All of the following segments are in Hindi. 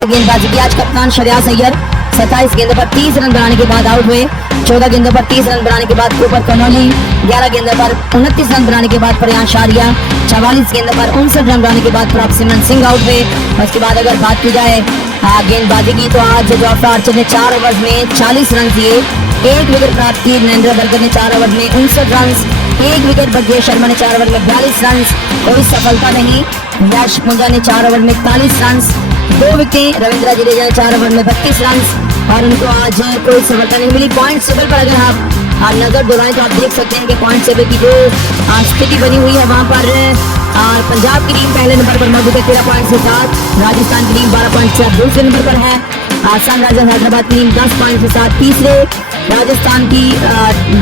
गेंदबाजी की आज कप्तान शरियास अय्यर 27 गेंदों पर 30 रन बनाने के बाद आउट हुए। 14 गेंदों पर 30 रन बनाने के बाद कूपर कनौली, 11 गेंदों पर 29 रन बनाने के बाद प्रयांश आर्या, 44 गेंदों पर 59 रन बनाने के बाद प्रताप सिमरन सिंह आउट हुए। उसके बाद अगर बात की जाए गेंदबाजी की तो आज जॉफ्रा आर्चर ने 4 ओवर में 40 रन दिए, 1 विकेट प्राप्त की। नरेंद्र बर्गर ने 4 ओवर में 59 रन, 1 विकेट। ब्रजेश शर्मा ने 4 ओवर में 42 रन, कोई सफलता नहीं। यश पुंजा ने 4 ओवर में 41 रन, 2 विकेट। रविंद्र जडेजा ने 4 ओवर में 32 रन और उनको आज कोई सफलता नहीं मिली। पॉइंट टेबल पर अगर आप नजर दौड़ाएं तो आप देख सकते हैं कि पॉइंट टेबल की जो स्थिति बनी हुई है वहां पर पंजाब की टीम पहले नंबर पर मौजूद है 13 पॉइंट के साथ, राजस्थान की टीम 12 पॉइंट से साथ दूसरे नंबर पर है, सनराइजर्स हैदराबाद की टीम 10 पॉइंट के साथ तीसरे, राजस्थान की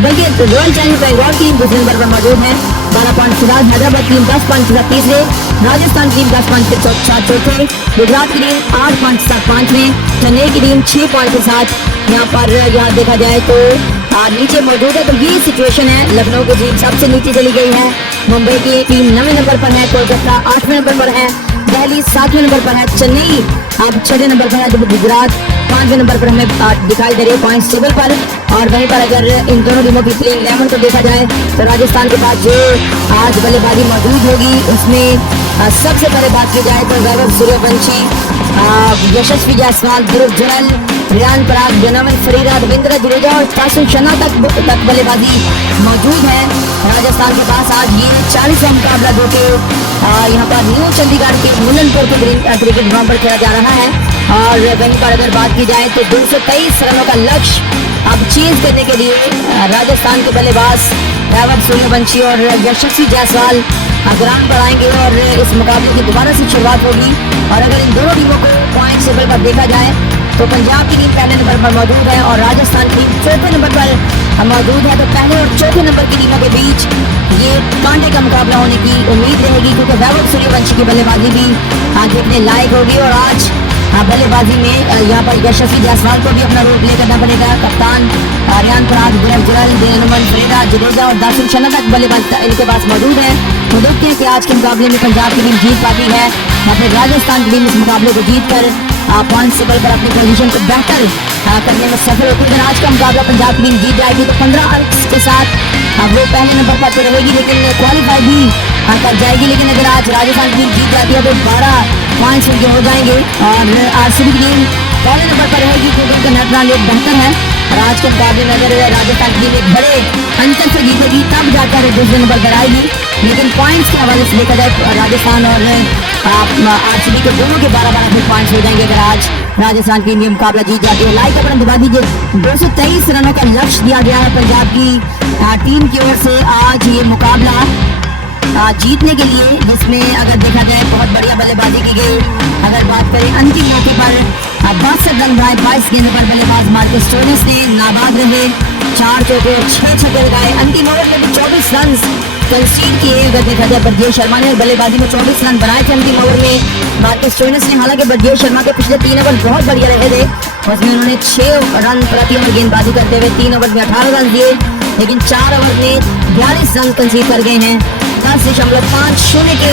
बल्कि रॉयल चैलेंजर्स बैंगलोर की टीम दूसरे नंबर पर मौजूद है 12 पॉइंट के साथ, हैदराबाद की टीम 10 पॉइंट के साथ तीसरे, राजस्थान की टीम 10 पॉइंट के साथ चौथे, गुजरात की टीम 8 पॉइंट के साथ पांचवें, चेन्नई की टीम 6 पॉइंट के साथ यहाँ पर देखा जाए तो नीचे मौजूद है। तो ये सिचुएशन है। लखनऊ की टीम सबसे नीचे चली गई है, मुंबई की टीम 9वें नंबर पर है, कोलकाता 8वें नंबर पर है, दिल्ली 7वें नंबर पर है, चेन्नई अब 6वें नंबर पर है, जब गुजरात 5वें नंबर पर हमें दिखाई दे रही है पॉइंट टेबल पर। और वहीं पर अगर इन दोनों टीमों की प्लेइंग 11 को देखा जाए तो राजस्थान के पास जो आज बल्लेबाजी मौजूद होगी उसमें सबसे पहले बात की जाए तो वैभव सूर्यवंशी, यशस्वी जायसवाल, ध्रुव जुरैल, रियान पराग, डोनोवन फरीदा, रविंद्र जडेजा और तासिफ शर्मा तक बल्लेबाजी मौजूद है राजस्थान के पास। आज ये 40वां मुकाबला जो कि यहाँ पर न्यू चंडीगढ़ के मुलनपुर के क्रिकेट ग्राउंड पर खेला जा रहा है। और वहीं पर अगर बात की जाए तो 223 रनों का लक्ष्य अब चेज करने के लिए राजस्थान के बल्लेबाज वैभव सूर्यवंशी और यशस्वी जायसवाल ग्राउंड पर आएंगे और इस मुकाबले की दोबारा से शुरुआत होगी। और अगर इन दोनों टीमों को पॉइंट टेबल पर देखा जाए तो पंजाब की टीम पहले नंबर पर मौजूद है और राजस्थान की टीम चौथे नंबर पर मौजूद है। तो पहले और चौथे नंबर की टीमों के बीच ये कांटे का मुकाबला होने की उम्मीद रहेगी, क्योंकि वैभव सूर्यवंशी की बल्लेबाजी भी देखने लायक होगी। और आज बल्लेबाजी में यहाँ पर यशस्वी जायसवाल को भी अपना रोल प्ले करना पड़ेगा। कप्तान रियान पराग, ध्रुव जुरैल, डोनोवन फरीदा, जडेजा और तासिफ शर्मा तक बल्लेबाज इनके पास मौजूद है। तो देखते हैं कि आज के मुकाबले में पंजाब की टीम जीत पाती है या फिर राजस्थान की टीम इस मुकाबले को जीत कर पॉइंट टेबल पर अपनी पोजीशन को बेहतर करने में सफल होती है। अगर आज का मुकाबला पंजाब की टीम जीत जाएगी तो 15 अंक के साथ वो पहले नंबर पर तो रहेगी, लेकिन क्वालिफाई भी कर जाएगी। लेकिन अगर आज राजस्थान की टीम जीत जाती है तो 12 पॉइंट्स उनके हो जाएंगे और आरसीबी की टीम पहले नंबर पर रहेगी क्योंकि उनका नेट रन रेट बेहतर है। और आज के मुकाबले में अगर राजस्थान की टीम एक बड़े अंतर से जीतेगी तब जाकर दूसरे नंबर पर आएगी। लेकिन पॉइंट्स के हवाले से देखा जाए तो राजस्थान और आरसीबी के दोनों के 12-12 पॉइंट्स हो जाएंगे अगर आज राजस्थान की टीम मुकाबला जीत जाती है। लाइक बटन दबा दीजिए। 223 रनों का लक्ष्य दिया गया है पंजाब की टीम की ओर से आज ये मुकाबला जीतने के लिए, जिसमें अगर देखा जाए बहुत बढ़िया बल्लेबाजी की गई। अगर बात करें अंतिम मौके पर 62 रन बनाए 22 गेंदों पर बल्लेबाज मार्कस स्टोइनिस ने नाबाद रहे, 4 चौके और 6 छक्के लगाए। अंतिम ओवर में भी 24 रन कंसीड किए। अगर देखा जाए ब्रजेश शर्मा ने बल्लेबाजी में 24 रन बनाए थे अंतिम ओवर में मार्कस स्टोइनिस ने। हालांकि ब्रजेश शर्मा के पिछले 3 ओवर बहुत बढ़िया रहे थे, उसमें उन्होंने 6 रन प्रति ओवर गेंदबाजी करते हुए 3 ओवर में 18 रन दिए, लेकिन 4 ओवर में 42 रन कंसीड कर गए हैं। 10.50 के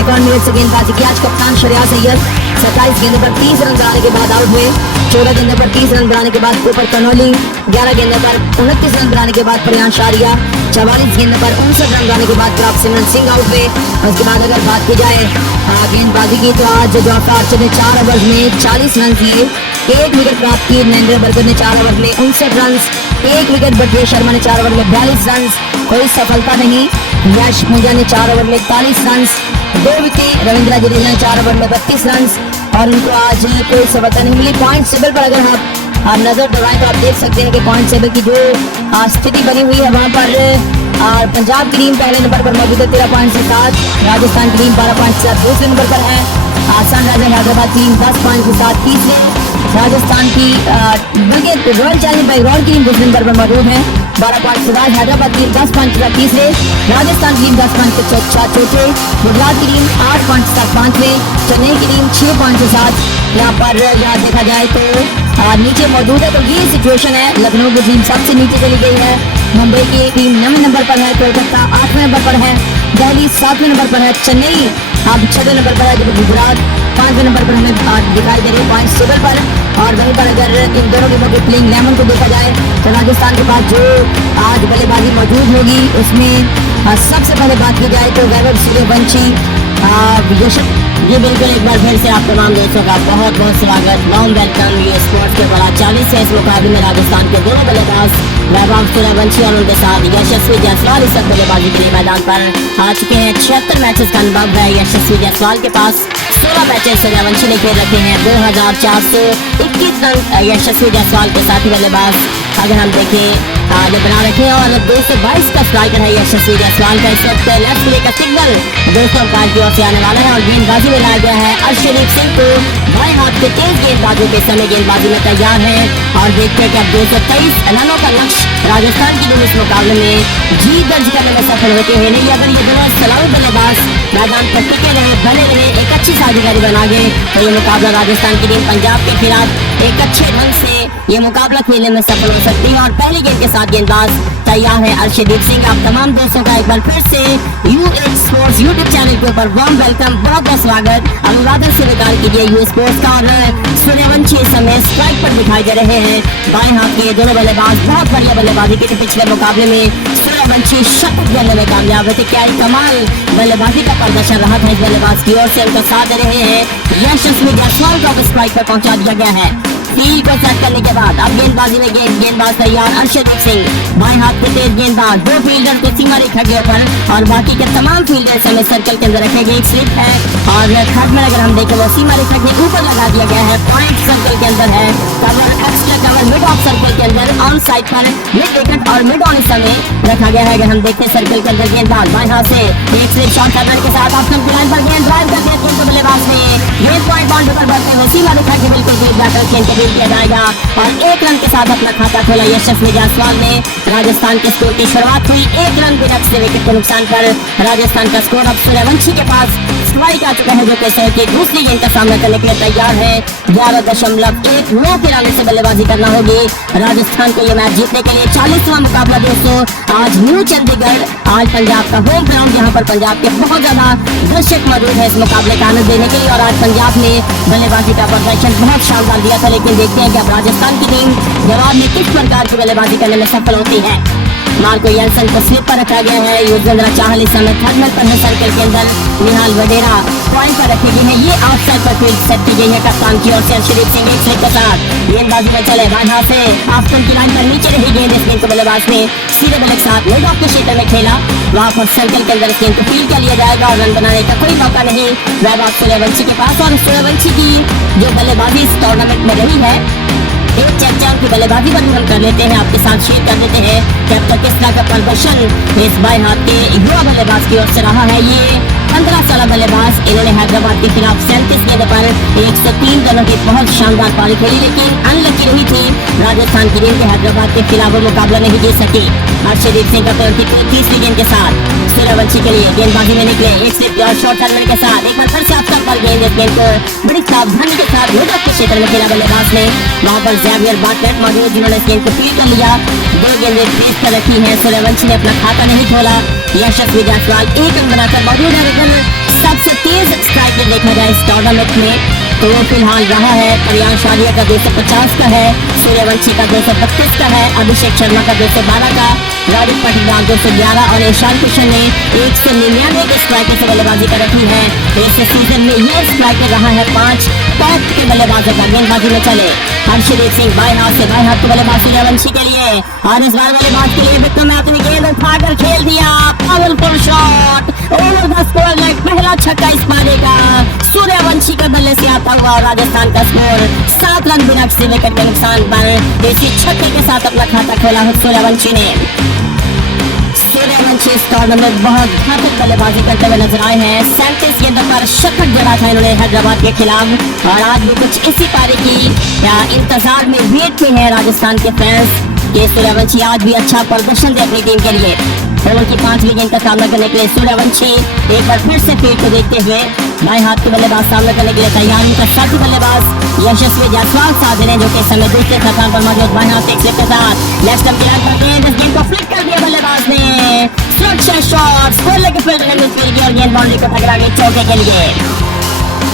इकोनॉमी से गेंदबाजी की आज कप्तान शरियास अय्यर 27 गेंदों पर 30 रन बनाने के बाद आउट हुए। 14 गेंदों पर 30 रन बनाने के बाद कूपर कनौली, 11 गेंदों पर 29 रन बनाने के बाद प्रयांश आर्या, 44 गेंदों पर 59 रन बनाने के बाद प्रताप सिमरन सिंह आउट हुए। उसके बाद अगर बात की जाए गेंदबाजी की तो आज जॉफ्रा आर्चर ने 4 ओवर में 40 रन दिए, 1 विकेट प्राप्त की। नरेंद्र बर्गर ने 4 ओवर में 59 रन, 1 विकेट। ब्रजेश शर्मा ने 4 ओवर में 42 रन, कोई सफलता नहीं। यश पुंजा ने 4 ओवर में 41 रन, 2 विकेट। रविंद्र जडेजा ने 4 ओवर में 32 रन और उनको आज कोई सफलता नहीं मिली। पॉइंट टेबल पर अगर आप नजर दौड़ाएं तो आप देख सकते हैं कि पॉइंट टेबल की जो स्थिति बनी हुई है वहां पर पंजाब की टीम पहले नंबर पर मौजूद है 13 पॉइंट के साथ, राजस्थान की टीम 12 पॉइंट के साथ दूसरे नंबर पर है, सनराइजर्स हैदराबाद टीम 10 पॉइंट के साथ तीसरे, राजस्थान की बल्कि रॉयल चैलेंजर्स बैंगलोर की टीम दूसरे नंबर पर मौजूद है 12 पॉइंट के साथ, हैदराबाद टीम 10 पॉइंट के साथ तीसरे, राजस्थान की टीम 10 पॉइंट के साथ चौथे, गुजरात की टीम 8 पॉइंट के साथ पांचवें, चेन्नई की टीम 6 पॉइंट के साथ यहाँ पर देखा जाए तो नीचे मौजूद है। तो ये सिचुएशन है। लखनऊ की टीम सबसे नीचे चली गई है, मुंबई की टीम 9वें नंबर पर है, कोलकाता 8वें नंबर पर है, दिल्ली 7वें नंबर पर है, चेन्नई अब 6वें नंबर पर है, जबकि गुजरात 5वें नंबर पर हमें दिखाई दे रही है पॉइंट टेबल पर। और वहीं पर अगर इन दोनों टीमों के प्लेइंग 11 को देखा जाए तो राजस्थान के पास जो आज बल्लेबाजी मौजूद होगी उसमें सबसे पहले बात की जाए तो वैभव सूर्यवंशी, जी बिल्कुल, एक बार फिर से आप तमाम दोस्तों का बहुत बहुत स्वागत, वार्म वेलकम। ये स्पोर्ट्स के बड़ा 40 है। इस मुकाबले में राजस्थान के दोनों बल्लेबाज वैभव सूर्यवंशी और उनके साथ यशस्वी जायसवाल इस वक्त बल्लेबाजी के लिए मैदान पर आ चुके हैं। 76 मैचेस का अनुभव है यशस्वी जायसवाल के पास, 16 मैचेस सूर्यवंशी ने खेल रखे हैं। 2421 रन यशस्वी जायसवाल के साथी बल्लेबाज अगर हम देखें आगे बना रखे हैं। और 222 का स्ट्राइकर है यशस्वी जायसवाल का। इस वक्त लेफ्ट प्ले का सिग्नल दोस्तों अंपायर की ओर से आने वाला है और गेंदबाजी में लाया गया है अर्शदीप सिंह को। बाएं हाथ के तेज गेंदबाजों के समय गेंदबाजी में तैयार है और देखते हैं कि अब 223 रनों का लक्ष्य राजस्थान की टीम इस मुकाबले में जीत दर्ज करने में सफल होते हुए नहीं। अगर ये दोनों सलामी बल्लेबाज मैदान पर टिके रहे, बने रहे, एक अच्छी साझेदारी बना गए तो ये मुकाबला राजस्थान की टीम पंजाब के खिलाफ एक अच्छे ढंग से ये मुकाबला खेलने में सफल हो सकती है। और पहली गेंद के साथ गेंदबाज तैयार है अर्शदीप सिंह। आप तमाम दोस्तों का एक बार फिर से UH स्पोर्ट्स यूट्यूब चैनल के ऊपर वार्म वेलकम, बहुत बहुत स्वागत। अनुराधा से निकाल कीजिए UH स्पोर्ट्स का। और सूर्यवंशी इस समय स्ट्राइक पर दिखाई दे रहे हैं। बाएं हाथ के दोनों बल्लेबाज बहुत बढ़िया बल्लेबाजी की थी पिछले मुकाबले में। सूर्यवंशी शतक करने में कामयाब हुए थे। क्या कमाल बल्लेबाजी का प्रदर्शन रहा था इस बल्लेबाज की ओर से। उनका साथ दे रहे हैं यशस्वी जायसवाल को स्ट्राइक पर पहुंचा दिया गया है। फील्ड को सेट करने के बाद अब गेंदबाजी में गेंदबाज तैयार अर्शदीप सिंह। बाएं हाथ के तेज गेंदबाज, दो फील्डर को सीमा रेखा के ऊपर और बाकी के तमाम फील्डर समय सर्कल के अंदर रखे गए। एक स्लिप है और थर्ड में अगर हम देखें वो सीमा रेखा के ऊपर लगा दिया गया है। पॉइंट सर्कल के अंदर है, cover extra cover mid of circle के अंदर ऑन साइड पर मिड विकेट और मिड ऑन समय रखा गया है। अगर हम देखते हैं सर्कल के अंदर गेंदबाज बाएं हाथ से एक स्लिप शॉट करने के साथ ऑप्शन की लाइन पर गेंद ड्राइव करके बल्लेबाज ने गेंद पॉइंट बाउंड्री पर बढ़ते हुए सीमा रेखा के बिल्कुल दूर जाकर खेल किया जाएगा और 1 रन के साथ अपना खाता खोला यशस्वी जायसवाल ने। राजस्थान के स्कोर की शुरुआत हुई 1 रन बिना किसी विकेट के नुकसान पर। राजस्थान का स्कोर अब सूर्यवंशी के पास स्ट्राइक आ चुका है जो कि दूसरी गेंद का सामना करने के लिए तैयार है। 11.19 के रन से बल्लेबाजी करना होगी राजस्थान को ये मैच जीतने के लिए। 40वां मुकाबला दोस्तों आज न्यू चंडीगढ़, आज पंजाब का होम ग्राउंड जहां पर पंजाब के बहुत ज्यादा दर्शक मौजूद है इस मुकाबले का आनंद लेने के लिए। और आज पंजाब ने बल्लेबाजी का प्रदर्शन बहुत शानदार दिया था, लेकिन देखते हैं कि अब राजस्थान की टीम जवाब में किस प्रकार की बल्लेबाजी करने में सफल होती है। मार्को यानसन को स्लिप पर रखा गया है। युजवेंद्र चाहल इस समय थर्ड में पर सर्कल के अंदर, निहाल वडेरा पॉइंट पर रखी गई है। ये आउटसाइड पर फील्ड सेट की गई है कप्तान की ओर से अर्शदीप सिंह एक स्लिप के साथ गेंदबाजी में चले। बाएं से ऑप्शन की लाइन पर नीचे रही गेंद, इस गेंद को बल्लेबाज ने सीधे बल्ले के साथ मिड ऑफ के क्षेत्र में खेला। वहां पर सर्कल के अंदर इस गेंद को फील्ड कर लिया जाएगा और रन बनाने का कोई मौका नहीं वैभव सूर्यवंशी के पास। और सूर्यवंशी की जो बल्लेबाजी इस टूर्नामेंट में रही है, एक चर्चा की बल्लेबाजी पर हम कर लेते हैं, आपके साथ शेयर कर देते हैं कि अब तक किस तरह का प्रदर्शन इस बाएं हाथ के युवा बल्लेबाज की ओर से रहा है। ये 15 साल बल्लेबाज, इन्होंने हैदराबाद के खिलाफ 37 गेंद पर 103 रनों की बहुत शानदार पारी खेली, लेकिन अनलकी रही थी राजस्थान की टीम के हैदराबाद के खिलाफ वो मुकाबला नहीं जीत सकी। अर्शदीप सिंह का तीसरी गेंद के साथ सूर्यवंशी के लिए गेंदबाजी में निकले। एक स्लिप और शॉर्ट करने के साथ एक बार फिर से अवसर पर गेंद, इस गेंद को बड़ी सावधानी के साथ मिड ऑफ के क्षेत्र में खेला बल्लेबाज ने। वहां पर ज़ेवियर बार्टलेट मौजूद जिन्होंने इस गेंद को फील्ड कर लिया। 2 गेंदें क्रीज पर रखी है। सूर्यवंशी ने अपना खाता नहीं खोला। यशस्वी जायसवाल 1 रन बनाकर मौजूद है। लेकिन सबसे तेज स्ट्राइकर देखा जाए इस टूर्नामेंट में तो वो फिलहाल रहा है प्रियांश आर्या का 250 का है, सूर्यवंशी का 232 का है, अभिषेक शर्मा का 212 का, राजू पाटीदार 211 और ईशान किशन ने 199 के स्ट्राइकर से बल्लेबाजी कर रखी है। इस सीजन में ये स्ट्राइकर रहा है 5 टॉप के बल्लेबाजों का। गेंदबाजी में चले अर्शदीप सिंह बाएं हाथ की बल्लेबाज सूर्यवंशी के लिए और इस बार बल्लेबाज के लिए विक्रम ने अपनी गेंद उठाकर खेल दिया। Powerful shot over the score line, पहला छक्का इस पारी का सूर्यवंशी के बल्ले से आता हुआ। राजस्थान का स्कोर 7 रन बिना किसी विकेट के नुकसान पर इसी छक्के के साथ अपना खाता खोला है सूर्यवंशी ने। सूर्यवंशी इस टूर्नामेंट में बहुत घातक बल्लेबाजी करते हुए नजर आए हैं। 37 गेंदों पर शतक जड़ा था इन्होंने हैदराबाद के खिलाफ और आज भी कुछ इसी पारी की इंतजार में वेट में है राजस्थान के फैंस कि सूर्यवंशी आज भी अच्छा प्रदर्शन दे अपनी टीम के लिए। ओवर की 5वीं गेंद का सामना करने के लिए सूर्यवंशी एक बार फिर से फील्ड को देखते हुए बाएं हाथ के बल्लेबाज सामना करने के लिए तैयार। उनका साथी बल्लेबाज यशस्वी जायसवाल साथ हैं जो कि इस समय दूसरे स्थान पर मौजूद। बाएं हाथ एक स्लिप के साथ लेफ्ट स्टंप की लाइन पर गेंद को फ्लिक कर दिया बल्लेबाज ने। सुरक्षा शॉट स्कोर लेके फील्ड और गेंद बाउंड्री को टकरा गई चौके के लिए।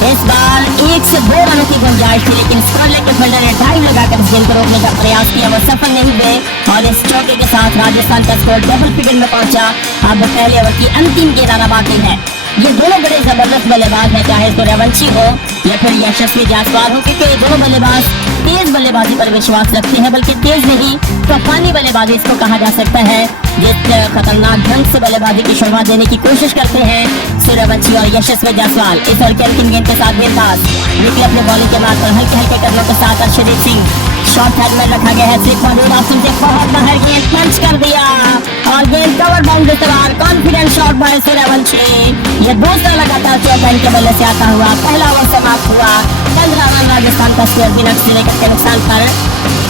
इस बार 1 से 2 रनों की गुंजाइश थी, लेकिन स्कॉटलैंड के फील्डर ने ड्राइव लगाकर इस गेंद को रोकने का प्रयास किया, वो सफल नहीं हुए और इस चौके के साथ राजस्थान का स्कोर डबल फिगर में पहुंचा। अब पहले ओवर की अंतिम गेंद आना बाकी है। ये दोनों बड़े जबरदस्त बल्लेबाज हैं, चाहे सूर्यवंशी हो या फिर यशस्वी जायसवाल हो, क्योंकि ये दोनों बल्लेबाज तेज बल्लेबाजी पर विश्वास रखते हैं, बल्कि तेज नहीं तूफानी बल्लेबाजी इसको कहा जा सकता है, जिस खतरनाक ढंग से बल्लेबाजी की शुरुआत देने की कोशिश करते हैं सूर्यवंशी और यशस्वी जायसवाल। इस ओवर के अंतिम गेंद के साथ गेंदबाज निकले अपने बॉलिंग के मार्ग पर हल्के हल्के कदमों के साथ अर्शदीप सिंह शॉर्ट हेड में रखा गया है, स्लिप मौजूद ऑप्शन से बहुत बाहर गेंद पंच कर दिया और गेंद कवर बाउंड्री से बाहर। कॉन्फिडेंट शॉट बाय सूर्यवंशी, ये दूसरा लगातार चौका इनके बल्ले से आता हुआ। पहला ओवर समाप्त हुआ, 15 रन राजस्थान का स्कोर बिना किसी विकेट के नुकसान पर।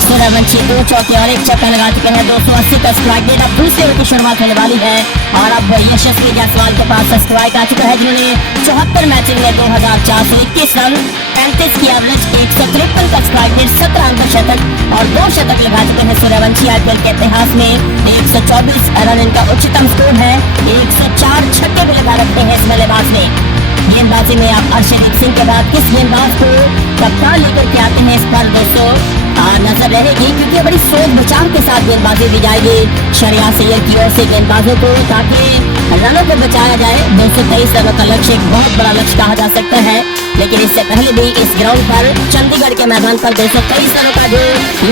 सूर्यवंशी 2 चौके और 1 छक्का लगा चुके हैं, 280 का स्ट्राइक रेट। अब दूसरे ओवर की शुरुआत होने वाली है और अब यशस्वी जायसवाल के पास स्ट्राइक आ चुका है, जिन्होंने 74 मैचेस में 2421 रन, 35 की एवरेज, 153 का स्ट्राइक रेट, 17 अंक शतक और 2 शतक लगा चुके हैं। सूर्यवंशी आईपीएल के इतिहास में 124 रन इनका उच्चतम स्कोर है, 104 छक्के भी लगा रखते हैं इस बल्लेबाज ने। गेंदबाजी में आप अर्शदीप सिंह के बाद किस गेंदबाज को कप्तान लेकर के आते हैं, इस पर दोस्तों नजर रहेगी, क्योंकि बड़ी सोच विचार के साथ गेंदबाजी दी जाएगी शरियात सैयद की ओर से गेंदबाजों को, ताकि रनों को बचाया जाए। 223 रनों का लक्ष्य एक बहुत बड़ा लक्ष्य कहा जा सकता है, लेकिन इससे पहले भी इस ग्राउंड पर चंडीगढ़ के मैदान पर 223 रनों का जो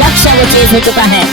लक्ष्य है वो चीज हो चुका है।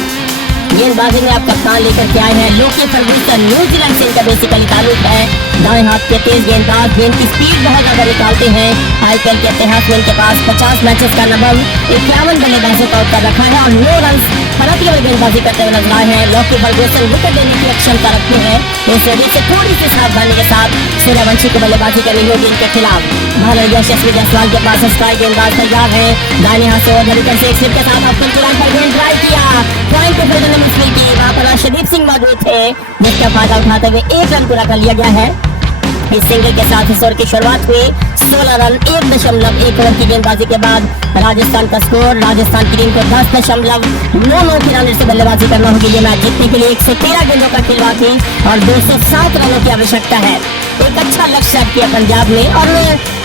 गेंदबाजी में आप कप्तान लेकर के आए हैं लोकी फर्गूसन, न्यूजीलैंड से इनका बेसिकली ताल्लुक है। दाएं हाथ के तेज गेंदबाज, गेंद की स्पीड बहुत ज्यादा निकालते हैं। आईपीएल के इतिहास में इनके पास 50 मैचेस का नंबर, 51 बल्लेबाजों का उत्तर रखा है और 9 रन फर्क में गेंदबाजी करते हुए नजर आए हैं। लोकी फर्गूसन विकेट देने की क्षमता रखते हैं, इस वजह से थोड़ी सी सावधानी के साथ सूर्यवंशी को बल्लेबाजी करनी होगी इनके खिलाफ। भारत यशस्वी जायसवाल के पास स्ट्राइक गेंदबाज तैयार है, दाहिने हाथ से ओवर से एक स्लिप के साथ ऑप्शन के लाइन पर गेंद ड्राइव किया, पॉइंट के फील्डर ने मिस की, वहां पर अर्शदीप सिंह मौजूद थे, जिसका फायदा उठाते हुए 1 रन पूरा कर लिया गया है। इस सिंगल के साथ इस ओवर की शुरुआत हुई, 16 रन 1.1 ओवर की गेंदबाजी के बाद राजस्थान का स्कोर, राजस्थान की टीम को 10.9 की रन से बल्लेबाजी करना होगी। ये मैच जीतने के लिए 113 गेंदों का खेलवा थी और 207 रनों की आवश्यकता है। एक अच्छा लक्ष्य सेट किया पंजाब ने और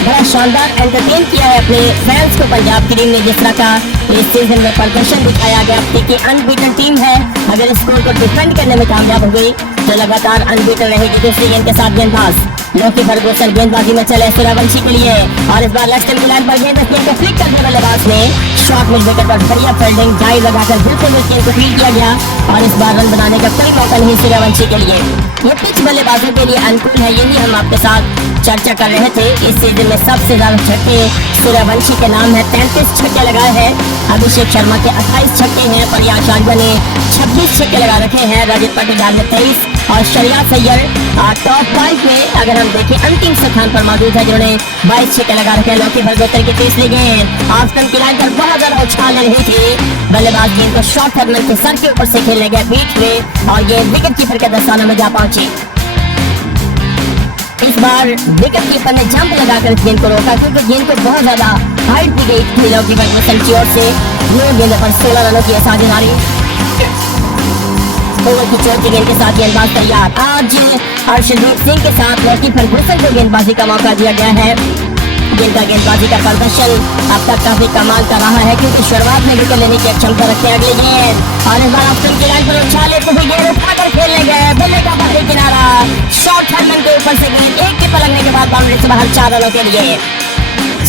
बड़ा शानदार एंटरटेन किया है अपने फैंस को पंजाब की टीम ने, जिस तरह का इस सीजन में प्रदर्शन दिखाया गया। की अनबीटन टीम है, अगर स्कोर को डिफेंड करने में कामयाब हो गई तो लगातार अनबीटन रहेगी। दूसरी गेंद के साथ गेंदबाज लोकी फर्गूसन गेंदबाजी में चले सूर्यवंशी के लिए और इस बार लेफ्ट स्टंप की लाइन पर गेंद को फ्लिक करने बल्लेबाज ने शॉट मिड विकेट पर बढ़िया फील्डिंग, ड्राइव लगाकर बिल्कुल इस गेंद को फील्ड किया गया और इस बार रन बनाने का कोई मौका नहीं सूर्यवंशी के लिए। ये पिच बल्लेबाजों के लिए अनुकूल है, यही हम आपके साथ चर्चा कर रहे थे। इस सीजन में सबसे ज्यादा छक्के सूर्यवंशी के नाम है, 33 छक्के लगाए हैं। अभिषेक शर्मा के 28 छक्के हैं, प्रयास आर्या ने 26 छक्के लगा रखे हैं, रजत पाटीदार ने 23 और शरियात सैयद टॉप 5 में अगर हम देखें अंतिम स्थान पर मौजूद है, जिन्होंने 22 छक्के लगा रखे हैं। लोकी फर्गूसन की तीसरी गेंद ऑफ स्टंप की लाइन पर बहुत ज्यादा उछाल रही थी, बल्लेबाज गेंद को शॉर्ट हेडमैन के सर के ऊपर से खेलने गए बीच में और गेंद विकेट कीपर के दस्ताने में जा पहुंची। इस बार विकेट कीपर ने जंप लगाकर इस गेंद को रोका, क्योंकि गेंद को बहुत ज्यादा हाइट दी गई थी लोकी फर्गूसन की ओर से। 9 गेंदों पर 16 रनों की साझेदारी। ओवर की चौथी गेंद के साथ गेंदबाज तैयार। आज अर्शदीप सिंह के साथ लोकी फर्गूसन को गेंदबाजी का मौका दिया गया है। जिनका गेंदबाजी का प्रदर्शन अब तक काफी कमाल का रहा है, क्योंकि शुरुआत में विकेट लेने की क्षमता रखते हैं। अगली गेंद और इस बार ऑप्शन की लाइन पर उछाले तो गेंद उठाकर खेलने गए, बल्ले का बाहरी किनारा, शॉर्ट हेडमैन के ऊपर से गेंद एक टिप्पा लगने के बाद बाउंड्री से बाहर 4 रनों के लिए।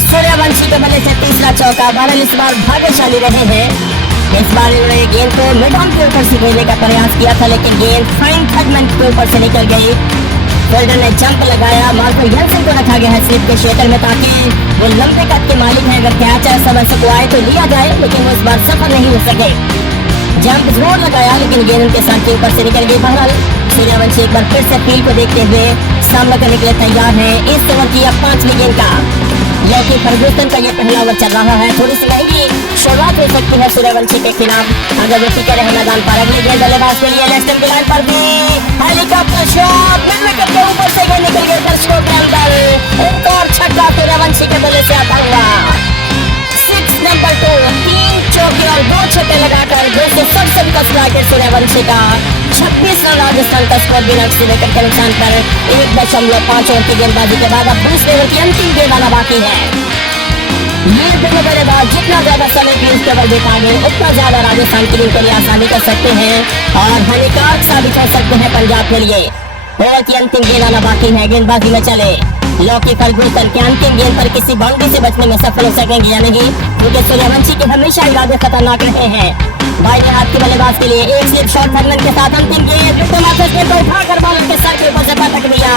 सूर्यवंशी के बल्ले से तीसरा चौका। भारत इस बार भाग्यशाली रहे हैं, इस बार इन्होंने गेंद को मिड ऑन के ऊपर से खेलने का प्रयास किया था, लेकिन गेंद फाइन हेडमैन के ऊपर से निकल गई। फील्डर ने जंप लगाया, मार्को यंसन को रखा गया है स्लिप के क्षेत्र में, ताकि वो लंबे कद के मालिक है, अगर कैच समय से आए तो लिया जाए, लेकिन वो इस बार सफल नहीं हो सके। जंप जरूर लगाया, लेकिन गेंद उनके साथ के ऊपर से निकल गई। बहरहाल सूर्यवंशी एक बार फिर से फील्ड को देखते हुए सामना करने के लिए तैयार है। इस ओवर की अब 5वीं गेंद का लोकी फर्गूसन का ये पहला ओवर चल रहा है। थोड़ी सी महंगी शुरुआत हो सकती है सूर्यवंशी के खिलाफ, अगर वो टिके रहे मैदान पर। अगली गेंद बल्लेबाज के लिए लेफ्ट स्टंप की लाइन पर भी हेलीकॉप्टर शॉट, मिड विकेट के ऊपर से गेंद निकल गई दर्शकों के अंदर। एक और छक्का सूर्यवंशी के बल्ले से आता हुआ। 6 नंबर 2, 3 चौके और 2 छक्के लगाकर 267 का स्ट्राइक है सूर्यवंशी का। 26 रन राजस्थान का स्कोर बिना किसी विकेट के नुकसान पर 1.5 ओवर की गेंदबाजी के बाद अब दूसरे ओवर की अंतिम गेंद आना बाकी है। ये दोनों बल्लेबाज जितना ज्यादा समय क्रीज के ऊपर बिताएंगे उतना ज्यादा राजस्थान की टीम के लिए आसानी कर सकते हैं और हानिकारक साबित हो सकते हैं पंजाब के लिए। ओवर की अंतिम गेंद आना बाकी है, गेंदबाजी में चले लॉकी फर्गूसन के अंतिम गेंद पर किसी बाउंड्री से बचने में सफल हो सकेंगे या नहीं, क्योंकि सूर्यवंशी के हमेशा इरादे खतरनाक रहे हैं। बाईं हाथ के बल्लेबाज के लिए एक स्लिप शॉट थर्मन के साथ अंतिम गेंद को उठाकर बॉलर के सर के ऊपर से पटक दिया,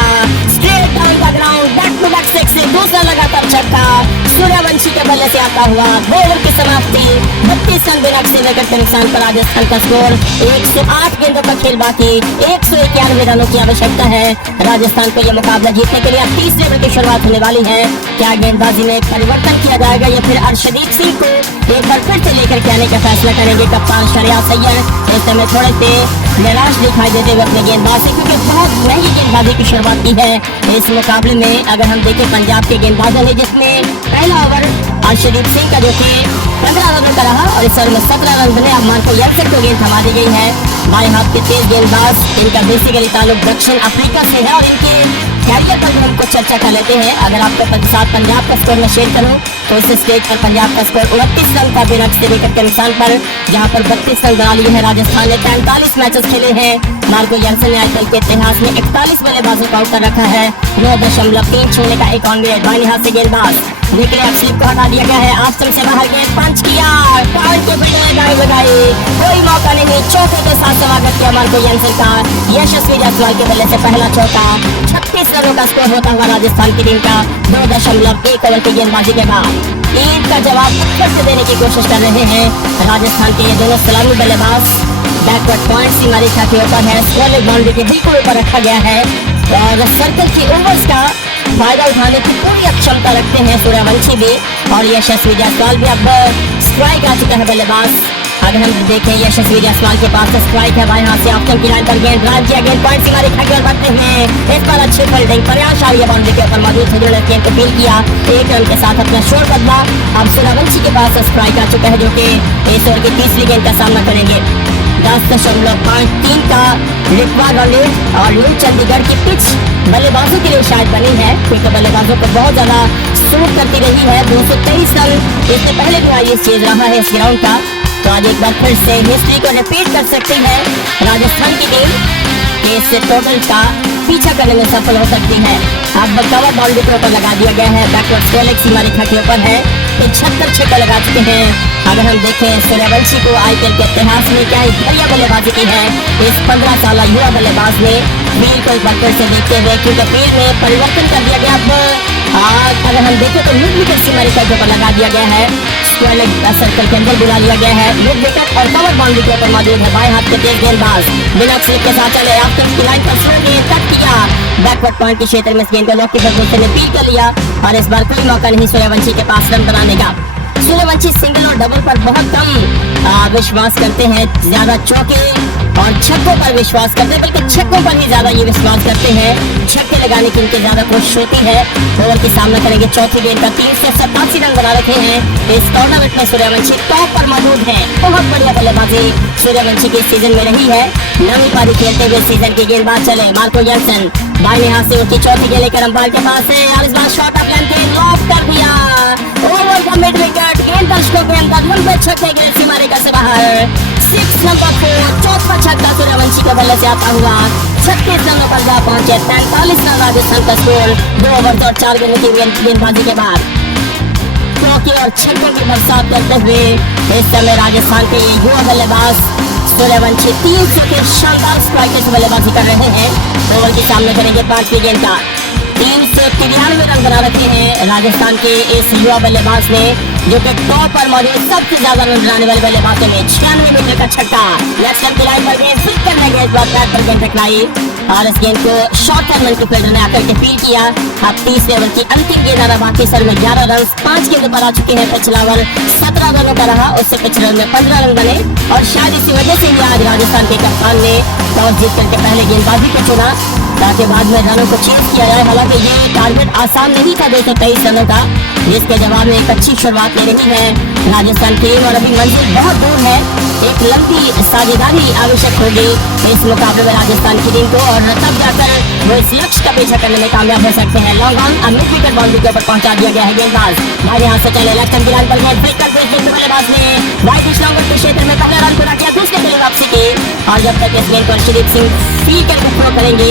straight down the ground, back to back six, दूसरा लगातार छक्का सूर्यवंशी के बल्ले से आता हुआ। ओवर की समाप्ति 32 रन बिना किसी विकेट के नुकसान पर राजस्थान का स्कोर 108 गेंदों का खेल बाकी, 191 रनों की आवश्यकता है राजस्थान को यह मुकाबला जीतने के लिए। अब तीसरे ओवर की शुरुआत होने वाली है, क्या गेंदबाजी में परिवर्तन किया जाएगा या फिर अर्शदीप सिंह को एक बार फिर से लेकर के आने का फैसला करेंगे कप्तान शरियात सैयद। इस समय थोड़े से निराश दिखाई देते हुए अपने गेंदबाज से, क्योंकि बहुत महंगी गेंदबाजी की शुरुआत की है इस मुकाबले में। अगर हम देखें पंजाब के गेंदबाजों ने, जिसमें पहला ओवर अर्शदीप सिंह का जो कि 15 रनों का रहा और इस ओवर में 17 रन बने। अब मार्को यंगसन को गेंद थमा दी गई है। बाएं हाथ के तेज गेंदबाज, इनका बेसिकली ताल्लुक दक्षिण अफ्रीका से है और इनके कैरियर पर भी हम कुछ चर्चा कर लेते हैं। अगर आपको साथ पंजाब का स्कोर में शेयर करूं तो इस स्टेज पर पंजाब का स्कोर 29 रन का बिना किसी विकेट के नुकसान पर, जहां पर 32 रन बना लिए हैं। राजस्थान ने 45 मैचेस खेले हैं। मार्को यंगसन ने आईपीएल के इतिहास में 41 बल्लेबाजों का आउट कर रखा है। 9.3 का 51 बाईं हाथ से गेंदबाज निकले, अब स्लिप को हटा दिया गया है, आस्टम से बाहर गेंद पंच किया, पॉइंट के बिना गाय बजाई, कोई मौका नहीं, चौके के साथ स्वागत किया मार्को यंगसन का। यशस्वी जायसवाल के बल्ले से पहला चौका, 36 रनों का स्कोर होता हुआ राजस्थान की टीम का 2.1 ओवर की गेंदबाजी के बाद ईद का जवाब फिर से देने की कोशिश कर रहे हैं राजस्थान के ये दोनों सलामी बल्लेबाज। बैकवर्ड पॉइंट सीमा रेखा के ऊपर है, स्क्वायर बाउंड्री के बिल्कुल ऊपर रखा गया है और सर्कल की ओवर्स का फायदा उठाने की पूरी क्षमता रखते हैं सूर्यवंशी भी और यशस्वी जायसवाल भी। अब स्ट्राइक आ चुका है बल्लेबाज। अगर हम देखें यशस्वी जायसवाल के पास स्ट्राइक है, बाएं हाथ से ऑप्शन की लाइन पर गेंद ड्राइव किया, गेंद पॉइंट सीमा रेखा की ओर बढ़ते हैं। इस पर अच्छी फील्डिंग, प्रयासशाली बाउंड्री के ऊपर मौजूद है, जिन्होंने गेंद को फील किया, 1 रन के साथ अपना शोर बदला। अब सूर्यवंशी के पास स्ट्राइक आ चुका है, जो कि इस ओवर की तीसरी गेंद का सामना करेंगे। 10.53 का लिटवा रॉलेट और न्यू चंडीगढ़ की पिच बल्लेबाजों के लिए शायद बनी है, क्योंकि बल्लेबाजों को बहुत ज्यादा सूट करती रही है। 223 रन इससे पहले भी ये चीज रहा है इस ग्राउंड का, तो आज एक बार फिर से हिस्ट्री को रिपीट कर सकती है राजस्थान की टीम। इस टोटल का पीछा करने में सफल हो सकती है। अब कवर बाउंड्री के ऊपर लगा दिया गया है, बैकवर्ड स्कोर सीमा रेखा के ऊपर है, 76 छक्के लगा चुके हैं। अगर हम देखें सूर्यवंशी को आईपीएल के इतिहास में क्या ही बढ़िया बल्लेबाजी की है इस 15 साल युवा बल्लेबाज ने। फील्ड को एक बार फिर से देखते हुए, क्योंकि फील्ड में परिवर्तन कर दिया गया। अब अगर हम देखें तो मिड विकेट सीमा रेखा के ऊपर लगा दिया गया है, सर्कल के अंदर बुला लिया गया है। मिड विकेट और कवर बाउंड्री के ऊपर मौजूद है। बाएं हाथ के तेज गेंदबाज बिना स्लिप के साथ चले, ऑप्शन की लाइन पर स्लो कट किया, बैकवर्ड पॉइंट के क्षेत्र में इस गेंद को लॉकी फर्गूसन ने फील कर लिया और इस बार कोई मौका नहीं सूर्यवंशी के पास रन बनाने का। सूर्यवंशी सिंगल और डबल पर बहुत कम विश्वास करते हैं, ज्यादा चौके और छक्कों पर विश्वास करते हैं, बल्कि छक्कों पर ही ज्यादा ये विश्वास करते हैं। छक्के लगाने की उनकी ज्यादा कोशिश होती है। ओवर की सामना करेंगे चौथी गेंद का, 387 रन बना रखे हैं इस टूर्नामेंट में। सूर्यवंशी टॉप पर मौजूद है, बहुत बढ़िया बल्लेबाजी सूर्यवंशी के सीजन में रही है। नवी पारी खेलते हुए सीजन की गेंदबाज चले, मार्को यंगसन बाएं हाथ से उनकी चौथी गेंद लेकर अंपायर के पास है और इस बार शॉट ऑफ लेंथ लॉक कर दिया, ओवर द मिड विकेट, गेंद दर्शकों के अंदर लंबे छक्के गेंद सीमा रेखा से बाहर। 6 नंबर 4 चौथा छक्का सूर्यवंशी के बल्ले से आता हुआ 36 रनों पर जा पहुंचे। 43 रन राजस्थान का स्कोर 2 ओवर और 4 गेंदों की गेंदबाजी के बाद। चौके और छक्कों की बरसात करते हुए इस समय राजस्थान के युवा बल्लेबाज सूर्यवंशी 300 के शानदार स्ट्राइकर से बल्लेबाजी कर रहे हैं। ओवर के सामने करेंगे 5वीं गेंद का, 393 रन बना रखे हैं राजस्थान के इस युवा बल्लेबाज ने, जो कि टॉप पर मौजूद सबसे ज्यादा रन बनाने वाले बल्लेबाजों में। 96 मीटर का छक्का, लेफ्ट लाइन पर गेंद फिर करने गए, बैट पर गेंद टकराई और इस गेंद को शॉर्ट टर्न की फील्डर ने आकर के फील किया। अब 30 ओवर की अंतिम गेंद आना बाकी, सर में 11 रन 5 गेंदों पर आ चुके हैं। पिछला ओवर 17 रनों का रहा, उससे पिछले ओवर में 15 रन बने और शायद इसी वजह से ही आज राजस्थान के कप्तान ने टॉस जीत करके पहले गेंदबाजी को चुना ताकि बाद में रनों को चेंज किया जाए। हालांकि ये टारगेट आसान नहीं था 223 रनों का, जिसके जवाब में एक अच्छी शुरुआत ले रही है राजस्थान टीम और अभी मंजिल बहुत दूर है। एक लंबी साझेदारी आवश्यक होगी इस मुकाबले में राजस्थान की टीम को, और तब जाकर वो इस लक्ष्य का पीछा करने में कामयाब हो सकते हैं। लॉन्ग ऑन अब मिड विकेट बाउंड्री के ऊपर पहुंचा दिया गया है गेंदबाज। भाई यहाँ से चले लेफ्ट की लाइन पर गेंद ब्रेक कर दी बल्लेबाज ने वाइड पिच लॉन्ग के क्षेत्र में पहला रन पूरा किया, दूसरे के लिए वापसी की, और जब तक इस गेंद पर अर्शदीप सिंह फील्ड करके थ्रो करेंगे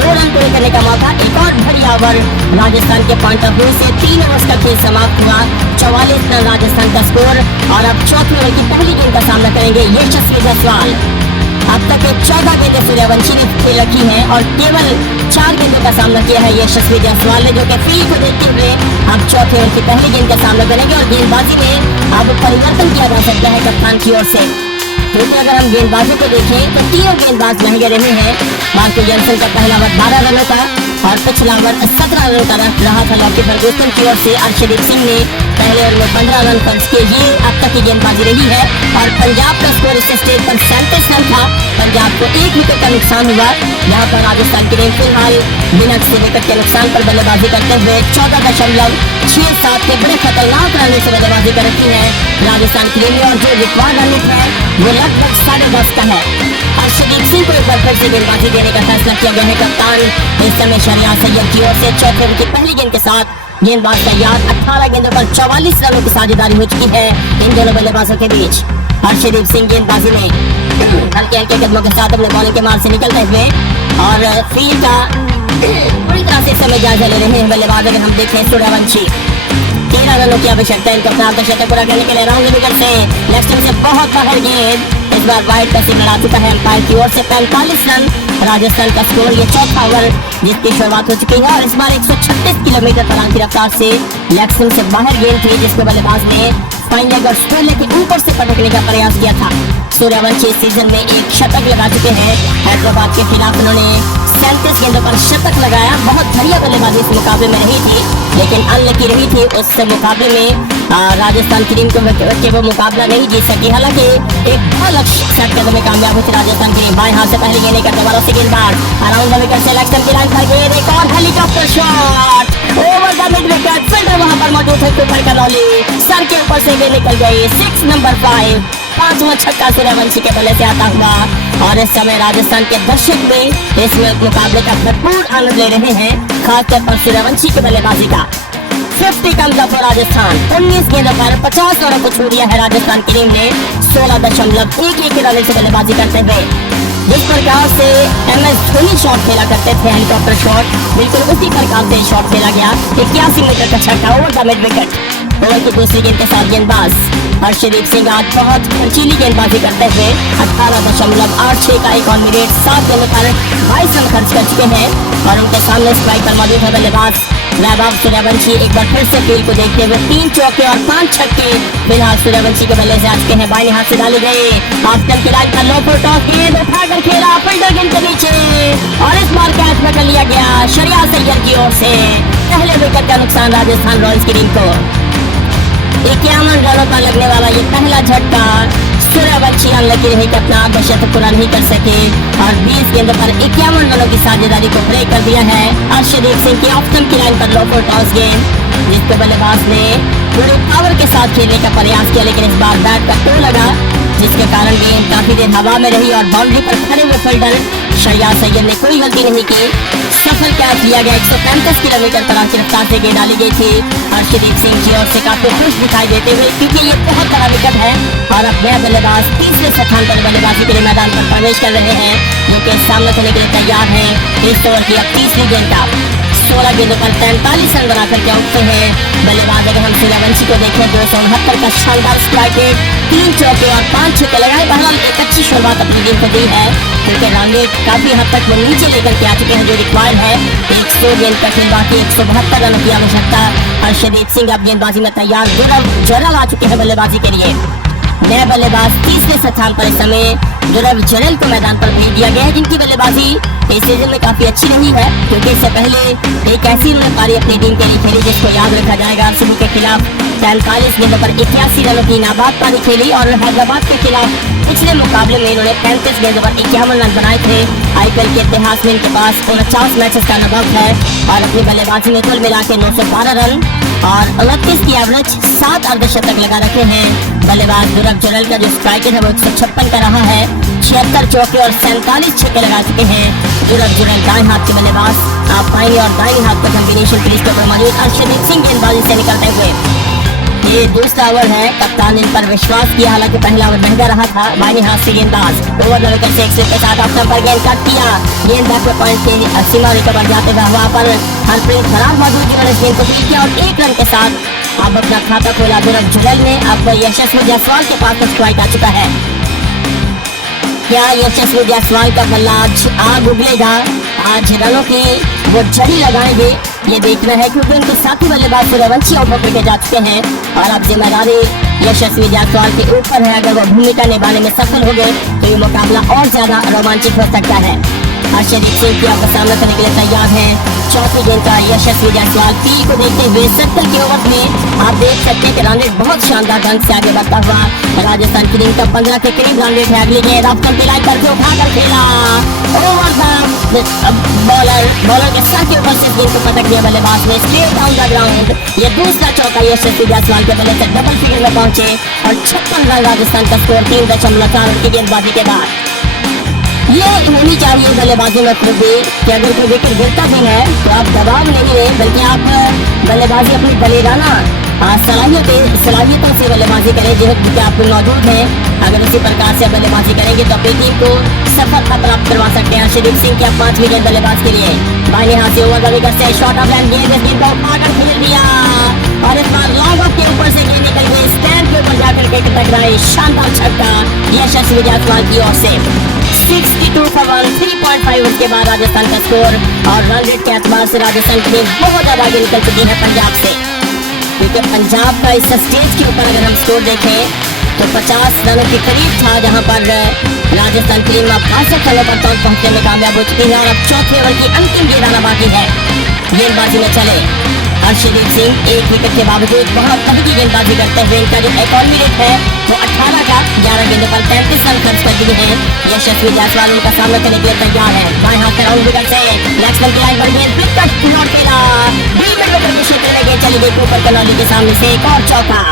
2 रन पूरे करने का मौका। एक और बढ़िया ओवर राजस्थान के पॉइंट ऑफ व्यू से 3 ओवर्स का खेल समाप्त हुआ, 44 रन राजस्थान का स्कोर, और अब चौथे ओवर की पहली गेंद का सामना करेंगे यशस्वी जायसवाल। अब तक 14 गेंदें सूर्यवंशी ने खेल रखी हैं और केवल 4 गेंदों का सामना किया है यशस्वी जायसवाल ने, जो कि फील्ड को देखते हुए अब चौथे ओवर की पहली गेंद का सामना करेंगे, और गेंदबाजी में अब परिवर्तन किया जा सकता है कप्तान की ओर से। क्योंकि अगर हम गेंदबाजों को देखें तो तीनों गेंदबाज महंगे रहे हैं। मार्को जेनसन का पहला ओवर 12 रनों का और पिछला ओवर 17 रनों का रहा था लॉकी फर्गूसन की ओर से। अर्शदीप सिंह ने पहले ओवर में 15 रन खर्च किए, ये अब तक की गेंदबाजी रही है, और पंजाब का स्कोर इस स्टेज पर 37 रन था। पंजाब को 1 विकेट का नुकसान हुआ। यहाँ पर राजस्थान की टीम फिलहाल बिना किसी विकेट के नुकसान पर बल्लेबाजी करते हुए 14.67 के बड़े खतरनाक रन से बल्लेबाजी कर रखी है राजस्थान की टीम, और जो रिकॉर्ड रन है वो लगभग 10.5 का है। अर्शदीप सिंह को एक बार फिर से गेंदबाजी देने का फैसला किया गया है कप्तान इस समय शरियार सैयद की ओर से। चौथे ओवर की पहली गेंद के साथ गेंदबाज तैयार, 18 गेंदों पर 44 रनों की साझेदारी हो चुकी है इन दोनों बल्लेबाजों के बीच। अर्शदीप सिंह गेंदबाजी में हल्के हल्के कदमों के साथ अपने बॉलिंग के मार्ग से निकलते हुए और फील्ड का पूरी तरह से समय जायजा ले रहे हैं बल्लेबाज। अगर हम देखें सूर्यवंशी 13 रनों की आवश्यकता है इनको अपना अर्धशतक पूरा करने के लिए। राउंड विकेट से लेफ्ट से बहुत बाहर गेंद, इस बार वाइड का सिग्नल आ चुका है अंपायर की ओर से। 45 रन राजस्थान का स्कोर, ये चौथा ओवर जिसकी शुरुआत हो चुकी है, और इस बार 136 किलोमीटर पर की रफ्तार से लेग स्टंप से बाहर गेंद थी, जिसको बल्लेबाज ने फाइन लेग और स्क्वायर लेग के ऊपर से पटकने का प्रयास किया था। सूर्यवंशी इस सीजन में एक शतक लगा चुके हैं हैदराबाद के खिलाफ। उन्होंने 37 गेंदों पर शतक लगाया। बहुत बढ़िया बल्लेबाजी इस मुकाबले में रही थी, लेकिन अनलकी रही थी उस मुकाबले में राजस्थान की टीम को वो मुकाबला नहीं जीत सकी। हालांकि एक बहुत लक्ष्य सेट करने में कामयाब हुई थी राजस्थान की टीम। बाएं हाथ से पहली गेंद करने वालों से गेंदबाज अराउंड द विकेट से लेग स्टंप की लाइन पर गेंद, एक और helicopter shot over the mid wicket. Fielder वहां पर मौजूद है कुपर करौली, सर के ऊपर से गेंद निकल गई। 6 नंबर 5, 5वां छक्का सूर्यवंशी के बल्ले से आता हुआ, और इस समय राजस्थान के दर्शक भी इस मुकाबले का भरपूर आनंद ले रहे हैं, खासतौर पर सूर्यवंशी की बल्लेबाजी का। 50 कम का राजस्थान 19 गेंदों पर 50 रनों को छू दिया है राजस्थान की टीम ने 16.11 रन से बल्लेबाजी करते हुए। जिस प्रकार से MS धोनी शॉट खेला करते थे, हेलीकॉप्टर शॉट, बिल्कुल उसी प्रकार से शॉट खेला गया। 81 मीटर का छक्का over the mid wicket. Over की दूसरी गेंद के साथ गेंदबाज अर्शदीप सिंह आज बहुत खर्चीली गेंदबाजी करते हुए 18.86 का इकॉनमी रेट 7 गेंदों पर 22 रन खर्च कर चुके हैं, और उनके सामने स्ट्राइक पर मौजूद है बल्लेबाज वैभव सूर्यवंशी। एक बार फिर से फील्ड को देखते हुए 3 चौके और 5 छक्के फिलहाल सूर्यवंशी के बल्ले से आ चुके हैं। बाएं हाथ से डाली गई ऑप्शन की लाइन पर लो फुल टॉस गेंद उठाकर खेला फील्डर गेंद के नीचे, और इस बार कैच में कर लिया गया शरियार सैयद की ओर से। पहले विकेट का नुकसान राजस्थान रॉयल्स की टीम को। 51 रनों पर लगने वाला ये पहला झटका सूर्यवंशी अनलकी रही कि अपना अर्धशतक पूरा नहीं कर सके, और 20 गेंदों पर 51 रनों की साझेदारी को ब्रेक कर दिया है अर्शदीप सिंह की ऑफ स्टंप की लाइन पर लो फुल टॉस गेंद, जिसके बल्लेबाज ने पूरे पावर के साथ खेलने का प्रयास किया, लेकिन इस बार बैट का टो लगा, जिसके कारण गेंद काफी देर हवा में रही, और बाउंड्री पर खड़े हुए फील्डर शरियार सैयद ने कोई गलती नहीं की, सफल कैच लिया गया। 135 किलोमीटर पर की रफ्तार से गेंद डाली गई थी अर्शदीप सिंह की ओर से, काफी खुश दिखाई देते हुए, क्योंकि ये बहुत बड़ा विकेट है, और अब नया बल्लेबाज तीसरे स्थान पर बल्लेबाजी के लिए मैदान पर प्रवेश कर रहे हैं, जो कि सामने होने के लिए तैयार है। इस ओवर की अब तीसरी गेंद का 16 गेंदों पर 43 रन बनाकर के उठते हैं बल्लेबाज। अगर हम सूर्यवंशी को देखें 269 का शानदार स्ट्राइक रेट, 3 चौके और 5 छक्के लगाए। बहरहाल एक अच्छी शुरुआत अपनी टीम को दी है, क्योंकि रन रेट काफी हद तक वो नीचे लेकर के आ चुके हैं जो रिक्वायर्ड है। 100 गेंद का खेल बाकी, 172 रनों की आवश्यकता। अर्शदीप सिंह अब गेंदबाजी में तैयार, जुरल आ चुके हैं बल्लेबाजी के लिए। नया बल्लेबाज तीसरे स्थान पर इस समय जुरल जरल को मैदान पर भेज दिया गया है, जिनकी बल्लेबाजी इस सीजन में काफी अच्छी रही है, क्योंकि इससे पहले एक ऐसी पारी अपनी टीम के लिए खेली जिसको याद रखा जाएगा। RCB के खिलाफ 43 गेंदों पर 81 रनों की नाबाद पारी खेली, और हैदराबाद के खिलाफ पिछले मुकाबले में इन्होंने 35 गेंदों पर 51 रन बनाए थे। आईपीएल के इतिहास में इनके पास 49 मैचेस का अनुभव है और अपनी बल्लेबाजी में कुल मिला के 912 रन और 29 की एवरेज 7 अर्धशतक लगा रखे हैं। बल्लेबाज ध्रुव जुरैल का जो स्ट्राइक है वो 156 का रहा है, 76 चौके और 47 छक्के लगा चुके हैं। ध्रुव जुरैल दाएं हाथ के बल्लेबाज, आप बाईं और दाईं हाथ का कॉम्बिनेशन क्रीज पर मौजूद अर्शदीप सिंह गेंदबाजी से निकलते हुए। ये दूसरा ओवर है, कप्तान इन पर विश्वास किया, हालांकि पहला ओवर महंगा रहा था। बाईं हाथ से गेंदबाज ओवर विकेट से 100 के साथ ऑफ स्टंप पर गेंद काट दिया, गेंद बैक पॉइंट के सीमा रेखा पर जाते हुए हवा पर हरप्रीत बरार मौजूद जिन्होंने गेंद को फील्ड किया और 1 रन के साथ अब अपना खाता खोला ध्रुव जुरैल ने। अब यशस्वी जायसवाल के पास स्ट्राइक आ चुका है। क्या यशस्वी जायसवाल का बल्ला आज उगलेगा, आज रनों की वो झड़ी लगाएंगे, ये देखना है, क्योंकि उनके साथी बल्लेबाज सूर्यवंशी आउट होकर के जा चुके हैं और अब जिम्मेदारी यशस्वी जायसवाल के ऊपर है। अगर वो भूमिका निभाने में सफल हो गए तो ये मुकाबला और ज्यादा रोमांचक हो सकता है। अर्शदीप सिंह की आपका सामना करने के लिए तैयार है। चौथी गेंद का यशस्वी जायसवाल पी को देखते हुए 70 के ओवर में आप देख सकते हैं कि रन रेट बहुत शानदार ढंग से आगे बढ़ता हुआ राजस्थान की टीम का 15 के करीब रन रेट है। अगली गेंद ऑप्शन पे लाइन करके उठाकर खेला, ओवर द बॉलर के सर के ऊपर से गेंद को पटक दिया बल्लेबाज ने स्ट्रेट डाउन द ग्राउंड। ये दूसरा चौका यशस्वी जायसवाल के बल्ले से डबल फिगर में पहुंचे और 56 रन राजस्थान का स्कोर 3.4 की गेंदबाजी के बाद। ये होनी चाहिए बल्लेबाजी में खूबी कि अगर कोई विकेट गिरता भी है तो आप दबाव नहीं रहे, बल्कि आप बल्लेबाजी अपनी बलिदाना सलाहियतों से बल्लेबाजी करें जो आप मौजूद हैं। अगर इसी प्रकार से बल्लेबाजी करेंगे तो अपनी टीम को सफलता प्राप्त करवा सकते हैं। अर्शदीप सिंह की अब 5वीं गेंद बल्लेबाज के लिए बाईं हाथ से ओवर द विकेट से शॉट ऑफ लाइन गेंद को उठाकर खेल दिया और इस बार लॉन्ग ऑफ के ऊपर से गेंद निकल गई, स्टैंड के ऊपर जाकर के टकराई, शानदार छक्का यशस्वी जायसवाल की ओर से। 62 for 1, 3.5 उसके बाद राजस्थान का स्कोर और रन रेट के एतबार से राजस्थान की टीम बहुत ज्यादा आगे निकल चुकी है पंजाब से, क्योंकि पंजाब का इस स्टेज के ऊपर अगर हम स्कोर देखें तो 50 रनों के करीब था, जहां पर राजस्थान की टीम 65 रनों पर पहुंचने में कामयाब हो चुकी है और अब चौथे ओवर की अंतिम गेंद आना बाकी है। गेंदबाजी में चले अर्शदीप सिंह 1 विकेट के बावजूद बहुत तगड़ी गेंदबाजी करते हुए इनका जो इकॉनमी रेट है वो 18 का 11 गेंदों पर 35 रन खर्च कर दिए हैं। यशस्वी जायसवाल उनका सामना करने के लिए तैयार है। बाएं हाथ से राउंड विकेट से बैट्समैन की लाइन पर गेंद विकेट नॉट खेला, 20 मीटर के क्षेत्र में गेंद चली गई ऊपर कनौली के सामने से एक और चौका।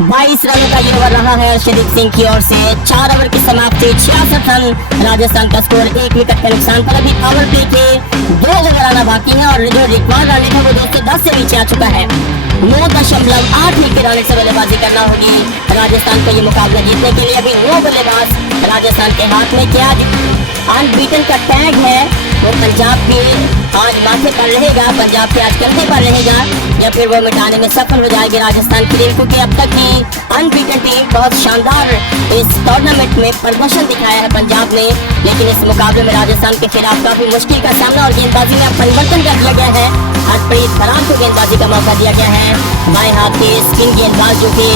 22 रनों का ये ओवर रहा है अर्शदीप सिंह की ओर से। 4 ओवर की समाप्ति, 66 रन राजस्थान का स्कोर, 1 विकेट के नुकसान पर। अभी पावर प्ले के 2 ओवर आना बाकी है और जो रिकॉर्ड रन था वो 210 से नीचे आ चुका है। 9.8 के रन से बल्लेबाजी करना होगी राजस्थान को ये मुकाबला जीतने के लिए। अभी 9 बल्लेबाज राजस्थान के हाथ में। क्या अनबीटन का टैग है वो पंजाब के आज माथे पर रहेगा, पंजाब के आज कंधे पर रहेगा, या फिर वो मिटाने में सफल हो जाएगी राजस्थान की टीम, क्योंकि अब तक की अनबीटन टीम बहुत शानदार इस टूर्नामेंट में प्रदर्शन दिखाया है पंजाब ने, लेकिन इस मुकाबले में राजस्थान के खिलाफ काफी मुश्किल का सामना और गेंदबाजी में परिवर्तन कर दिया गया है। हरप्रीत बरार को गेंदबाजी का मौका दिया गया है। बाएं हाथ के स्पिन गेंदबाज जो कि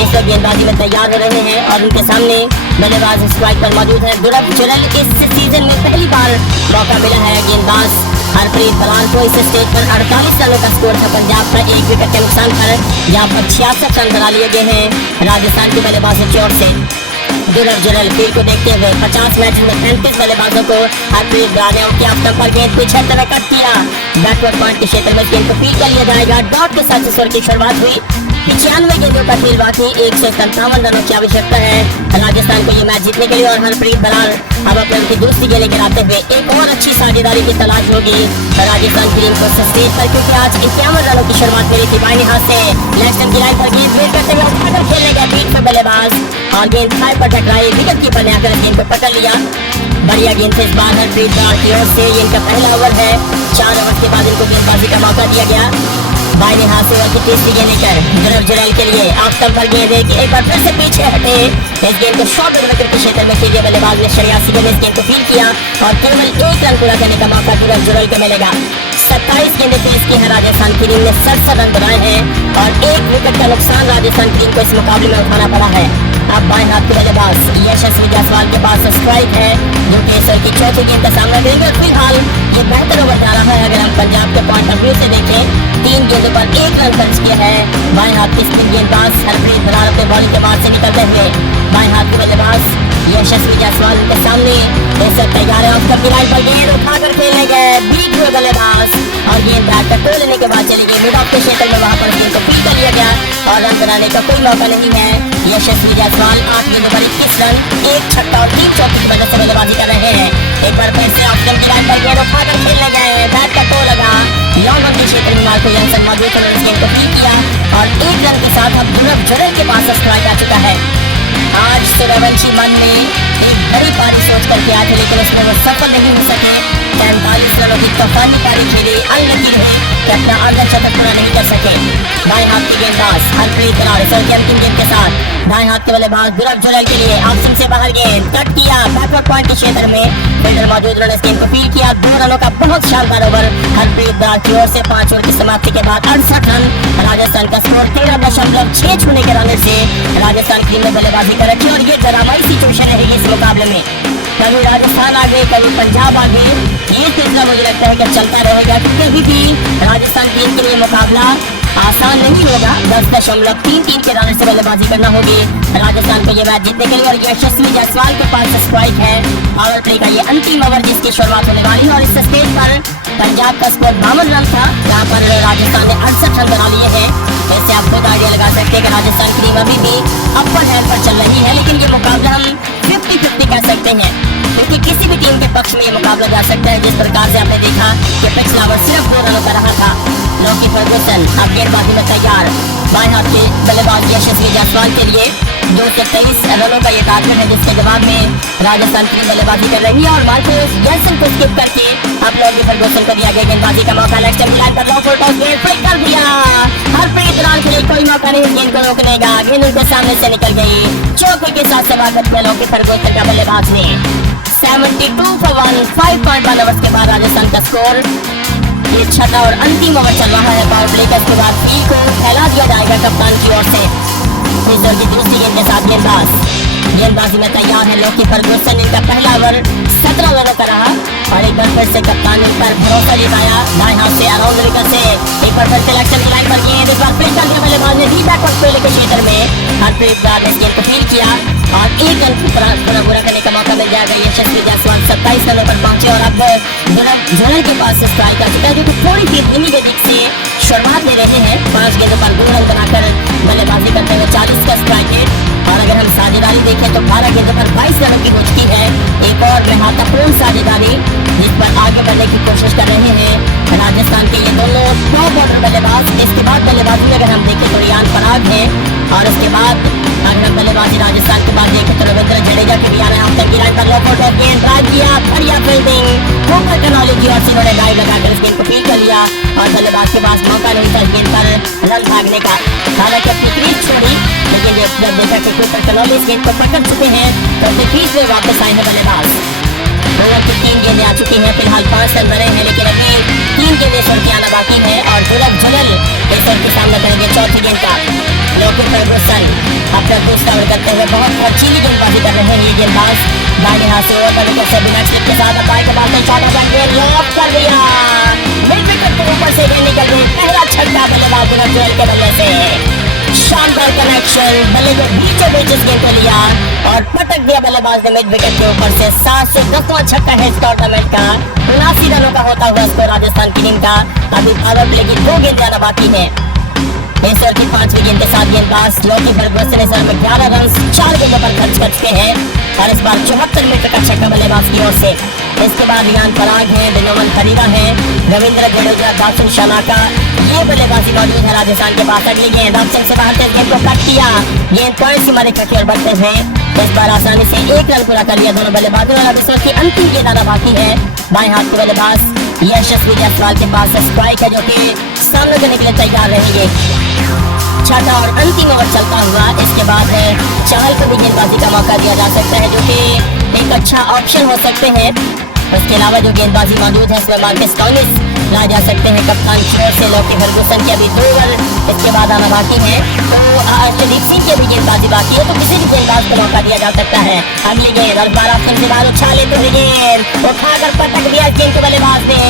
इस वक्त गेंदबाजी में तैयार हो रहे हैं और उनके सामने बल्लेबाज स्ट्राइक पर मौजूद है। ध्रुव जुरैल इस सीजन में पहली बार मौका मिला है गेंदबाज हरप्रीत बरार को। इस स्टेज पर 48 रनों का स्कोर था पंजाब का, 1 विकेट के नुकसान पर यहाँ पर 66 रन बना लिए गए हैं राजस्थान के बल्लेबाजों की ओर से। ध्रुव जुरैल फील्ड को देखते हुए 50 मैच में 35 बल्लेबाजों को हरप्रीत बरार ने उनके स्टंप पर गेंद पीछे तरफ कट किया। बैकवर्ड पॉइंट के क्षेत्र में गेंद को फील्ड कर लिया जाएगा। डॉट के साथ इस ओवर की शुरुआत हुई। 95 गेंदों का खेल बाकी, 157 रनों की आवश्यकता है राजस्थान को ये मैच जीतने के लिए और हरप्रीत बरार अब अपने उनकी दूसरी गेंदें गिराते हुए एक और अच्छी साझेदारी की तलाश होगी राजस्थान की टीम को स्टेज पर, क्योंकि आज 51 रनों की शुरुआत करी थी। बाईं हाथ से लेग स्टंप की लाइन पर गेंद फेर करते हुए उठाकर खेलने गया बीच में बल्लेबाज और गेंद थाई पर टकराई, विकेट कीपर ने आकर गेंद को पकड़ लिया। बढ़िया गेंद से इस बार हरप्रीत बरार की ओर से, ये इनका पहला ओवर है। 4 ओवर के बाद इनको गेंदबाजी का मौका दिया गया। बाईं हाथ से की तीसरी गेंद लेकर ध्रुव जुरैल के लिए ऑफ स्टंप पर गेंद एक बार फिर से पीछे हटे, इस गेंद को शॉर्ट विकेट के क्षेत्र में खेलिए बल्लेबाज ने 83 गेंद इस गेंद को फील्ड किया और केवल 1 रन पूरा करने का मौका ध्रुव जुरैल को मिलेगा। 27 गेंदें फेस की है राजस्थान की टीम ने, 67 रन बनाए हैं और 1 विकेट का नुकसान राजस्थान की टीम को इस मुकाबले में उठाना पड़ा है। अब बाएं हाथ के बल्लेबाज यशस्वी जायसवाल के पास स्ट्राइक है, जो कि इस ओवर की चौथी गेंद का सामना करेंगे और फिलहाल ये बेहतर ओवर जा रहा है। अगर हम पंजाब के पॉइंट ऑफ व्यू से देखें, 3 गेंदों पर 1 रन खर्च किया है। बाएं हाथ के स्पिन गेंदबाज हरप्रीत बरार अपने बॉलिंग के बाद से निकलते हुए बाएं हाथ के बल्लेबाज यशस्वी जायसवाल के सामने ऐसे तैयार है, ऑफ की लाइन पर गेंद उठाकर खेलने गए, बीच हुए बल्लेबाज और गेंद बैट पर टो लेने के बाद चली गई मिड ऑफ के क्षेत्र में, वहां पर गेंद को फील कर लिया गया और रन बनाने का कोई मौका नहीं है। यशस्वी जायसवाल 8 गेंदों पर 21 रन, 1 छक्का और 3 चौके की मदद से बल्लेबाजी कर रहे हैं। एक बार फिर से ऑफ की लाइन पर गेंद उठाकर खेलने गए, बैट का टो लगा, लॉन्ग ऑन के क्षेत्र में मार्को जॉनसन मौजूद थे, उन्होंने गेंद को फील किया और 1 रन के साथ अब ध्रुव जुरेल के पास स्ट्राइक आ चुका है। आज सूर्यवंशी मन में एक बड़ी पारी सोच करके आए थे, लेकिन उसमें वो सफल नहीं हो सके। 45 रनों की तूफानी पारी खेली, अनलकी है कि अपना अर्धशतक पूरा नहीं कर सके। दाएं हाथ के गेंदबाज हरप्रीत बराड़ की अंतिम गेंद के साथ दाएं हाथ के बल्लेबाज ध्रुव जुरेल के लिए ऑफ स्पिन से बाहर गेंद कट किया, बैकवर्ड पॉइंट के क्षेत्र में फील्डर मौजूद, उन्होंने इस गेंद को फील किया। 2 रनों का बहुत शानदार ओवर हरप्रीत बराड़ की ओर से। 5 ओवर की समाप्ति के बाद 68 रन, राजस्थान का स्कोर 13.6 छूने के रन से राजस्थान टीम ने बल्लेबाजी कर रखी और ये ड्रामाई सिचुएशन रहेगी इस मुकाबले में। कभी राजस्थान आगे, कभी पंजाब आगे, ये सिलसिला मुझे लगता है कि चलता रहेगा, क्योंकि अभी भी राजस्थान टीम के लिए मुकाबला आसान नहीं होगा। 10.33 के रन से बल्लेबाजी करना होगी राजस्थान को ये मैच जीतने के लिए और यशस्वी जायसवाल के पास स्ट्राइक है। पावर प्ले का ये अंतिम ओवर जिसकी शुरुआत होने वाली है और इस स्टेज पर पंजाब का स्कोर 52 रन था, जहाँ पर राजस्थान ने 68 रन बना लिए हैं। वैसे आप खुद आइडिया लगा सकते हैं कि राजस्थान की टीम अभी भी अपर हैंड पर चल रही है, लेकिन ये मुकाबला हम 50-50 कह सकते हैं, क्योंकि किसी भी टीम के पक्ष में ये मुकाबला जा सकता है। जिस प्रकार से आपने देखा कि पिछला ओवर सिर्फ 2 रनों का रहा था। लॉकी फर्गुसन अब गेंदबाजी में तैयार, बाएं हाथ के बल्लेबाज यशस्वी जायसवाल के लिए 223 रनों का ये टारगेट है, जिसके जवाब में राजस्थान टीम बल्लेबाजी कर रही है और मार्कस जॉनसन को स्किप करके अब लॉकी फर्गुसन को दिया गया गेंदबाजी का मौका। लेग स्टंप लाइन पर लॉ फुल टॉस गेंद फ्लिक कर दिया, हरप्रीत बराड़ के लिए कोई मौका नहीं गेंद को रोकने का, गेंद उनके सामने से निकल गई। चौके के साथ समाप्त किया लॉकी फर्गुसन का बल्लेबाज ने। 72 for 1, 5.1 ओवर्स के बाद राजस्थान का स्कोर। ये छठा और अंतिम ओवर चल रहा है पावर प्ले का, इसके बाद फील्ड को फैला दिया जाएगा कप्तान की ओर से। इस ओवर की दूसरी गेंद के साथ गेंदबाजी में तैयार है लॉकी फर्गुसन। इनका पहला ओवर 17 रनों का रहा और एक बार फिर से कप्तान इन पर भरोसा जताया। दाएं हाथ से अराउंड विकेट से एक बार फिर से लेग लाइन पर गेंद, इस बार फिर से बल्लेबाज ने दी बैकवर्ड प्ले के क्षेत्र में हरप्रीत बराड़ ने गेंद को फील किया और 1 रन पूरा करने का मौका मिल जाएगा। यशस्वी जायसवाल 27 रनों पर पहुंचे और अब जुरेल के पास स्ट्राइक आ चुका है, जो कि थोड़ी सी धीमी गति से शुरुआत ले रहे हैं। 5 गेंदों पर 2 रन बनाकर बल्लेबाजी करते हुए 40 का स्ट्राइक रेट। और अगर हम साझेदारी देखें तो 12 गेंदों पर 22 रनों की हो चुकी है। एक और महत्वपूर्ण साझेदारी जिस पर आगे बढ़ने की कोशिश कर रहे हैं राजस्थान के ये दोनों टॉप ऑर्डर बल्लेबाज। इसके बाद बल्लेबाजी में अगर हम देखें तो रियान पराग है और उसके बाद अगर हम बल्लेबाजी राजस्थान के बाद देखें तो रविंद्र जडेजा के भी आ रहे हैं। ऑफ की लाइन पर लॉकआउट और गेंद ड्राइव किया, बढ़िया फील्डिंग, ऊपर कनौली की ओर से उन्होंने ड्राइव लगाकर इस गेंद को फील कर लिया और बल्लेबाज के पास मौका नहीं था इस गेंद पर रन भागने का। हालांकि अपनी क्रीज छोड़ी, लेकिन जब देखा कि ऊपर कनौली इस गेंद को पकड़ चुके हैं तो अपनी क्रीज में वापस आए हैं बल्लेबाज। ओवर की 3 गेंदें आ चुकी हैं, फिलहाल 5 रन बने हैं, लेकिन अभी 3 गेंदें सर के आना बाकी है और ध्रुव जुरेल इस ओवर के सामने करेंगे चौथी गेंद का। लॉकी फर्गुसन अपना दूसरा ओवर करते हुए बहुत खर्चीली गेंदबाजी कर रहे हैं ये गेंदबाज। दाहिने हाथ से ओवर पर विकेट से बिना स्लिप के साथ अपाई के बाद शॉट अटैक गेंद लॉक कर दिया, मिड विकेट के ऊपर से गेंद निकल गई। पहला छक्का बल्लेबाज ध्रुव जुरेल के बल्ले से, शानदार कनेक्शन, बल्ले के बीचों बीच इस गेंद को लिया और पटक दिया बल्लेबाज ने मिड विकेट के ऊपर से। 710वां छक्का है इस टूर्नामेंट का, 79 रनों का होता हुआ स्कोर राजस्थान की टीम का। अभी पावर प्ले की 2 गेंद आना बाकी है। इस ओवर की 5वीं गेंद के साथ गेंदबाज लॉकी फर्गुसन इस ओवर में 11 रन 4 गेंदों पर खर्च कर चुके हैं और इस बार 74 मीटर का छक्का बल्लेबाज की ओर से। इसके बाद रियान पराग है, डिनोमन फरीदा है, रविंद्र जडेजा, दासन शनाका, ये बल्लेबाजी मौजूद है राजस्थान के पास। अगली गेंद ऑप्शन से बाहर से गेंद को कट किया, गेंद पॉइंट सीमा रेखा की ओर बढ़ते हुए इस बार आसानी से 1 रन पूरा कर लिया दोनों बल्लेबाजों और अब इस ओवर की अंतिम गेंद आना बाकी है। बाएं हाथ के बल्लेबाज यशस्वी जायसवाल के पास स्ट्राइक है, जो कि सामने देने के लिए तैयार रहेंगे। छठा और अंतिम ओवर चलता हुआ इसके बाद चहल को भी गेंदबाजी का मौका दिया जा सकता है, जो कि एक अच्छा ऑप्शन हो सकते हैं। उसके अलावा जो गेंदबाजी मौजूद है इसमें मार्कस कॉलिंस लाए जा सकते हैं कप्तान की ओर से। लॉकी फर्गूसन के अभी 2 ओवर इसके बाद आना बाकी है, तो अर्शदीप सिंह की अभी गेंदबाजी बाकी है, तो किसी भी गेंदबाज को मौका दिया जा सकता है। अगली गेंद और 12 फिर से बाहर उछाले तो गेंद उठाकर पटक दिया गेंद को बल्लेबाज ने,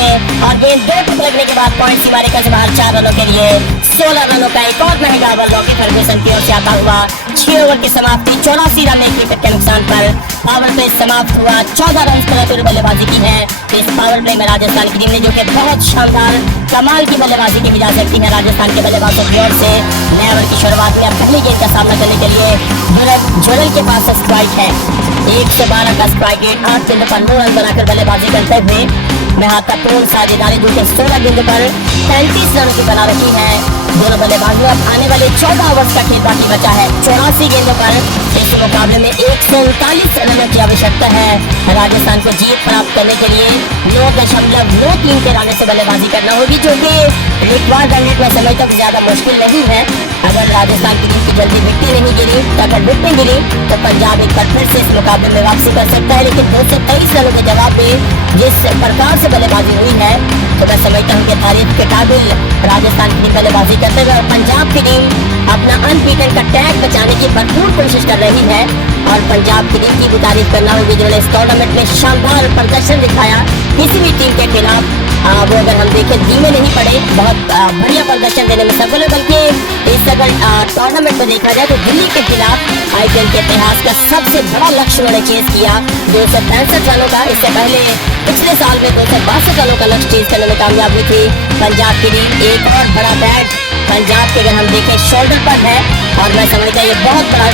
और गेंद 2 टुक लगने के बाद पॉइंट सीमा रेखा से बाहर 4 रनों के लिए 16 रनों का एक और महंगा ओवर लॉकी फर्गूसन की ओर से आता हुआ। 6 ओवर की समाप्ति 84 रन 1 विकेट के नुकसान पर पावर प्ले समाप्त हुआ। 14 रन पर बल्लेबाजी की है इस पावर प्ले में राजस्थान की टीम ने, जो कि बहुत शानदार कमाल की बल्लेबाजी की जा सकती है राजस्थान के बल्लेबाजों की ओर से। नए ओवर की शुरुआत में अब पहली गेंद का सामना करने के लिए जोरल के पास स्ट्राइक है। 112 का स्ट्राइक रेट, 8 गेंदों पर 9 रन बनाकर बल्लेबाजी करते हुए महत्वपूर्ण साझेदारी, जो कि 16 गेंदों पर 35 रन की बना रखी है दोनों बल्लेबाजों। अब आने वाले 14 ओवर का खेल बाकी बचा है। 84 गेंदों पर इस मुकाबले में 139 रनों की आवश्यकता है राजस्थान को जीत प्राप्त करने के लिए। 9.93 के रन से बल्लेबाजी करना होगी, जो कि रिकॉर्ड रन रेट में समय तक ज्यादा मुश्किल नहीं है। अगर राजस्थान की टीम की जल्दी विकेट नहीं गिरी, अगर विकेट गिरी तो पंजाब एक बार फिर से इस मुकाबले में वापसी कर सकता है। लेकिन 223 रनों के जवाब में जिस प्रकार से बल्लेबाजी हुई है, तो मैं समझता हूँ कि तारीफ के काबिल राजस्थान की टीम बल्लेबाजी करते हुए पंजाब की टीम अपना अनबीटन का टैग बचाने की भरपूर कोशिश कर रही है। और पंजाब की टीम की भी तारीफ करना होगी, जिन्होंने इस टूर्नामेंट में शानदार प्रदर्शन दिखाया। किसी भी टीम के खिलाफ वो अगर हम देखें धीमे नहीं पड़े, बहुत बढ़िया प्रदर्शन देने में सफल है। बल्कि इस अगर टूर्नामेंट में देखा जाए तो दिल्ली के खिलाफ आईपीएल के इतिहास का सबसे बड़ा लक्ष्य उन्होंने चेज किया 265 रनों का। इससे पहले पिछले साल में 262 रनों का लक्ष्य चेज करने में कामयाब हुई थी पंजाब की टीम। एक और बड़ा बैट पंजाब के अगर हम देखें शोल्डर पर है, और मैं समझता हूँ ये बहुत बड़ा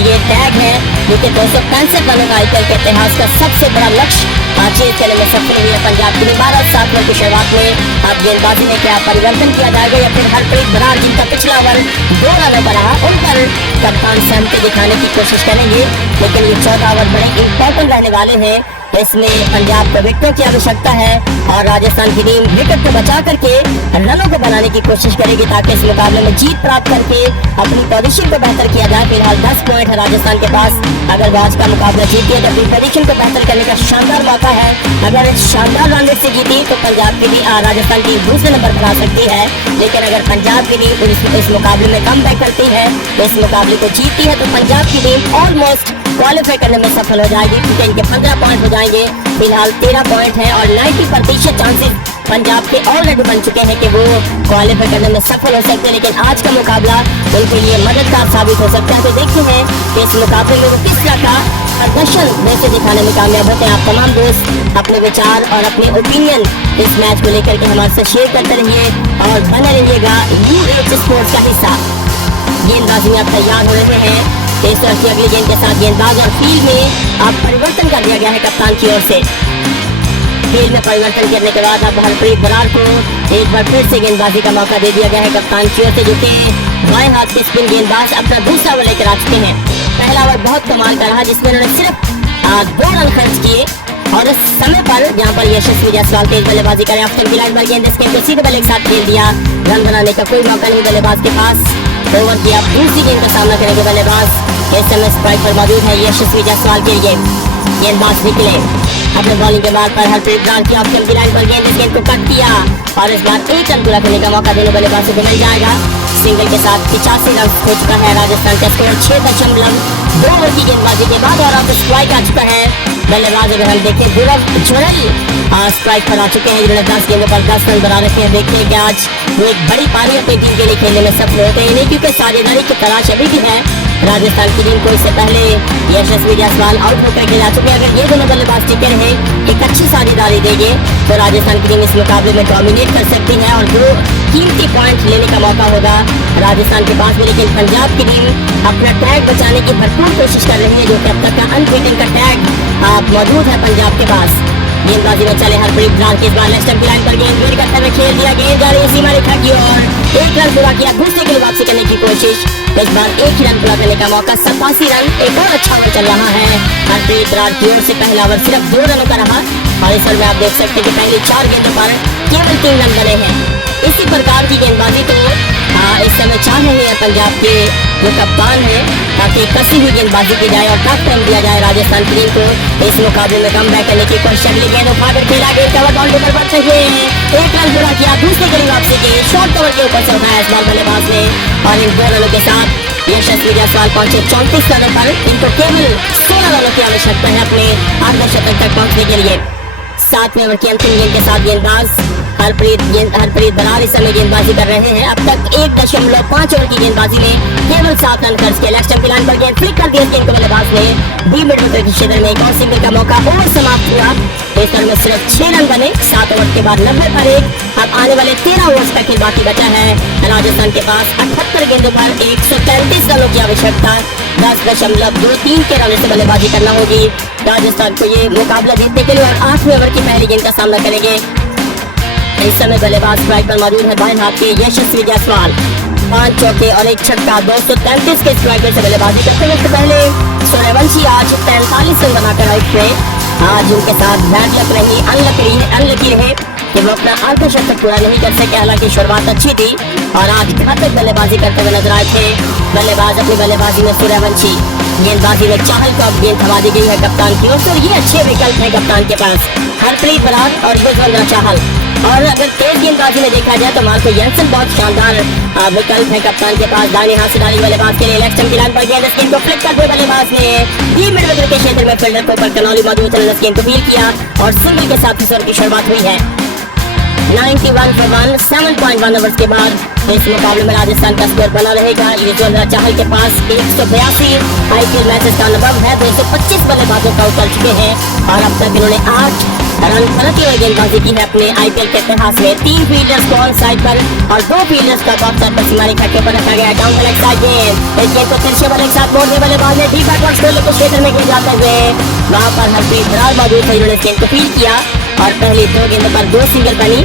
ये टैग है, जो कि 265 रनों का आईपीएल के इतिहास का सबसे बड़ा लक्ष्य चेज करने में सफल हुई है पंजाब की टीम। 12-7 ओवर की शुरुआत में अब गेंदबाजी में क्या परिवर्तन किया जाएगा, या फिर हरप्रीत बराड़ जिनका पिछला ओवर 2 रनों पर रहा, उन पर कप्तान सहमति दिखाने की कोशिश करेंगे। लेकिन ये 14 ओवर बड़े इंपॉर्टेंट रहने वाले हैं। इसमें पंजाब को विकेटों की आवश्यकता है, और राजस्थान की टीम विकेट को बचा करके रनों को बनाने की कोशिश करेगी, ताकि इस मुकाबले में जीत प्राप्त करके अपनी पोजीशन को बेहतर किया जाए। फिलहाल 10 पॉइंट है राजस्थान के पास। अगर आज का मुकाबला जीती है तो अपनी पोजीशन को बेहतर करने का शानदार मौका है। अगर शानदार रन रेट से जीती तो पंजाब की टीम राजस्थान की दूसरे नंबर पर आ सकती है। लेकिन अगर पंजाब की टीम इस मुकाबले में कम बैक करती है, इस मुकाबले को जीतती है, तो पंजाब की टीम ऑलमोस्ट क्वालिफाई करने में सफल हो जाएगी, क्योंकि इनके 15 पॉइंट हो जाएंगे। फिलहाल 13 पॉइंट है, और 90% चांसेस पंजाब के ऑलरेडी बन चुके हैं कि वो क्वालिफाई करने में सफल हो सकते हैं। लेकिन आज का मुकाबला उनके लिए मददगार साबित हो सकता है। तो देखते हैं कि इस मुकाबले में वो किस तरह का प्रदर्शन वैसे दिखाने में कामयाब होते हैं। आप तमाम दोस्त अपने विचार और अपने ओपिनियन इस मैच को लेकर के हमारे साथ शेयर करते रहिए, और बने रहिएगा UH स्पोर्ट्स का हिस्सा। गेंदबाजी में आप तैयार हो रहे हैं, इस तरह की अगली गेंद के साथ गेंदबाज और फील्ड में अब परिवर्तन कर दिया गया है कप्तान की ओर से। फील्ड में परिवर्तन करने के बाद अब हरप्रीत बराड़ को एक बार फिर से गेंदबाजी का मौका दे दिया गया है कप्तान की ओर से, जो कि बाएं हाथ के स्पिन गेंदबाज अपना दूसरा ओवर लेकर आ चुके हैं। पहला ओवर बहुत कमाल का रहा, जिसमें उन्होंने सिर्फ 2 रन खर्च किए, और इस समय पर जहाँ पर यशस्वी जायसवाल तेज बल्लेबाजी करें, ऑप्शन की लाइन पर गेंद इस गेंद को सीधे बल्ले के साथ खेल दिया। रन बनाने का कोई मौका नहीं बल्लेबाज के पास। ओवर की अब दूसरी गेंद का सामना करेंगे बल्लेबाज। इस समय स्ट्राइक पर मौजूद है यशस्वी जायसवाल के लिए। गेंदबाज निकले अपने बॉलिंग के बाद पर हरप्रीत बराड़ की ऑप्शन की लाइन पर गेंद इस गेंद को कट दिया, और इस बार 1 रन पूरा करने का मौका दोनों बल्लेबाजों को मिल जाएगा। सिंगल के साथ 85 रन हो चुका है राजस्थान का स्कोर। 6.2 ओवर की गेंदबाजी के बाद और अब स्ट्राइक आ चुका है बल्लेबाज। अगर हम देखें ध्रुव जुरैल स्ट्राइक पर आ चुके हैं, जिन्होंने 10 गेंदों पर 10 रन बना रखे हैं। देखते हैं कि आज वो एक बड़ी पारी अपनी टीम के लिए खेलने में सफल होते हैं, नहीं क्योंकि साझेदारी की तलाश अभी भी है राजस्थान की टीम को। इससे पहले यशस्वी जायसवाल आउट होकर के जा चुके हैं। अगर ये दोनों बल्लेबाज टिके रहे, एक अच्छी साझेदारी देंगे, तो राजस्थान की टीम इस मुकाबले में डोमिनेट कर सकती है, और 2 कीमती पॉइंट लेने का मौका होगा राजस्थान के पास में। लेकिन पंजाब की टीम अपना टैग बचाने की भरपूर कोशिश कर रही है, जो कि अब तक का अनबीटन का टैग मौजूद है पंजाब के पास। गेंदबाजी में चले हरप्रीत बराड़ के, इस बार लेफ्ट स्टंप की लाइन पर गेंद वेट करते हुए खेल दिया। गेंद जा रही है सीमा रेखा की ओर, 1 रन पूरा किया। दूसरे के लिए वापसी करने की कोशिश, इस बार 1 ही रन पूरा करने का मौका। 87 रन, एक और अच्छा ओवर चल रहा है हरप्रीत बराड़ की ओर से। पहला ओवर सिर्फ 2 रनों का रहा, और इस ओवर में आप देख सकते हैं कि पहली 4 गेंदों पर केवल 3 रन बने हैं। इसी प्रकार की गेंदबाजी तो इस समय चाह रहे हैं पंजाब के जो कप्तान है, ताकि कसी हुई गेंदबाजी की जाए और टफ टाइम दिया जाए राजस्थान टीम को इस मुकाबले में कम बैक करने की कोशिश। अगली गेंद उठाकर खेला, गेंद कवर बाउंड्री पर बच रही है, एक रन पूरा किया, दूसरे गेंद वापसी की, शॉर्ट कवर के ऊपर से उठाया इस बार बल्लेबाज ने और इन 2 रनों के साथ यशस्वी जायसवाल पहुंचे 34 रनों पर। इनको केवल 16 रनों की आवश्यकता है अपने अर्धशतक तक पहुंचने के लिए। 7वें ओवर की अंतिम गेंद के साथ गेंदबाज हरप्रीत बरार इस समय गेंदबाजी कर रहे हैं। अब तक 1.5 ओवर की गेंदबाजी में केवल 7 रन खर्च किए। लेग स्टंप की लाइन पर गेंद फ्लिक कर दी गेंद को बल्लेबाज ने डी मिड विकेट के क्षेत्र में एक और सिंगल का मौका। ओवर समाप्त हुआ, इस ओवर में सिर्फ 6 रन बने। 7 ओवर के बाद 90 पर 1। अब आने वाले 13 ओवर्स का खेल बाकी बचा है। राजस्थान के पास 78 गेंदों पर 133 रनों की आवश्यकता 10.23 के रनों से बल्लेबाजी करना होगी राजस्थान को ये मुकाबला जीतने के लिए और 8वें ओवर की पहली गेंद का सामना करेंगे। इस समय बल्लेबाज स्ट्राइक पर मौजूद है बाएं हाथ के यशस्वी जायसवाल। 5 चौके और 1 छक्का 233 के स्ट्राइक से बल्लेबाजी करते हैं। इससे पहले सूर्यवंशी आज 43 रन बनाकर आउट हुए। आज उनके साथ बैड लक रही, अनलकी रहे कि वो अपना अर्धशतक पूरा नहीं कर सके। हालांकि शुरुआत अच्छी थी और आज घातक बल्लेबाजी करते हुए नजर आए थे बल्लेबाज। अपनी बल्लेबाजी में सूर्यवंशी, गेंदबाजी में चाहल को अब गेंद थमा दी गई है कप्तान की ओर से। ये अच्छे विकल्प हैं कप्तान के पास, हरप्रीत बरार और युजवेंद्र चाहल। और अगर तेज गेंदबाजी में देखा जाए तो मार्को जेनसन बहुत शानदार विकल्प है कप्तान के पास। दाहिने हाथ से डाली बल्लेबाज के लिए लेग स्टंप की लाइन पर गेंद, स्किन को फ्लिक कर दिया बल्लेबाज ने डी मिड विकेट के क्षेत्र में फील्डर को ऊपर कनौली मौजूद है, स्किन को फील किया और सिंगल के साथ इस ओवर की शुरुआत हुई है। 91 for 1, 7.1 ओवर्स के बाद इस मुकाबले में राजस्थान का स्कोर बना रहेगा। युजवेंद्र चाहल के पास 182 आईपीएल मैचेस का अनुभव है, 225 बल्लेबाजों का उतर चुके हैं और अब तक इन्होंने 8 रन करती हुई गेंदबाजी की है अपने आईपीएल के इतिहास में। 3 फील्डर्स को ऑन साइड पर और 2 फील्डर्स का बॉक्स पर सीमा रेखा के ऊपर रखा गया। डाउन द लेग साइड गेंद, इस गेंद को तिरछे बल्ले के साथ मोड़ने बल्लेबाज ने डीप बैकवर्ड स्कोर के क्षेत्र में गिर जाते हुए वहां पर हरप्रीत बरार मौजूद थे, इन्होंने गेंद को फील किया और पहली 2 गेंदों पर 2 सिंगल बनी।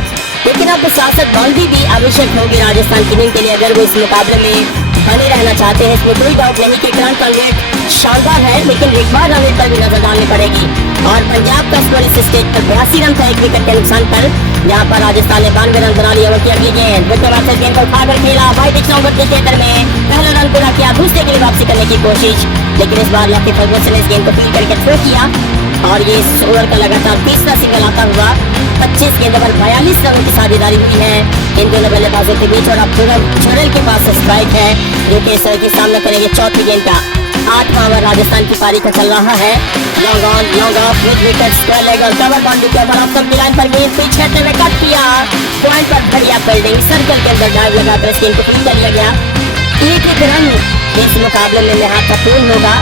लेकिन अब सासठ बाउंड्री भी आवश्यक होगी राजस्थान की टीम के लिए अगर वो इस मुकाबले में बने रहना चाहते हैं। इसमें कोई डाउट नहीं कि ग्राउंड का रेट शानदार है, लेकिन रिकॉर्ड रन रेट पर भी नजर डालनी पड़ेगी। और पंजाब का स्कोर इस स्टेज पर 82 रन था 1 विकेट के नुकसान पर, जहां पर राजस्थान ने 92 रन बना लिए। की अगली गेंद गेंद को उठाकर खेला, वाइड ओवर के क्षेत्र में पहला रन पूरा किया, दूसरे के लिए वापसी करने की कोशिश, लेकिन इस बार लकी फर्गुसन ने इस गेंद को फील करके थ्रो किया और ये इस ओवर का लगातार 30वां सिंगल आता हुआ 25 गेंदों पर 42 रनों की साझेदारी हुई है इन दोनों बल्लेबाजों के बीच। और अब जुड़ल के पास स्ट्राइक है जो कि इस ओवर की सामना करेंगे चौथी गेंद का। 8वां ओवर राजस्थान की पारी का चल रहा है। Long on long off with wicket, square leg और कवर बाउंड्री के ऊपर ऑफ की लाइन पर गेंद पिच हेड में कट किया, पॉइंट पर बढ़िया फील्डिंग, सर्कल के अंदर ड्राइव लगाकर इस गेंद को फील कर लिया गया। एक रन इस मुकाबले में महत्वपूर्ण होगा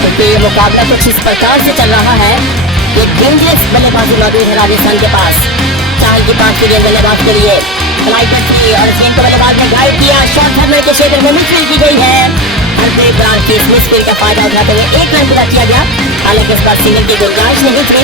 क्योंकि ये मुकाबला कुछ इस प्रकार से चल रहा है। एक डेंजरस बल्लेबाजी मौजूद है राजस्थान के पास। चाहल की 5 गेंद बल्लेबाज के लिए फ्लाइट थी और इस गेंद को बल्लेबाज ने ड्राइव किया, शॉर्ट थर्ड के क्षेत्र में मिसफील्ड की गई है। हरप्रीत बरार की इस मिसफील्ड का फायदा उठाते हुए 1 रन पूरा किया गया। हालांकि इस बार सिंगल की गुंजाइश नहीं थी,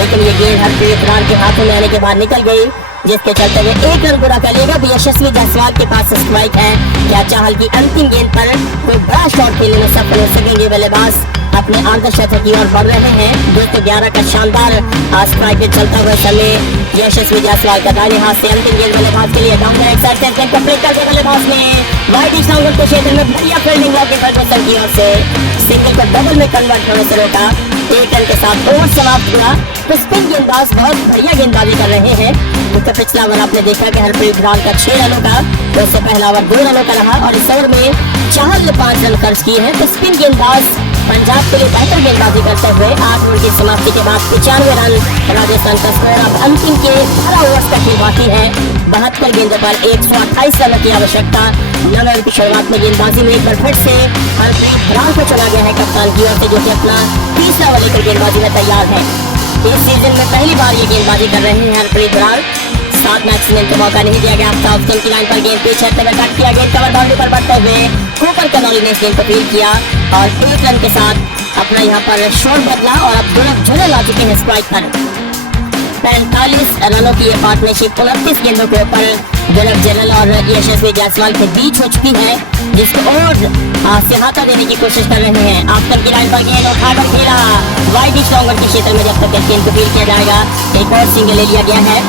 लेकिन ये गेंद हरप्रीत बरार के हाथों में आने के बाद निकल गई, जिसके चलते हुए 1 रन पूरा कर लिएगा। यशस्वी जायसवाल के पास स्ट्राइक है। क्या चाहल की अंतिम गेंद पर कोई बड़ा शॉट खेलने में सफल हो सकेंगे बल्लेबाज? अपने अर्धशतक की ओर बढ़ रहे हैं। 211 का शानदार स्ट्राइक पे चलता हुआ समय यशस्वी जायसवाल का दाहिने हाथ से अंतिम गेंद बल्लेबाज के लिए डाउन द लेग साइड से कंप्लीट करके बल्लेबाज ने वाइड स्टाउन के क्षेत्र में बढ़िया फील्डिंग लॉके फर्गुसन की ओर से सिंगल को डबल में कन्वर्ट होने से रोका। 1 रन के साथ ओवर समाप्त हुआ। तो स्पिन गेंदबाज बहुत बढ़िया गेंदबाजी कर रहे हैं। तो पिछला ओवर आपने देखा कि हरप्रीत बरार का 6 रनों का, उससे पहला ओवर 2 रनों का रहा और इस ओवर में चाहल ने 5 रन खर्च किए हैं। तो स्पिन गेंदबाज पंजाब के लिए बेहतर गेंदबाजी करते हुए 8 ओवर की समाप्ति के बाद 95 रन राजस्थान का स्कोर। अब अंतिम के 12 ओवर्स का खेल बाकी है। 72 गेंदों पर 128 रन की आवश्यकता। 9 ओवर की शुरुआत में गेंदबाजी में एक बार फिर से हरप्रीत बरार को चुना गया है कप्तान की ओर से, जो कि अपना तीसरा ओवर लेकर गेंदबाजी में तैयार है। इस सीजन में पहली बार ये गेंदबाजी कर रहे हैं हरप्रीत बरार। 7 मैच में इनको मौका नहीं दिया गया। ऑफ की लाइन पर गेंद पीछे में कट किया, गेंद कवर बाउंड्री पर बढ़ते हुए कूपर कनौली ने इस गेंद को फील किया और 1 रन के साथ अपना यहाँ पर शॉट बदला और अब दोनों जुड़े ला चुके हैं स्ट्राइक पर। 45 रनों की ये पार्टनरशिप 29 गेंदों के ऊपर जनक जनरल और यशस्वी जायसवाल के बीच हो चुकी है, जिसको और सिहाता देने की कोशिश कर रहे हैं। आफ्टर की लाइन पर गेंद उठाकर खेला, वाइड स्ट्रॉन्गर के क्षेत्र में जब तक गेंद को फील किया जाएगा। एक और सिंगल ले लिया गया है।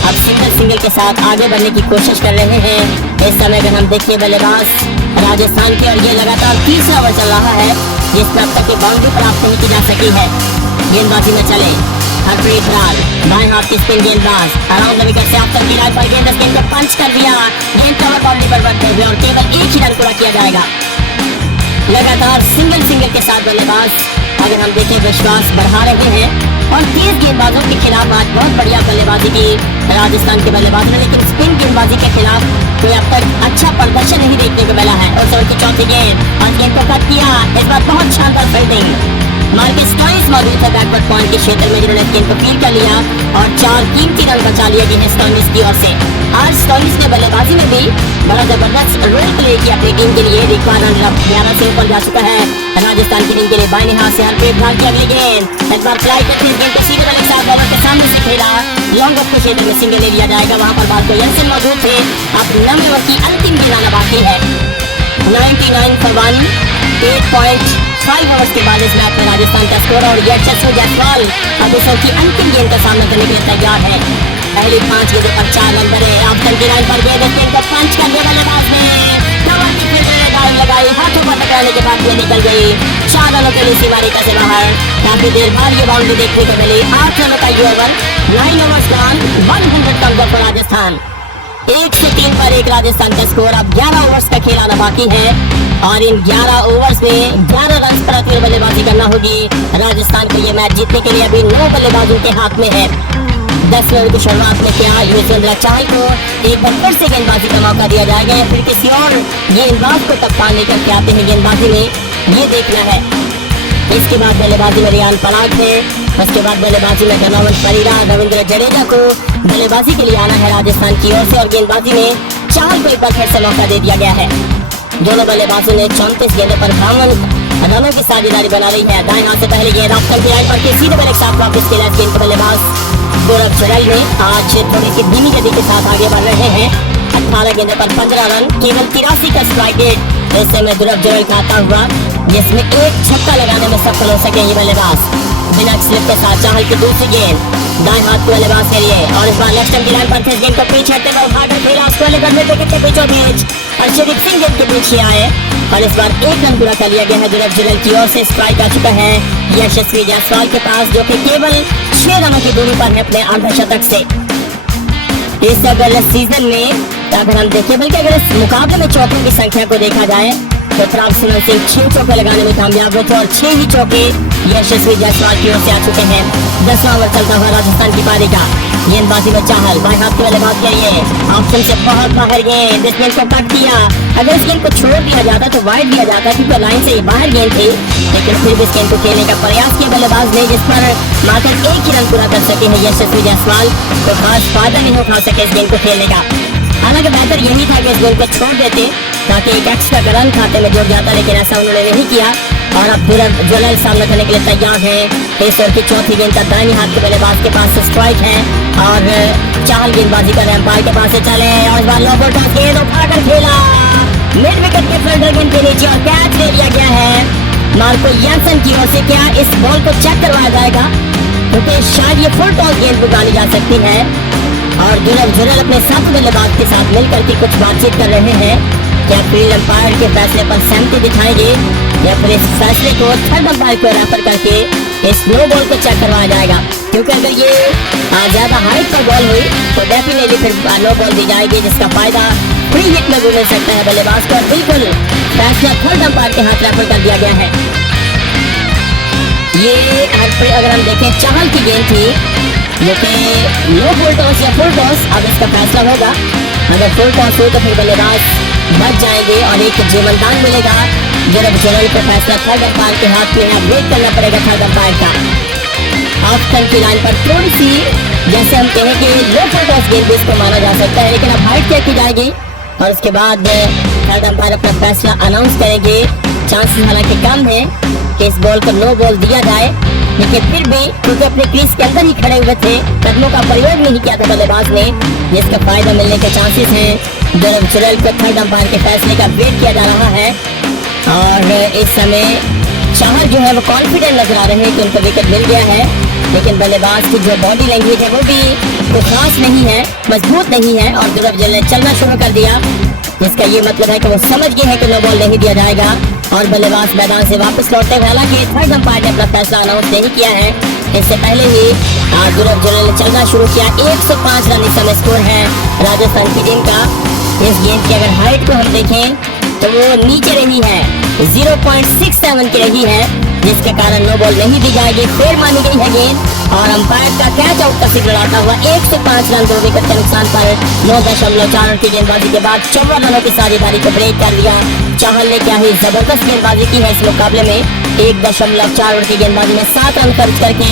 अब सिंगल के साथ आगे बढ़ने की कोशिश कर रहे हैं। इस समय अगर हम देखिए बल्लेबाज राजस्थान की, और ये लगातार तीसरा ओवर चल रहा है जिसमें अब तक की बाउंड्री प्राप्त नहीं की जा सकी है। गेंदबाजी में चले हरप्रीत बरार, बाएं हाथ की स्पिन गेंदबाज अराउंड द विकेट से आफ्टर की लाइन पर गेंद को पंच कर दिया। गेंद कवर बाउंड्री पर बढ़ते हुए और केवल एक ही रन पूरा किया जाएगा। लगातार सिंगल के साथ बल्लेबाज अगर हम देखें विश्वास बढ़ा रहे हैं और तेज गेंदबाजों के खिलाफ आज बहुत बढ़िया बल्लेबाजी की राजस्थान के बल्लेबाज ने, लेकिन स्पिन गेंदबाजी के खिलाफ कोई अब तक अच्छा प्रदर्शन नहीं देखने को मिला है। और ओवर की चौथी गेंद और गेंद को कट किया, इस बार बहुत शानदार फील्डिंग। मार्कस स्टोइनिस मौजूद थे बैकवर्ड पॉइंट के क्षेत्र में जिन्होंने गेंद को फील्ड कर लिया और 4 कीमती रन बचा लिए गए स्टोइनिस की ओर से। आज स्टोइनिस ने बल्लेबाजी में भी बड़ा जबरदस्त रोल प्ले किया अपनी टीम के लिए। रिकॉर्ड रन 11 से ऊपर जा चुका है राजस्थान की टीम के लिए। बाएं हाथ से हरप्रीत बरार की अगली गेंद, इस बार फ्लाई करते हुए गेंद को सीधे वाले साथ बॉलर के सामने से खेला, लॉन्ग ऑफ के क्षेत्र में सिंगल ले लिया जाएगा। वहां पर बाद यंसन मौजूद थे। अब 9 ओवर की अंतिम गेंद आना बाकी है। 99 for 1, 8.5 ओवर्स के बाद इस मैच में राजस्थान का स्कोर और यशस्वी जायसवाल अब इस ओवर की अंतिम गेंद का सामना करने के लिए तैयार है। पहली 5 गेंदों पर 4 रन बने। आफ्टर की लाइन पर गेंद को पंच कर दिया बल्लेबाज ने, कवर की फील्ड में डाई लगाई, हाथों पर टकराने के बाद ये निकल गई 4 रनों के लिए सीमा रेखा से बाहर। काफी देर बाद ये बाउंड्री देखने को मिली। 8 रनों का ये over, 9 overs gone, 100 come for Rajasthan. 1 से 3 पर 1 राजस्थान का स्कोर। अब 11 ओवर्स का खेल आना बाकी है और इन 11 ओवर्स में 11 रन पर अपनी बल्लेबाजी करना होगी राजस्थान को। ये मैच जीतने के लिए अभी 9 बल्लेबाजों के हाथ में है। 10 ओवर की शुरुआत में क्या युजवेंद्र चहल को एक बार फिर से गेंदबाजी का मौका दिया जाएगा या फिर किसी और गेंदबाज को कप्तान लेकर के आते हैं गेंदबाजी में, ये देखना है। इसके बाद बल्लेबाजी में रियान पराग है, उसके बाद बल्लेबाजी में धनोवन परीरा, रविंद्र जडेजा को बल्लेबाजी के लिए आना है राजस्थान की ओर से और गेंदबाजी में चहल को एक बार फिर से मौका दे दिया गया है। दोनों बल्लेबाजों ने 34 गेंदों पर 52 रनों की साझेदारी बना रही है। दाएं हाथ से पहले गेंद आफ्टर की लाइन पर सीधे बैक साथ वापस के लिए गेंद बल्लेबाज गौरव चुड़ैल ने आज थोड़ी सी धीमी गति के साथ आगे बढ़ रहे हैं। 18 गेंदों पर 15 रन, केवल 83 का स्ट्राइक रेट इस समय ध्रुव जुरैल खाता हुआ, जिसमें एक छक्का लगाने में सफल हो सके ये बल्लेबाज। बिना स्लिप के साथ चहल की दूसरी गेंद दाएं हाथ के बल्लेबाज के लिए और इस बार लेफ्ट की लाइन पर थे गेंद को पीछे हटते हुए उठाकर खेला उसको लेकर विकेट के बीचों बीच अर्शदीप सिंह गेंद के पीछे आए और इस बार 1 रन पूरा कर लिया गया है ध्रुव जुरैल की ओर से। स्ट्राइक आ चुका है यशस्वी जायसवाल के पास जो कि केवल 6 रनों की दूरी पर है अपने अर्धशतक से। इस अगर सीजन में अगर हम देखें, बल्कि अगर इस मुकाबले में चौकों की संख्या को देखा जाए तो प्राप्त सिंह 6 चौके लगाने में कामयाब हुए थे और 6 ही चौके यशस्वी जायसवाल की ओर से आ चुके हैं। 10वां ओवर चलता हुआ राजस्थान की पारी का। गेंदबाजी में चहल बाएं हाथ के बल्लेबाज के लिए ऑप्शन से बहुत बाहर गेंद, इस गेंद को काट दिया। अगर इस गेंद को छोड़ दिया जाता तो वाइड दिया जाता क्योंकि लाइन से बाहर गेंद थी, लेकिन फिर भी इस गेंद को खेलने का प्रयास किया बल्लेबाज ने जिस पर मात्र 1 ही रन पूरा कर सके हैं यशस्वी जायसवाल, तो खास फायदा नहीं उठा सके इस गेंद को खेलने का। हालांकि बेहतर यही था कि इस गेंद को छोड़ देते ताकि एक एक्स्ट्रा रन खाते में जुड़ जाता, लेकिन ऐसा उन्होंने नहीं किया और अब ध्रुव जुरैल सामना करने के लिए तैयार है। इस ओवर की चौथी गेंद का दाहिने हाथ के बल्लेबाज के पास स्ट्राइक है और चहल गेंदबाजी कर एम्पायर के पास से चले और इस बार लो बॉल टॉस गेंद उठाकर खेला मिड विकेट के फील्डर गेंद के नीचे और कैच ले लिया गया है मार्को यानसन की ओर से। क्या इस बॉल को चेक करवाया जाएगा क्योंकि शायद ये फुल टॉस गेंद डाली जा सकती है और ध्रुव जुरैल अपने साथी बल्लेबाज के साथ मिलकर के कुछ बातचीत कर रहे हैं। क्या फील्ड अंपायर के फैसले पर सहमति दिखाएंगे या फिर इस फैसले को थर्ड अंपायर को रेफर करके इस नो बॉल को चेक करवाया जाएगा, क्योंकि अगर ये ज्यादा हाइट पर बॉल हुई तो डेफिनेटली फिर नो बॉल दी जाएगी जिसका फायदा फ्री हिट में भी मिल सकता है बल्लेबाज को। बिल्कुल फैसला थर्ड अंपायर के हाथ रेफर कर दिया गया है। ये अगर हम देखें चहल की गेंद थी जो कि नो फुल टॉस या फुल टॉस, अब इसका फैसला होगा। अगर फुल टॉस हो तो फिर बल्लेबाज बच जाएंगे और एक जीवनदान मिलेगा। ध्रुव जुरैल को फैसला थर्ड अंपायर के हाथ में है, वेट करना पड़ेगा थर्ड अंपायर का। ऑप्शन की लाइन पर थोड़ी सी जैसे हम कहें कि लो फुल टॉस गेंद भी इसको माना जा सकता है, लेकिन अब हाइट चेक की जाएगी और उसके बाद थर्ड अंपायर अपना फैसला अनाउंस करेंगे। चांसेस हालांकि कम है कि इस बॉल को नो बॉल दिया जाए, लेकिन फिर भी क्योंकि अपने क्रीज के अंदर ही खड़े हुए थे, कदमों का प्रयोग नहीं किया था बल्लेबाज ने, जिसका फायदा मिलने के चांसेस हैं। ध्रुव जुरैल को थर्ड अंपायर के फैसले का वेट किया जा रहा है और इस समय चहल जो है वो कॉन्फिडेंट नजर आ रहे हैं कि उनको विकेट मिल गया है, लेकिन बल्लेबाज की जो बॉडी लैंग्वेज है वो भी तो खास नहीं है, मजबूत नहीं है और ध्रुव जुरैल ने चलना शुरू कर दिया जिसका ये मतलब है कि वो समझ गए हैं कि नो बॉल नहीं दिया जाएगा और बल्लेबाज मैदान से वापस लौटते हुए, हालांकि थर्ड अंपायर ने अपना फैसला अनाउंस नहीं किया है। इससे पहले ही ध्रुव जुरैल ने चलना शुरू किया। 105 रन इस समय स्कोर है राजस्थान की टीम का। इस गेंद की अगर हाइट को हम देखें तो वो नीचे रही है, 0.67 की रही है, जिसके कारण नो बॉल नहीं दी जाएगी। फिर मानी गई है गेंद और अंपायर का कैच आउट का सिग्नल आता हुआ 105 रन 2 विकेट के नुकसान पर 9.4 रन की गेंदबाजी के बाद 54 रनों की साझेदारी को ब्रेक कर दिया। चहल ने क्या ही जबरदस्त गेंदबाजी की है इस मुकाबले में। 1.4 ओवर की गेंदबाजी में 7 रन खर्च करके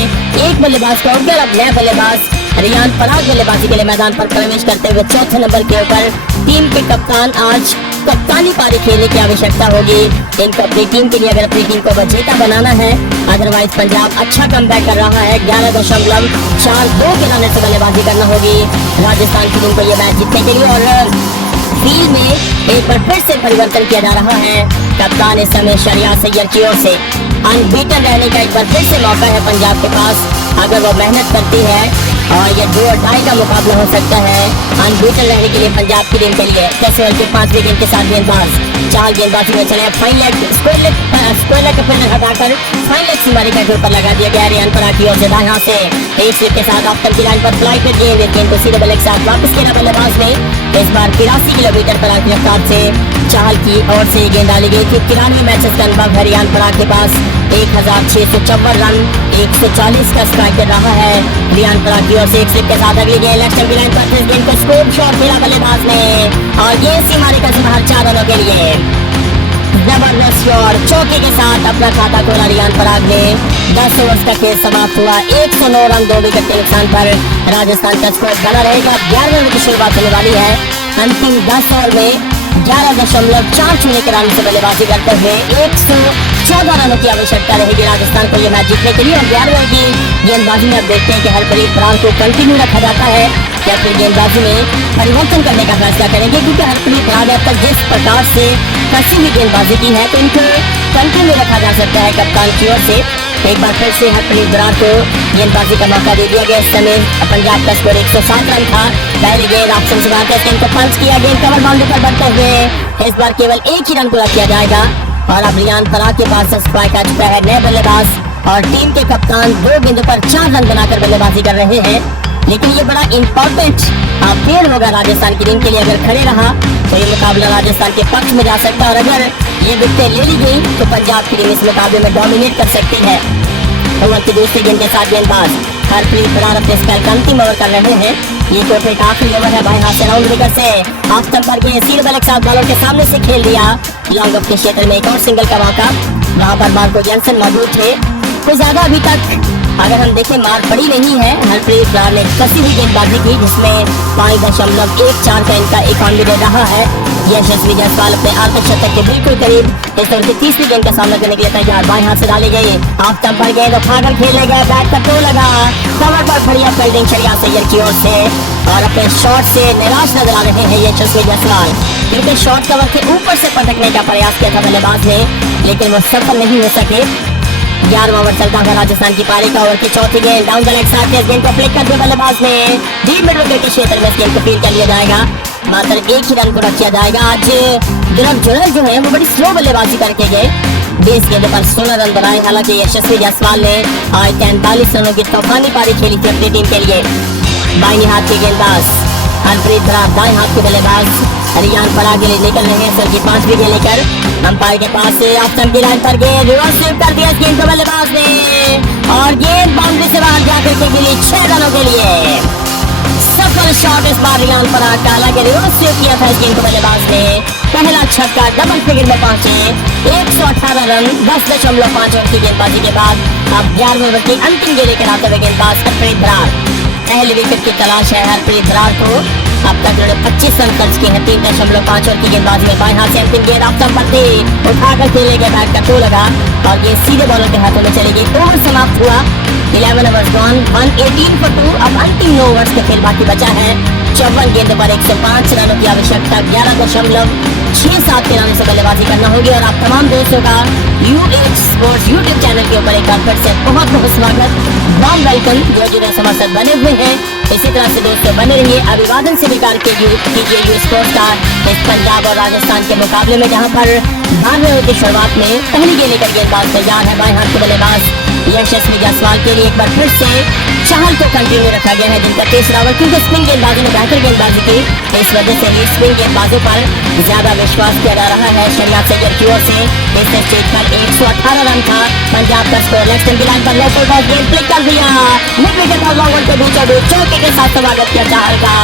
एक बल्लेबाज को आउट। अब नया बल्लेबाज रियान पराग बल्लेबाजी के लिए मैदान पर प्रवेश करते हुए चौथे नंबर के ऊपर। टीम के कप्तान आज कप्तानी पारी खेलने की आवश्यकता होगी इनको अपनी टीम के लिए, अगर अपनी टीम को विजेता बनाना है। अदरवाइज पंजाब अच्छा कमबैक कर रहा है। 11.42 के रन से बल्लेबाजी करना होगी राजस्थान की टीम को ये मैच जीतने के लिए। और फील्ड में एक बार फिर से परिवर्तन किया जा रहा है। कप्तान इस समय शरियात सैयद की ओर से अनबीटन रहने का एक बार फिर से मौका है पंजाब के पास, अगर वो मेहनत करती है और ये 2-2.5 का मुकाबला हो सकता है अनबीटन रहने के लिए पंजाब की टीम के लिए। टेस्ट ओवर के 5 विकेट के साथ गेंदबाज चाल गेंदबाजी में चले। फाइन लेग स्क्वायर लेग का फिल्डर हटाकर फाइन लेग सीमारी का ऊपर लगा दिया गया। रियान पराग की ओर से दाएं हाथ से एक स्लिप के साथ ऑफ की लाइन पर फ्लाइट पे गेंद को सीधे बल्ले के साथ वापस किया बल्लेबाज ने। इस बार 83 किलोमीटर पर आगे रफ्तार से चाहल की ओर से गेंद डाली गई थी। 93 मैचेस का अनुभव है रियान पराग के पास। 1654 रन 140 का स्ट्राइक कर रहा है रियान पराग की ओर से। एक स्लिप के साथ अगली गेंद लेफ्ट की लाइन पर गेंद को स्कोप शॉट खेला बल्लेबाज ने और ये सीमारी का बाहर 4 रनों के लिए जबरदस्त शॉट चौके के साथ अपना खाता खोला रियान पराग ने। 10 ओवर का खेल समाप्त हुआ। 109 रन 2 विकेट के नुकसान पर राजस्थान का स्कोर बना रहेगा। 11 ओवर की शुरुआत होने वाली है। अंतिम 10 ओवर में 11.4 के रन से बल्लेबाजी करते हुए 114 रनों की आवश्यकता रहेगी राजस्थान को ये मैच जीतने के लिए। और 11 ओवर की गेंदबाजी में अब देखते हैं कि हरप्रीत बरार को कंटिन्यू रखा जाता है या फिर गेंदबाजी में परिवर्तन करने का फैसला करेंगे, क्योंकि हरप्रीत बरार अब तक जिस प्रकार से कसी हुई गेंदबाजी की है तो इनको कंटिन्यू रखा जा सकता है कप्तान की ओर से। एक बार फिर से हरप्रीत बरार को गेंदबाजी का मौका दे दिया गया। इस समय पंजाब का स्कोर 107 रन था। पहली गेंद ऑप्शन से गेंद को पंच किया, गेंद कवर बाउंड्री पर बढ़ते हुए इस बार केवल एक ही रन पूरा किया जाएगा। और अब रियान पराग के पास स्ट्राइक आ चुका है नए बल्लेबाज और टीम के कप्तान 2 गेंदों पर 4 रन बनाकर बल्लेबाजी कर रहे हैं। लेकिन ये बड़ा इंपॉर्टेंट फेल होगा राजस्थान की टीम के लिए। अगर खड़े रहा तो ये मुकाबला राजस्थान के पक्ष में जा सकता है और अगर ये विकेट ले ली गई तो पंजाब की टीम इस मुकाबले में डोमिनेट कर सकती है। ओवर की दूसरी गेंद के साथ गेंदबाज हरप्रीत बरार अपने स्पेल का अंतिम ओवर कर रहे हैं। ये कोटे का आखिरी ओवर है। बाएं हाथ से राउंड विकेट से ऑफ स्टंप पर गए सीधे बल्ले के साथ बॉलर के सामने से खेल दिया। लॉन्ग ऑफ के क्षेत्र में एक और सिंगल का मौका। वहां पर मार्को जेनसन मौजूद थे। कोई ज्यादा अभी तक अगर हम देखें मार पड़ी नहीं है। हरप्रीत बरार ने कसी हुई गेंदबाजी की जिसमें 5.14 का इनका इकॉनमी दे रहा है। यशस्वी जायसवाल अपने आर्थिक शतक के बिल्कुल करीब इस ओवर की तीसरी गेंद का सामना करने के लिए तैयार। बाएं हाथ से डाली गई ऑफ स्टंप पर गेंद उठाकर खेले गए, बैट का टो लगा, कवर पर बढ़िया फील्डिंग शरियात सैयद की ओर से और अपने शॉट से निराश नजर आ रहे हैं यशस्वी जायसवाल, क्योंकि शॉट कवर के ऊपर से पटकने का प्रयास किया था बल्लेबाज ने लेकिन वो सफल नहीं हो सके। 11वां ओवर चलता है राजस्थान की पारी का। ओवर की चौथी गेंद डाउन द लेग साइड गेंद को फ्लिक कर दिया बल्लेबाज ने। डीप मिड विकेट के क्षेत्र में गेंद को फील्ड कर लिया जाएगा। मात्र एक ही रन को रखा जाएगा। आज ध्रुव जुरैल जो है वो बड़ी स्लो बल्लेबाजी करके गए। 20 गेंदों पर 16 रन बनाए। हालांकि यशस्वी जायसवाल ने आज 43 रनों की तूफानी पारी खेली थी अपनी टीम के लिए। बाईं हाथ के गेंदबाज हरप्रीत बरार, दाएं हाथ के बल्लेबाज रियान पराग निकल रहे हैं सर की 5वीं गेंद लेकर। अंपायर के पास से ऑप्शन की लाइन पर गेंद रिवर्स स्वीप कर दिया गेंद को बल्लेबाज ने और गेंद बाउंड्री से बाहर जाकर के मिली 6 रनों के लिए। सफल शॉट इस बार रियान पराग का। हालांकि रिवर्स स्वीप किया था इस गेंद को बल्लेबाज ने। पहला छक्का, डबल फिगर में पहुंचे। 118 रन 10.5 ओवर की गेंदबाजी के बाद अब 11वें ओवर की अंतिम गेंद लेकर आते हुए गेंदबाज हरप्रीत बरार। पहले विकेट की तलाश है हरप्रीत बरार को। अब तक उन्होंने 25 रन खर्च किए हैं 3.5 ओवर की गेंदबाजी में। बाएं हाथ से अंतिम गेंद ऑफ स्टंप पर थी, उठाकर खेलेंगे, बैट का टो लगा और ये सीधे बॉलर के हाथों में चलेगी। ओवर समाप्त हुआ। 11 ओवर्स गॉन, 118 for 2। अब अंतिम 9 ओवर्स का खेल बाकी बचा है। 54 गेंदों पर 105 रनों की आवश्यकता 11.67 रनों से बल्लेबाजी करना होगी। और आप तमाम दोस्तों का UH स्पोर्ट्स यूट्यूब चैनल के ऊपर एक बार फिर से बहुत बहुत स्वागत, वार्म वेलकम। जो जुड़े समर्थक बने हुए हैं इसी तरह से दोस्तों बने रहिए। अभिवादन स्वीकार कीजिए यू स्पोर्ट्स का इस पंजाब और राजस्थान के मुकाबले में, जहां पर 12वें ओवर की शुरुआत में पहली गेंद लेकर गेंदबाज तैयार है। बाएं हाथ के बल्लेबाज यशस्वी जायसवाल के लिए एक बार फिर से चाहल को कंटिन्यू रखा गया है, जिनका तीसरा ओवर, क्योंकि स्पिन गेंदबाजी ने बेहतर गेंदबाजी की, इस वजह से ही स्पिन गेंदबाजों पर ज्यादा विश्वास किया जा रहा है। शरियात सैयद की ओर से इस स्टेज पर 118 रन था पंजाब का स्कोर। लेफ्ट स्टंप की लाइन पर लेफ्ट बॉल गेंद फ्लिक कर दिया, मिड विकेट और लॉन्ग ऑन के बीचों बीच चौके के साथ स्वागत किया चाहल का,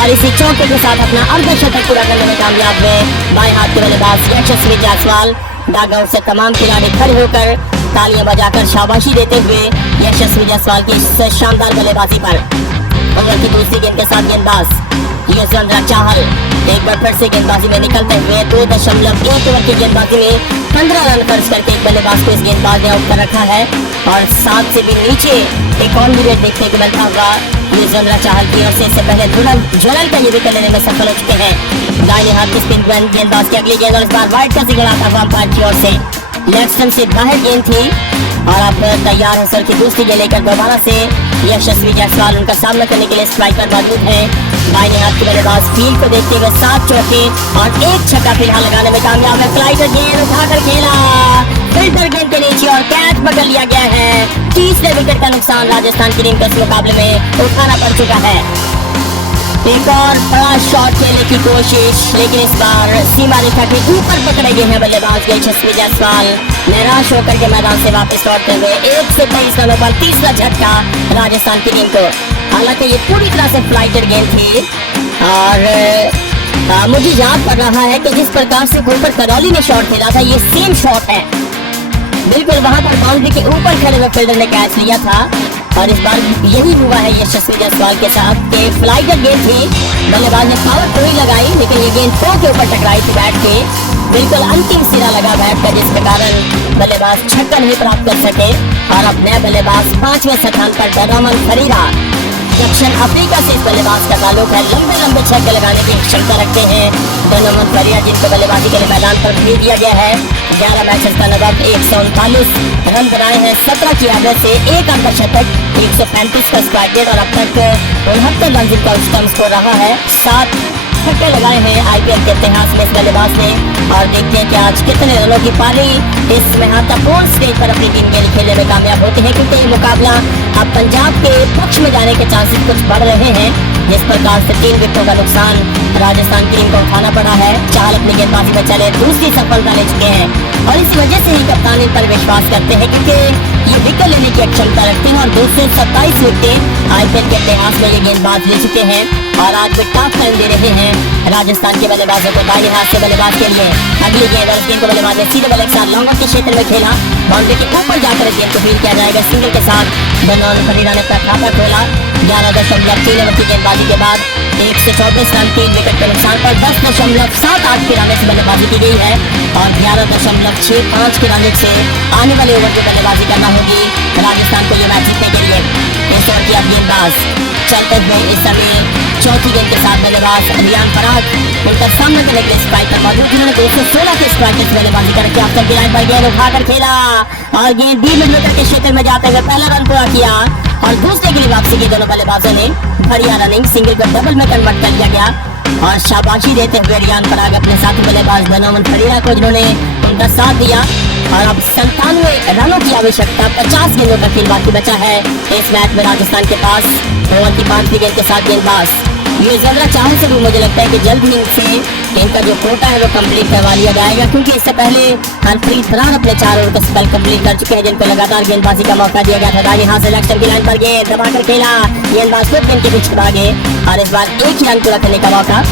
और इसी चौके के साथ अपना अर्धशतक पूरा करने में कामयाब हुए बाएं हाथ के बल्लेबाज यशस्वी जायसवाल। डगआउट से तमाम खिलाड़ी खड़े होकर तालियां बजाकर शाबाशी देते हुए यशस्वी जायसवाल की इस शानदार बल्लेबाजी पर। ओवर की दूसरी गेंद के साथ गेंदबाज युजवेंद्र चाहल एक बार फिर से गेंदबाजी में निकलते हुए 2.1 ओवर की गेंदबाजी में 15 रन खर्च करके एक बल्लेबाज को इस गेंदबाज ने आउट कर रखा है। और 7 से भी नीचे एक और विकेट देखने को मिलता हुआ युजवेंद्र चाहल की ओर से। इससे पहले ज्वलन का ये विकेट लेने में सफल हो चुके हैं। दाहिने हाथ की स्पिन गेंदबाज की अगली गेंद, और इस बार वाइड का सिग्नल आता हुआ अंपायर की ओर से। लेफ्ट स्टंप से बाहर गेंद थी और अब तैयार है सर की दूसरी गेंद लेकर दोबारा से यशस्वी जायसवाल उनका सामना करने के लिए स्ट्राइक पर मौजूद है। दाहिने हाथ के बल्लेबाज फील्ड को देखते हुए 7 चौके और 1 छक्का फिलहाल लगाने में कामयाब है। फ्लाइटर गेंद उठाकर खेला, फिल्टर गेंद के नीचे और कैच पकड़ लिया गया है। तीसरे विकेट का नुकसान राजस्थान की टीम को इस मुकाबले में उठाना पड़ चुका है। एक और बड़ा शॉट खेलने की कोशिश, लेकिन इस बार सीमा रेखा के ऊपर पकड़े गए हैं बल्लेबाज यशस्वी जायसवाल। निराश होकर के मैदान से वापस लौटते हुए 123 रनों पर तीसरा झटका राजस्थान की टीम को। हालांकि ये पूरी तरह से फ्लाइटर गेंद थी और मुझे याद पड़ रहा है कि जिस प्रकार से गोपर करौली ने शॉट खेला था, ये सेम शॉट है। बिल्कुल वहां पर बाउंड्री के ऊपर खड़े हुए फील्डर ने कैच लिया था, और इस बार यही हुआ है यशस्वी जायसवाल के साथ कि फ्लाइटर गेंद थी, बल्लेबाज ने पावर तो ही लगाई, लेकिन ये गेंद टो के ऊपर टकराई थी बैट के। बिल्कुल अंतिम सिरा लगा बैट का, जिसके कारण बल्लेबाज छक्का नहीं प्राप्त कर सके। और अब नए बल्लेबाज 5वें स्थान पर डोनाल्ड फरीरा, दक्षिण अफ्रीका से इस बल्लेबाज का ताल्लुक है। लंबे लंबे छक्के लगाने की क्षमता रखते हैं डोनाल्ड फरीरा, जिनको बल्लेबाजी के लिए मैदान पर भेज दिया गया है। 11 मैचेस का नवाब 139 रन बनाए हैं, 17 की एवरेज से 1 अर्धशतक, 135 का स्ट्राइक रेट, और अब तक 69 रन का उच्चतम स्कोर रहा है। 7 छक्के लगाए हैं IPL के इतिहास में इस बल्लेबाज ने। और देखते हैं कि आज कितने रनों की पारी इस महत्वपूर्ण स्टेज पर अपनी टीम के लिए खेलने में कामयाब होते हैं, क्योंकि ये मुकाबला अब पंजाब के पक्ष में जाने के चांसेस कुछ बढ़ रहे हैं। जिस प्रकार से 3 विकेटों का नुकसान राजस्थान की टीम को उठाना पड़ा है। चाहल अपनी गेंदबाजी में चले दूसरी सफलता ले चुके हैं, और इस वजह से ही कप्तान इन पर विश्वास करते हैं, क्योंकि ये विकेट लेने की क्षमता रखते हैं। और 227 विकेट IPL के इतिहास में ये गेंदबाज ले चुके हैं, और आज भी टॉप टाइम दे रहे हैं राजस्थान के बल्लेबाजों को। दाहिने हाथ से बल्लेबाज के लिए अगली गेंद, और इस गेंद को बल्लेबाज ने सीधे बल्ले के साथ लॉन्ग ऑन के क्षेत्र में खेला। बाउंड्री के ऊपर जाकर इस गेंद को फील्ड किया जाएगा सिंगल के साथ। डोनाल्ड फरीरा ने अपना खाता खोला। 11.3 ओवर की गेंदबाजी के बाद 124 रन, 3 विकेट के नुकसान पर 10.78 के रन से बल्लेबाजी की गई है, और 11.65 के रन से आने वाले ओवर की बल्लेबाजी करना होगी राजस्थान को ये मैच जीतने के लिए। इस ओवर की अब गेंदबाज चलते हुए इस समय चौथी गेंद के साथ बल्लेबाज रियान पराग उनका सामना करने के लिए स्ट्राइक पर मौजूद, जिन्होंने 216 के स्ट्राइक से बल्लेबाजी करके आफ्टर की लाइन पर गेंद उठाकर खेला, और गेंद डी मिड विकेट के क्षेत्र में जाते हुए पहला रन पूरा किया। और दूसरे के लिए वापसी की दोनों बल्लेबाजों ने बढ़िया रनिंग, सिंगल को डबल में कन्वर्ट कर दिया गया, और शाबाशी देते हुए रियान पराग अपने साथी बल्लेबाज डोनाल्ड फरीरा को, जिन्होंने उनका साथ दिया। और अब 97 रनों की आवश्यकता, 50 गेंदों का खेल बाकी बचा है इस मैच में राजस्थान के पास। ओवर की 5वीं गेंद के साथ गेंदबाज युजवेंद्र चाहल से भी मुझे लगता है कि जल्द ही से इनका जो कोटा है वो कंप्लीट करवा लिया जाएगा, क्योंकि इससे पहले हरप्रीत बराड़ अपने 4 ओवर का स्पेल कंप्लीट कर चुके हैं, जिनको लगातार गेंदबाजी का मौका दिया गया था। दाहिने हाथ से लेफ्ट स्टंप की लाइन पर गेंद दबाकर खेला, गेंदबाज को गेंद के बीच भागे, और इस बार 1 ही रन पूरा करने का मौका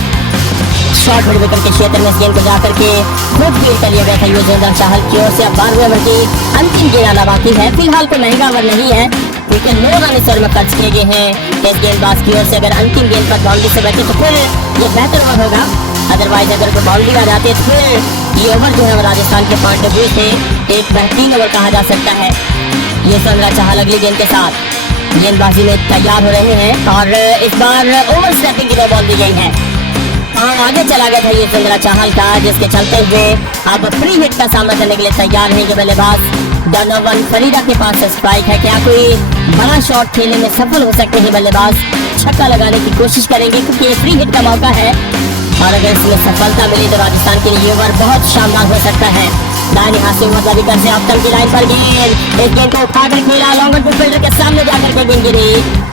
शॉर्ट मिड विकेट के क्षेत्र में इस गेंद को जाकर के खुद फील्ड कर लिया गया था युजवेंद्र चाहल की ओर से। अब 12वें ओवर की अंतिम गेंद आना बाकी है। फिलहाल कोई महंगा ओवर नहीं है, क्योंकि 9 रन इस ओवर में खर्च किए गए हैं इस गेंदबाज की ओर से। अगर अंतिम गेंद पर बाउंड्री से बैठे तो फिर ये बेहतर ओवर होगा, अदरवाइज अगर कोई बाउंड्री आ जाती है तो फिर ये ओवर जो है राजस्थान के पॉइंट ऑफ व्यू से एक बेहतरीन ओवर कहा जा सकता है। युजवेंद्र चाहल अगली गेंद के साथ गेंदबाजी में तैयार हो रहे हैं और इस बार ओवर स्टेपिंग की 2 बॉल दी गई है और आगे चला गया था ये इंद्रा चाहल का, जिसके चलते हुए अब फ्री हिट का सामना करने के लिए तैयार रहेंगे बल्लेबाज डोनोवन फरीदा के पास स्ट्राइक है। क्या कोई बड़ा शॉट खेलने में सफल हो सकते हैं बल्लेबाज? छक्का लगाने की कोशिश करेंगे क्योंकि ये फ्री हिट का मौका है और अगर इसमें सफलता मिली तो राजस्थान के लिए ओवर बहुत शानदार हो सकता है। दाहिने हाथ से उम्मीदवारी कर से ऑप्शन की लाइन पर गेंद, इस गेंद को उठाकर खेला, लॉन्ग टू फील्डर के सामने जाकर के गेंद गिरी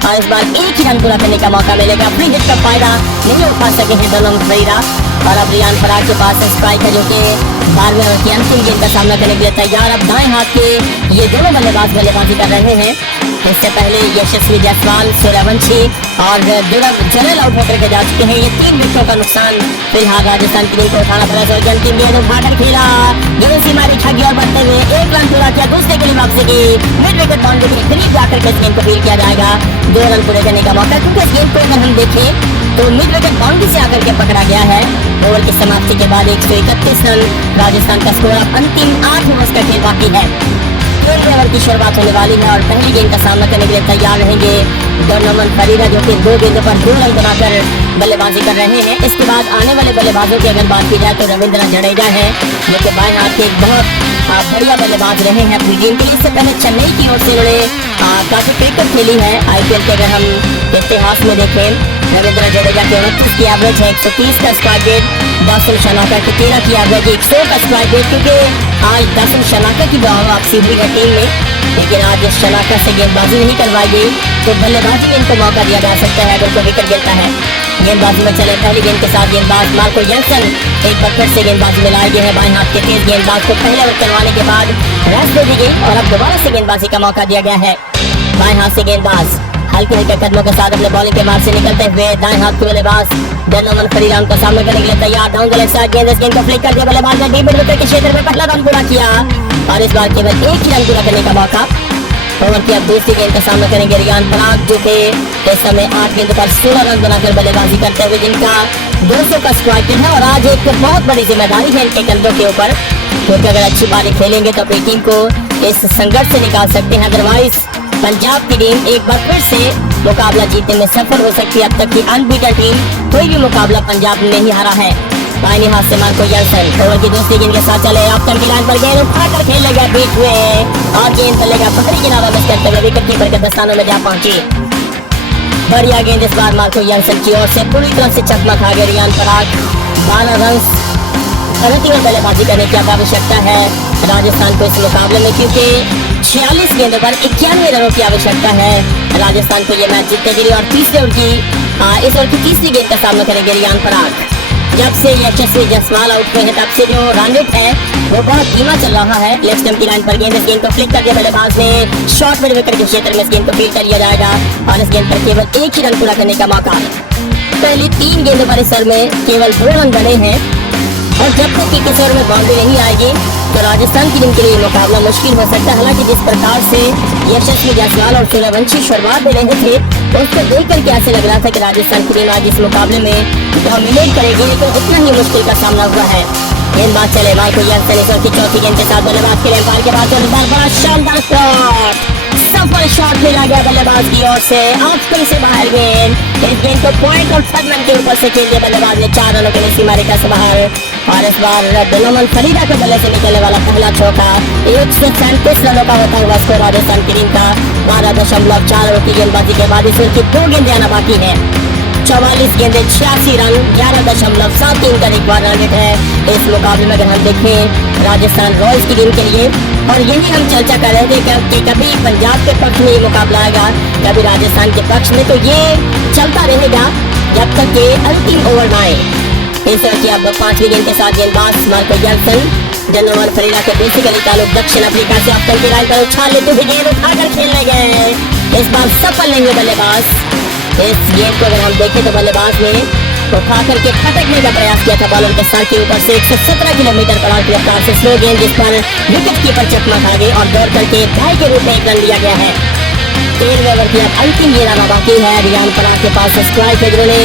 और इस बार एक ही रन पूरा करने का मौका मिलेगा। फ्री हिट का फायदा नहीं उठा सके हैं डोनोवन फरीदा और अब रियान पराग के पास स्ट्राइक है जो कि 12वें ओवर की अंतिम गेंद का सामना करने के लिए तैयार। अब दाएं हाथ के ये दोनों बल्लेबाज बल्लेबाजी कर रहे हैं। इससे पहले यशस्वी जायसवाल, सूर्यवंशी और दुर्लभ जनरल आउट होकर के जा चुके हैं। ये 3 विकेटों का नुकसान फिलहाल राजस्थान की टीम को उठाना पड़ा। तो अंतिम गेंद उठाकर खेला, गेंद सीमा रेखा की ओर बढ़ते हुए 1 रन पूरा किया, दूसरे के लिए वापसी की, मिड विकेट बाउंड्री के करीब जाकर के इस गेंद को फील्ड किया जाएगा। 2 रन पूरे करने का मौका, क्योंकि इस गेंद को अगर हम देखें तो मिड विकेट बाउंड्री से आकर के पकड़ा गया है। ओवर की समाप्ति के बाद 131 रन राजस्थान का स्कोर। अब अंतिम 8 ओवर का खेल बाकी है। 3वें ओवर की शुरुआत होने वाली है और पहली गेंद का सामना करने के लिए तैयार रहेंगे डोनोवन फरीदा जो कि 2 गेंदों पर 2 रन बनाकर बल्लेबाजी कर रहे हैं। इसके बाद आने वाले बल्लेबाजों की अगर बात की जाए तो रविंद्र जडेजा है जो कि बाएं हाथ के एक बहुत बढ़िया बल्लेबाज रहे हैं अपनी टीम के लिए। इससे पहले चेन्नई की ओर से उन्होंने काफी क्रिकेट खेली है। IPL के अगर हम इतिहास में देखें, रविंद्र जडेजा के 29 की एवरेज है, 130 का स्ट्राइक रेट, दासन शनाका की 13 की एवरेज, 100 का स्ट्राइक रेट। क्योंकि आज दासन शनाका की वापसी हुई है टीम में, लेकिन आज इस शनाका से गेंदबाजी नहीं करवाई गई तो बल्लेबाजी में इनको मौका दिया जा सकता है अगर कोई विकेट गिरता है। गेंदबाजी में चले पहली गेंद के साथ गेंदबाज मार्को यंसन एक बार फिर से गेंदबाजी में लाए गए हैं। बाएं हाथ के तेज गेंदबाज को पहले ओवर करवाने के बाद रेस्ट दे दी गई और अब दोबारा से गेंदबाजी का मौका दिया गया है। बाएं हाथ से गेंदबाज हल्के हल्के कदमों के साथ अपने बॉलिंग के मार्ग से निकलते हुए दाएं हाथ के बल्लेबाज डोनोवन फरीदा उनका सामना करने के लिए तैयार। डाउन द लेफ्ट साइड गेंद, इस गेंद को फ्लिक कर दिया बल्लेबाज ने डीप मिड विकेट के क्षेत्र में पहला रन पूरा किया और इस बार केवल 1 ही रन पूरा करने का मौका। ओवर की अब दूसरी गेंद का सामना करेंगे रियान पराग जो कि इस समय 8 गेंदों पर 16 रन बनाकर बल्लेबाजी करते हुए जिनका 200 का स्ट्राइक रेट है और आज एक बहुत बड़ी जिम्मेदारी है इनके कंधों के ऊपर, क्योंकि अगर अच्छी पारी खेलेंगे तो अपनी टीम को इस संघर्ष से निकाल सकते हैं। अदरवाइज पंजाब की टीम एक बार फिर से मुकाबला जीतने में सफल हो सकती है। अब तक की अनबीटन टीम कोई भी मुकाबला पंजाब ने नहीं हारा है। दाहिने हाथ से मार्को यंसन ओवर की दूसरी गेंद के साथ चले, ऑप्शन की लाइन पर गेंद उठाकर खेल लगा बीच में और गेंद चलेगा पकड़ी के नाम करते हुए विकेट कीपर के दस्तानों में जा पहुंची। बढ़िया गेंद इस बार मार्को यंसन की ओर से पूरी तरह से चकमा खा गए रियान पराग। 12 रन प्रगति में बल्लेबाजी करने की अब आवश्यकता है राजस्थान को इस मुकाबले में, क्योंकि 46 गेंदों पर 91 रनों की आवश्यकता है राजस्थान को ये मैच जीतने के लिए। और तीसरे ओवर की इस ओवर की तीसरी गेंद का सामना करेंगे रियान पराग। जब से यशस्वी जायसवाल आउट हुए हैं तब से जो रन रेट है वो बहुत धीमा चल रहा है। लेफ्ट स्टंप की लाइन पर गेंद, इस गेंद को फ्लिक कर दिया बल्लेबाज ने, शॉर्ट मिड विकेट के क्षेत्र में इस गेंद को फील्ड कर लिया जाएगा और इस गेंद पर केवल 1 ही रन पूरा करने का मौका। पहली 3 गेंदों पर इस ओवर में केवल 2 रन बने हैं और जब तक कि किसी ओवर में बाउंड्री नहीं आएगी तो राजस्थान की टीम के लिए मुकाबला मुश्किल हो सकता है। हालांकि जिस प्रकार से यशस्वी जायसवाल और सूर्यवंशी शुरुआत दे रहे थे तो उसको देखकर क्या ऐसे लग रहा था कि राजस्थान की टीम आज इस मुकाबले में डोमिनेट करेगी, लेकिन उतना ही मुश्किल का सामना हुआ है। गेंदबाज चले मार्को यंसन की चौथी गेंद के साथ बल्लेबाज के लिए पार के बाद बड़ा शानदार शॉट, सफल शॉट खेला गया बल्लेबाज की ओर से, ऑफ स्पिन से बाहर गेंद, इस गेंद को पॉइंट और थर्ड मैन के ऊपर से खेल दिया बल्लेबाज ने 4 रनों के लिए सीमा रेखा से बाहर। और इस बार डोनोवन फरीदा के बल्ले से निकलने वाला पहला चौका 137 रनों का होता हुआ स्कोर राजस्थान की टीम का। 12.4 ओवर की गेंदबाजी के बाद इस ओवर की 2 गेंदें आना बाकी है। 44 गेंदें 86 रन, 11.73 का रिकॉर्ड रन रेट है इस मुकाबले में। अगर हम देखें राजस्थान रॉयल्स की टीम के लिए, और यही हम चर्चा कर रहे थे कि कभी पंजाब के पक्ष में ये मुकाबला आएगा, कभी राजस्थान के पक्ष में, तो ये चलता रहेगा जब तक ये अंतिम ओवर न आए। इस तरह की अब 5वीं गेंद के साथ गेंदबाज मार्को यंसन डोनोवन फरीदा के बेसिकली ताल्लुक दक्षिण अफ्रीका से ऑप्शन की लाइन पर उछाल लेते हुए गेंद उठाकर खेलने गए। इस बार सफल नहीं हुए बल्लेबाज। इस गेंद को अगर हम देखें तो बल्लेबाज ने उठा करके फटकने का प्रयास किया था बॉलर के सर के ऊपर से 117 किलोमीटर पर आवर की रफ्तार से स्लो गेंद, जिस पर विकेट कीपर चकमा खा गए और दौड़ करके टाई के रूप में 1 रन लिया गया है। 13वें ओवर की अब अंतिम गेंद आना बाकी है। रियान पराग के पास स्ट्राइक है, जिन्होंने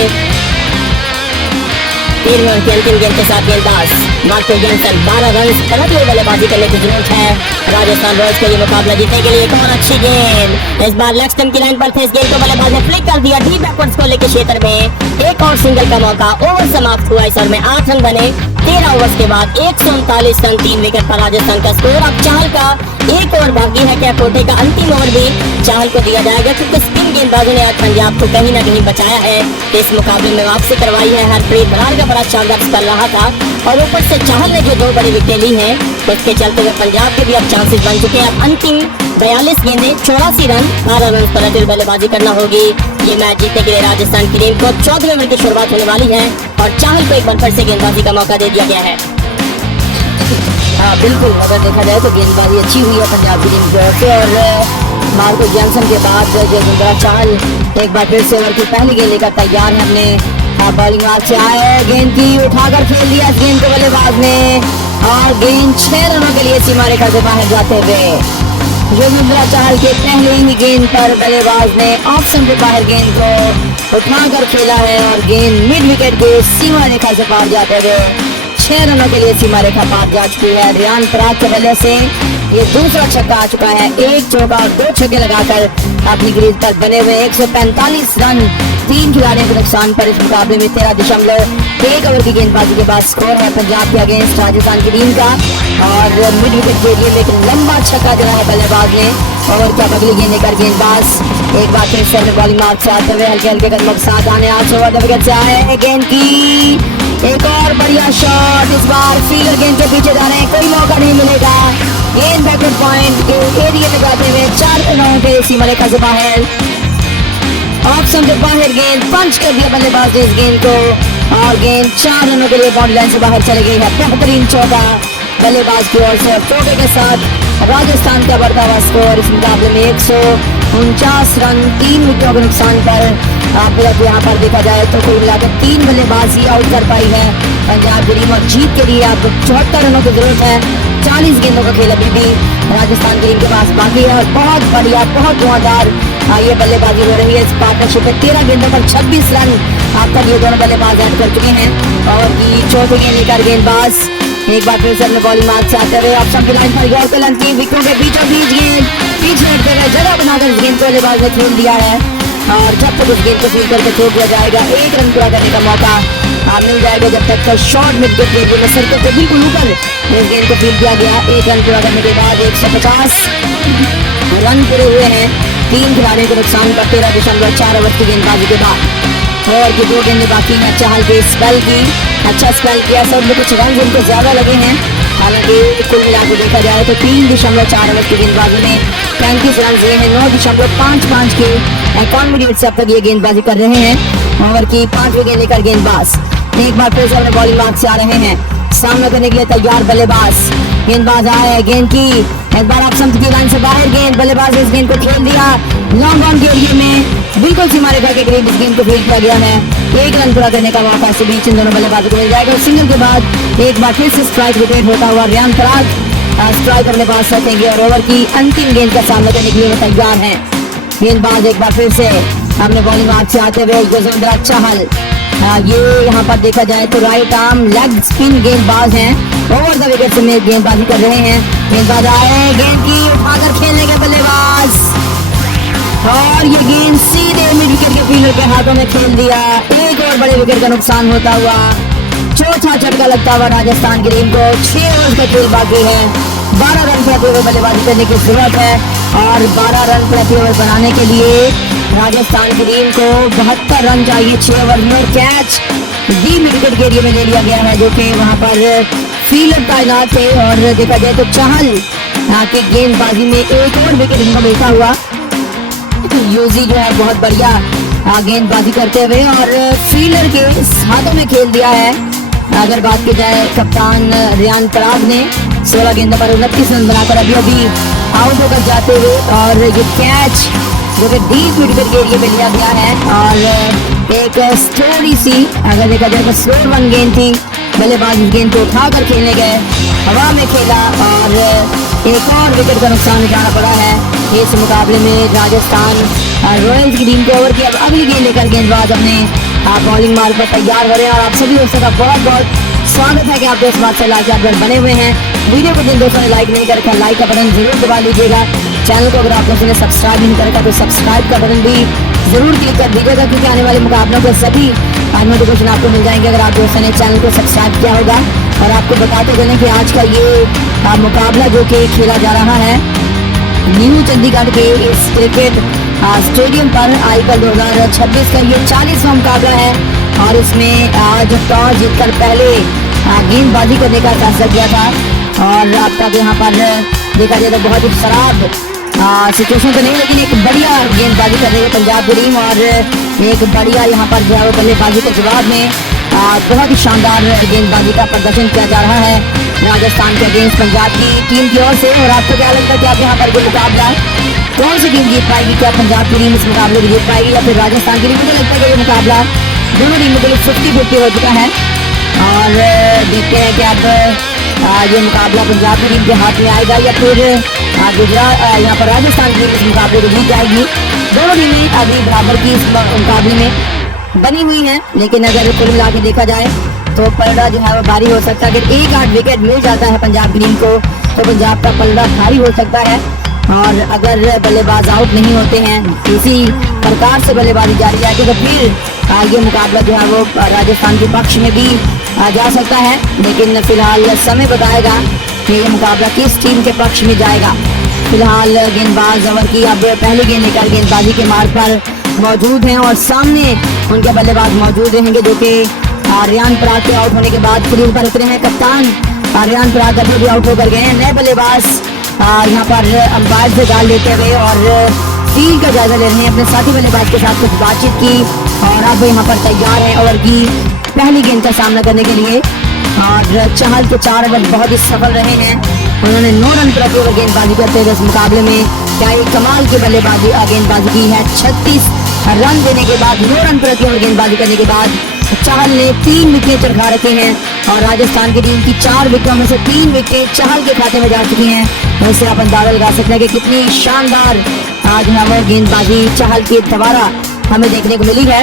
13वें ओवर की अंतिम गेंद के साथ गेंदबाज मार्को जॉनसन 12 रन गलत हुई बल्लेबाजी करने की जरूरत है राजस्थान रॉयल्स के लिए मुकाबला जीतने के लिए। एक और अच्छी गेंद इस बार लेग स्टंप की लाइन पर थे, इस गेंद को बल्लेबाज ने फ्लिक कर दिया डीप बैकवर्ड्स को लेकर क्षेत्र में। एक और सिंगल का मौका, ओवर समाप्त हुआ इस ओवर में 8 रन बने 13 ओवर्स के बाद 139 रन 3 विकेट पर राजस्थान का स्कोर। अब चाहल का एक ओवर बाकी है, क्या कोटे का अंतिम ओवर भी चाहल को दिया जाएगा क्योंकि स्पिन गेंदबाजों ने आज पंजाब को कहीं ना कहीं बचाया है। इस मुकाबले में वापसी करवाई है। हरप्रीत बरार का बड़ा शानदार कर रहा था और ऊपर से चाहल ने जो 2 बड़ी विकेटें ली हैं उसके चलते हुए पंजाब के भी अब चांसेस बन चुके हैं। अब अंतिम 42 गेंदें 84 रन 12 रन पर अकेले बल्लेबाजी करना होगी। ये मैच जीतने के लिए राजस्थान की टीम को 14वें ओवर की शुरुआत होने वाली है और चाहल को एक बार फिर से गेंदबाजी का मौका दे दिया गया है। हाँ बिल्कुल, अगर देखा जाए तो गेंदबाजी अच्छी हुई है पंजाब की टीम की ओर से और मार्को जॉनसन के बाद जसविंदर चाहल एक बार फिर से ओवर की पहली गेंद लेकर तैयार है। हमने बॉलिंग मार्क से आए, गेंद की उठाकर खेल दिया इस गेंद को बल्लेबाज ने और गेंद 6 रनों के लिए सीमा रेखा से बाहर जाते हुए जसविंदर चाहल के पहले ही गेंद पर बल्लेबाज ने ऑप्शन से बाहर गेंद को उठाकर खेला है और गेंद मिड विकेट के सीमा रेखा से पार जाते हुए 6 रनों के लिए सीमा रेखा पार जा चुकी है। रियान पराग के वजह से ये दूसरा छक्का आ चुका है। 1 चौका और 2 छक्के लगाकर अपनी क्रीज पर बने हुए 145 रन 3 खिलाड़ियों के नुकसान पर इस मुकाबले में 13.1 ओवर की गेंदबाजी के बाद स्कोर है पंजाब के अगेंस्ट राजस्थान की टीम का और मिड विकेट के एरिया में एक लंबा छक्का जड़ा है बल्लेबाज ने। ओवर का अगली गेंद लेकर गेंदबाज एक बार फिर से बॉलिंग मार्क से आते हुए हल्के हल्के कदमों के साथ आने आज ओवर विकेट से आए। गेंद की एक और बढ़िया शॉट, इस बार फील्डर गेंद के पीछे जा रहे हैं, कोई मौका नहीं मिलेगा। गेंद बैकवर्ड पॉइंट के एरिया में जाते हुए 4 रनों के सीमा रेखा से बाहर ऑप्शन से बाहर गेंद पंच कर दिया बल्लेबाज ने इस गेंद को और गेंद 4 रनों के लिए बाउंड्री लाइन से बाहर चले गई है। बेहतरीन चौका बल्लेबाज की ओर से, चौके के साथ राजस्थान का बढ़ता हुआ स्कोर इस मुकाबले में 149 रन 3 विकेटों के नुकसान पर। आप यहाँ पर देखा जाए तो कुल मिलाकर 3 बल्लेबाज ही आउट कर पाई है पंजाब की टीम और जीत के लिए अब 74 रनों की जरूरत है। 40 गेंदों का खेल अभी भी राजस्थान की टीम के पास बाकी है और बहुत बढ़िया बहुत धुआंधार ये बल्लेबाजी हो रही है इस पार्टनरशिप में। 13 गेंदों पर 26 रन अब तक ये दोनों बल्लेबाज ऐड कर चुके हैं और चौथे गेंद लेकर गेंदबाज एक बार फिर से बॉलिंग मार्क से आते हुए ऑप्शन की लाइन पर गौर पेलन की विकेटों के बीचों बीच गेंद पीछे हटते हुए जगह बनाकर इस गेंद को बल्लेबाज ने खेल दिया है और जब तक इस गेंद को फील्ड करके छोड़ दिया जाएगा 1 रन पूरा करने का मौका मिल जाएगा। जब तक का शॉर्ट मिड विकेट में सर्कल के बिल्कुल ऊपर इस गेंद को फील्ड दिया गया। 1 रन पूरा करने के बाद 150 रन पूरे हुए हैं 3 खिलाड़ियों के नुकसान पर 13.4 ओवर की गेंदबाजी के बाद और ये 2 गेंदें बाकी हैं। चाहल के स्पेल की अच्छा स्पेल किया, सब में कुछ रन उनको ज्यादा लगे हैं। हालांकि कुल मिलाकर देखा जाए तो 3.4 ओवर की गेंदबाजी में 35 रन हुए हैं। 9.55 के इकोनॉमी रेट से अब तक ये गेंदबाजी कर रहे हैं। ओवर की 5वीं गेंद लेकर गेंदबाज एक बार फिर से बॉलिंग मार्क से आ रहे हैं, सामना करने के लिए तैयार बल्लेबाज। गेंदबाज आए, गेंद की एक बार ऑप्शन की लाइन से बाहर गेंद, बल्लेबाज इस गेंद को खेल दिया लॉन्ग ऑन के एरिया में बिल्कुल सीमा रेखा के करीब इस गेंद को फील्ड किया गया है। 1 रन पूरा करने का मौका इस बीच इन दोनों बल्लेबाजों को मिल जाएगा। सिंगल के बाद एक बार फिर से स्ट्राइक रोटेट होता हुआ रियान पराग स्ट्राइक अपने पास रखेंगे और ओवर की अंतिम गेंद का सामना करने के लिए तैयार है। गेंदबाज एक बार फिर से हमने बॉलिंग मार्क से आते हुए जसविंदर चाहल ये यहाँ पर देखा जाए तो राइट आर्म लेग स्पिन गेंदबाज हैं, ओवर द विकेट से गेंदबाजी कर रहे हैं। गेंदबाज आए, गेंद की उठाकर खेलने के बल्लेबाज और ये गेंद सीधे मिड विकेट के फील्डर के हाथों में खेल दिया। एक और बड़े विकेट का नुकसान होता हुआ चौथा झटका लगता हुआ राजस्थान की टीम को 6 ओवर का खेल बाकी है। 12 रन प्रति ओवर बल्लेबाजी करने की जरूरत है और 12 रन प्रति ओवर बनाने के लिए राजस्थान की टीम को 72 रन चाहिए। 6 ओवर में कैच डी विकेट के एरिया में ले लिया गया है जो कि वहां पर फील्डर तैनात थे और देखा जाए तो चाहल की गेंदबाजी में एक और विकेट इनको मिलता हुआ यूजी जो है बहुत बढ़िया गेंदबाजी करते हुए और फील्डर के हाथों में खेल दिया है। अगर बात की जाए कप्तान रियान पराग ने 16 गेंदों पर 29 रन बनाकर अभी आउट होकर जाते हुए और ये कैच जो कि डीप विकेट के एरिया में लिया गया है और एक थोड़ी सी अगर देखा जाए तो स्लो रन गेंद थी, बल्लेबाज इस गेंद को उठाकर खेलने गए, हवा में खेला और एक और विकेट का नुकसान उठाना पड़ा है इस मुकाबले में राजस्थान रॉयल्स की टीम को। ओवर की अब अगली गेंद लेकर गेंदबाज अपने बॉलिंग मार्क पर तैयार हो रहे हैं और आप सभी दोस्तों का बहुत बहुत स्वागत है कि आप दोस्त बात से लाइक अपडेट बने हुए हैं। वीडियो को जिन दोस्तों ने लाइक नहीं कर रखा, लाइक का बटन जरूर दबा लीजिएगा। चैनल को अगर आप दोस्तों ने सब्सक्राइब नहीं कर रखा तो सब्सक्राइब का बटन भी जरूर क्लिक कर दीजिएगा, क्योंकि आने वाले मुकाबलों के सभी नोटिफिकेशन आपको मिल जाएंगे अगर आप दोस्तों ने चैनल को सब्सक्राइब किया होगा। और आपको बताते चलें कि आज का ये मुकाबला जो कि खेला जा रहा है न्यू चंडीगढ़ के इस क्रिकेट स्टेडियम पर IPL 2026 का ये 40वां मुकाबला है। और इसमें आज टॉस जीतकर पहले गेंदबाजी करने का फैसला किया था। और अब तक यहाँ पर देखा जाए तो बहुत ही खराब सिचुएशन तो नहीं, लेकिन एक बढ़िया गेंदबाजी कर रही है पंजाब की टीम। और एक बढ़िया यहाँ पर जो है बल्लेबाजी के जवाब में बहुत ही शानदार गेंदबाजी का प्रदर्शन किया जा रहा है राजस्थान के अगेंस्ट पंजाब की टीम की ओर से। और आपको क्या लगता है कि आप यहाँ पर ये मुकाबला कौन सी टीम जीत पाएगी? क्या पंजाब की टीम इस मुकाबले को जीत पाएगी या फिर राजस्थान की टीम? मुझे लगता है कि ये मुकाबला दोनों टीमों के लिए 50-50 हो चुका है। और देखते हैं कि अब ये मुकाबला पंजाब की टीम के हाथ में आएगा या फिर गुजरात यहाँ पर राजस्थान की टीम इस मुकाबले को जीत जाएगी। दोनों टीमें अभी बराबर की इस मुकाबले में बनी हुई हैं, लेकिन अगर कुल मिला के देखा जाए तो पलड़ा जो है वो भारी हो सकता है। अगर 1-8 विकेट मिल जाता है पंजाब की टीम को तो पंजाब का पलड़ा भारी हो सकता है। और अगर बल्लेबाज आउट नहीं होते हैं, इसी प्रकार से बल्लेबाजी जारी रहेगी तो फिर ये मुकाबला जो है वो राजस्थान के पक्ष में भी जा सकता है। लेकिन फिलहाल समय बताएगा कि ये मुकाबला किस टीम के पक्ष में जाएगा। फिलहाल गेंदबाज ओवर की अब पहली गेंद निकाल गेंदबाजी के मार्ग पर मौजूद हैं और सामने उनके बल्लेबाज मौजूद रहेंगे जो कि रियान पराग के आउट होने के बाद क्रीज पर उतरे हैं। कप्तान रियान पराग अभी भी आउट होकर गए हैं। नए बल्लेबाज यहाँ पर अंपायर से गाल लेते हुए और फील्ड का जायजा ले रहे हैं, अपने साथी बल्लेबाज के साथ कुछ बातचीत की और अब यहाँ पर तैयार है ओवर की पहली गेंद का सामना करने के लिए। और चहल के 4 ओवर बहुत ही सफल रहे हैं। उन्होंने 9 रन प्रति ओवर गेंदबाजी करते हुए इस मुकाबले में क्या एक कमाल की बल्लेबाजी गेंदबाजी की है। 36 रन देने के बाद 9 रन प्रति ओवर गेंदबाजी करने के बाद चहल ने 3 विकेट चढ़ा रखे हैं और राजस्थान की टीम की 4 विकेटों में से 3 विकेट चहल के खाते में जा चुकी हैं। वैसे आप अंदाजा लगा सकते हैं कि कितनी शानदार आज वो गेंदबाजी चहल की दोबारा हमें देखने को मिली है।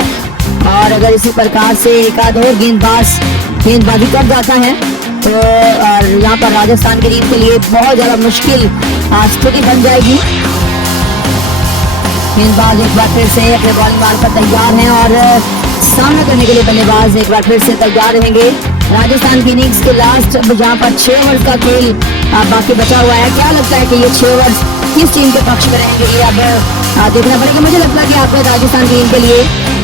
और अगर इसी प्रकार से एक आध और गेंदबाजी कर जाता है तो यहाँ पर राजस्थान की टीम के लिए बहुत ज्यादा मुश्किल स्थिति बन जाएगी। गेंदबाज एक बार फिर से अपने बॉलिंग मार्ग पर तैयार हैं और सामना करने के लिए बल्लेबाज एक बार फिर से तैयार रहेंगे। राजस्थान की इनिंग्स के लास्ट जहां पर 6 ओवर का खेल बाकी बचा हुआ है, क्या लगता है कि ये 6 ओवर किस टीम के पक्ष में रहेंगे? ये अब देखना पड़ेगा। मुझे लगता है कि आपको राजस्थान की टीम के लिए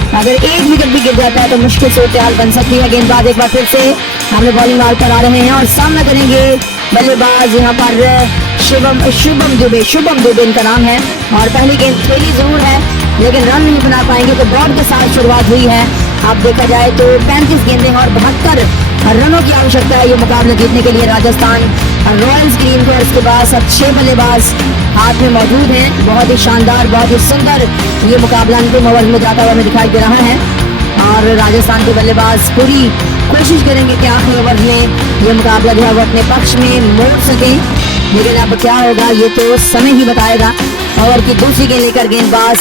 अगर एक विकेट भी गिर जाता है तो मुश्किल सूरत हाल बन सकती है। गेंदबाज एक बार फिर से अपने बॉलिंग मार्ग पर आ रहे हैं और सामना करेंगे बल्लेबाज यहाँ पर शुभम दुबे इनका नाम है। और पहली गेंद खेली जरूर है लेकिन रन नहीं बना पाएंगे, तो दौड़ के साथ शुरुआत हुई है। अब देखा जाए तो 35 गेंदें और 72 रनों की आवश्यकता है ये मुकाबला जीतने के लिए राजस्थान रॉयल्स की टीम को। और इसके बाद अब 6 बल्लेबाज हाथ में मौजूद हैं। बहुत ही शानदार, बहुत ही सुंदर ये मुकाबला अंतिम ओवर में जाता हुआ हमें दिखाई दे रहा है। और राजस्थान के बल्लेबाज पूरी कोशिश करेंगे कि आखिरी ओवर में ये मुकाबला जो है वो अपने पक्ष में मोड़ सके, लेकिन अब क्या होगा ये तो समय ही बताएगा। ओवर की दूसरी गेंद लेकर गेंदबाज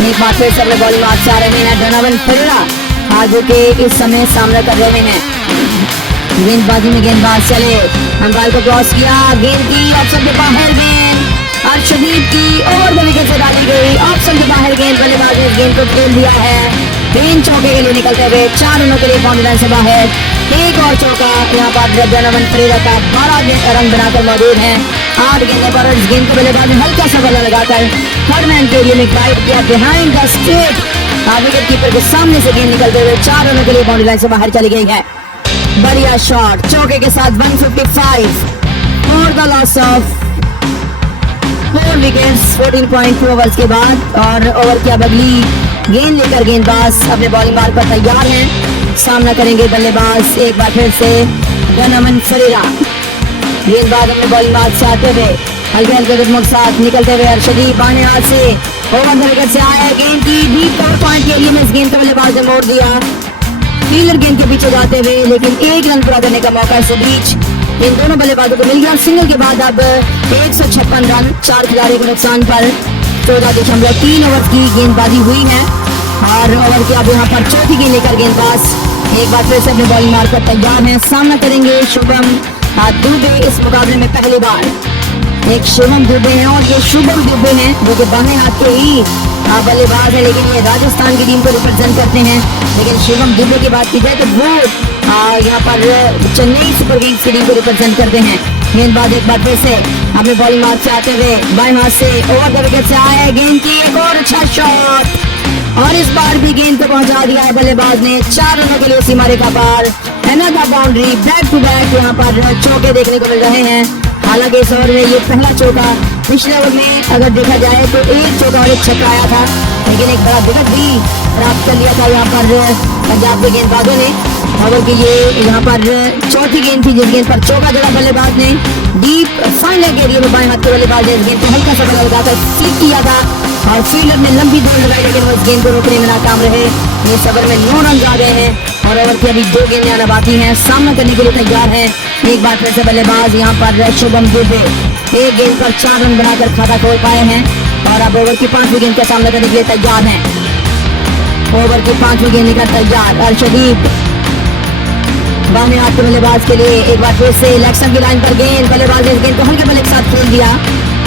एक बार फिर से बॉलिंग मार्ग से आ रहे हैं डोनावन फेरेरा जो कि इस समय सामना कर रहे हैं। गेंदबाजी में गेंदबाज चले, अंपायर को क्रॉस किया, गेंद की ऑप्शन के बाहर गेंद अर्शदीप की और विकेट से डाली गई। ऑप्शन के बाहर गेंद, बल्लेबाज ने गेंद को खेल दिया है। 3 चौके के लिए निकलते हुए 4 रनों के लिए बाउंड्री लाइन से बाहर। एक और चौका यहाँ पर डोनावन फेरेरा का 12 रन बनाकर मौजूद है। 8 गेंदों पर इस गेंद को बल्लेबाज ने हल्का सा बल्ला लगाकर थर्ड मैन के लिए ड्राइव किया behind the straight. Wicket keeper के सामने से गेंद निकलते हुए 4 रनों के लिए बाउंड्री लाइन से बाहर चली गई है। बढ़िया शॉट चौके के साथ 155 for the loss of 4 wickets 14.2 overs के बाद। और ओवर की अब अगली गेंद लेकर गेंदबाज अपने बॉलिंग मार्ग पर तैयार हैं। सामना करेंगे बल्लेबाज एक बार फिर से डोनावन फेरेरा। गेंदबाज अपने बॉलिंग मार्ग से आते हुए हल्के हल्के कदमों के साथ निकलते हुए अर्शदीप बाने हाथ से ओवर द विकेट से आया। गेंद की डीप कवर पॉइंट के एरिया में इस गेंद को बल्लेबाज ने मोड़ दिया। फील्डर गेंद के पीछे जाते हुए लेकिन 1 रन पूरा करने का मौका इस बीच इन दोनों बल्लेबाजों को मिल गया। सिंगल के बाद अब 156 रन 4 खिलाड़ियों के नुकसान पर 14.3 ओवर की गेंदबाजी हुई है। और ओवर की अब यहाँ पर चौथी गेंद लेकर गेंदबाज एक बार फिर से अपने बॉलिंग मारकर तैयार हैं, सामना करेंगे शुभम दुबे इस मुकाबले में पहली बार। एक शुभम दुबे हैं और ये शुभम दुबे हैं जो कि बाएं हाथ के ही बल्लेबाज है, लेकिन ये राजस्थान की टीम को रिप्रेजेंट करते हैं। लेकिन शुभम दुबे की बात की जाए तो वो यहाँ पर चेन्नई सुपर किंग्स की टीम को रिप्रेजेंट करते हैं। गेंदबाज एक बार फिर से अपने बॉलिंग मार्क से आते हुए बाएं हाथ से ओवर द विकेट से आया है, गेंद की एक और अच्छा शॉट और इस बार भी गेंद को पहुंचा दिया है बल्लेबाज ने 4 रनों के लिए सीमा रेखा पार। Another boundary, back to back यहाँ पर चौके देखने को मिल रहे हैं। हालांकि इस ओवर में ये पहला चौका, पिछले ओवर में अगर देखा जाए तो एक चौका और एक छक्का आया था, लेकिन एक बड़ा विकेट भी प्राप्त कर लिया था यहाँ पर पंजाब के गेंदबाजों ने। ओवर की ये यहाँ पर चौथी गेंद थी जिस गेंद पर चौका जड़ा बल्लेबाज ने डीप फाइनल के एरिया में बाएं हाथ के बल्लेबाज ने इस गेंद को हल्का सा बड़ा लगाकर स्लिप किया था और फील्डर ने लंबी दौड़ लगाई, लेकिन वो इस गेंद को रोकने में नाकाम रहे। इस ओवर में 9 रन आ गए हैं और ओवर की अभी 2 गेंदें आना बाकी हैं। सामना करने के लिए तैयार है एक बार फिर से बल्लेबाज यहाँ पर शुभम दुबे। एक गेंद पर 4 रन बनाकर खाता खोल पाए हैं और अब ओवर की 5वीं गेंद का सामना करने के लिए तैयार हैं। ओवर की 5वीं गेंद का तैयार अर्शदीप बाएं हाथ के बल्लेबाज के लिए एक बार फिर से इलेक्शन की लाइन पर गेंद, बल्लेबाज ने इस गेंद को हल्के बल्ले के साथ खेल दिया।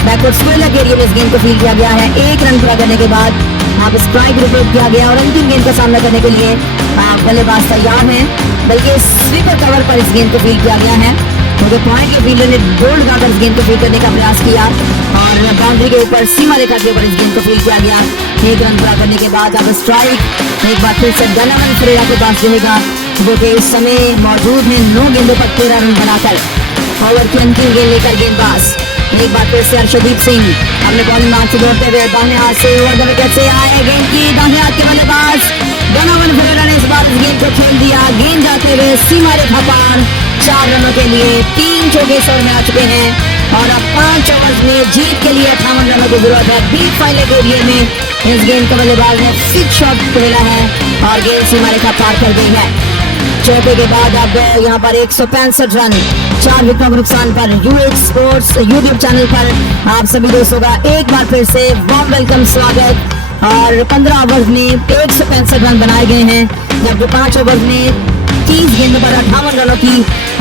बैकवर्ड स्क्वेयर के एरिया में इस गेंद को फील्ड किया गया है। 1 रन पूरा करने के बाद आप स्ट्राइक रिपोर्ट किया गया और अंतिम गेंद का सामना करने के लिए बल्लेबाज तैयार हैं, बल्कि स्वीपर कवर पर इस गेंद को फील्ड किया गया है क्योंकि पॉइंट के फील्डर ने दौड़ लगाकर इस गेंद को फील्ड करने का प्रयास किया और बाउंड्री के ऊपर सीमा रेखा के ऊपर इस गेंद को फील्ड किया गया। 1 रन पूरा करने के बाद अब स्ट्राइक एक बार फिर से डोनोवन फेरेरा के पास रहेगा जो कि इस समय मौजूद है 9 गेंदों पर 13 रन बनाकर। ओवर की अंतिम गेंद लेकर गेंदबाज एक बार फिर से अर्शदीप सिंह अपने बॉलिंग मार्क से दौड़ते हुए दाहिने हाथ से ओवर द विकेट से आए, गेंद की दाहिने हाथ के बल्लेबाज डोनोवन फेरेरा ने इस बार इस गेंद को खेल दिया। गेंद जाते हुए सीमा रेखा पार 4 रनों के लिए 3 चौके इस ओवर में आ चुके हैं और अब 5 ओवर में जीत के लिए 58 रनों की जरूरत है। डीप फाइनल के एरिया में इस गेंद को बल्लेबाज ने 6 शॉट खेला है और गेंद सीमा रेखा पार कर गई है। चौके के बाद अब यहाँ पर 165 रन 4 विकेटों के नुकसान पर यूएच स्पोर्ट्स यूट्यूब चैनल पर आप सभी दोस्तों का एक बार फिर से वार्म वेलकम स्वागत। और 15 ओवर में 165 रन बनाए गए हैं जबकि 5 ओवर में 30 गेंदों पर 58 रनों की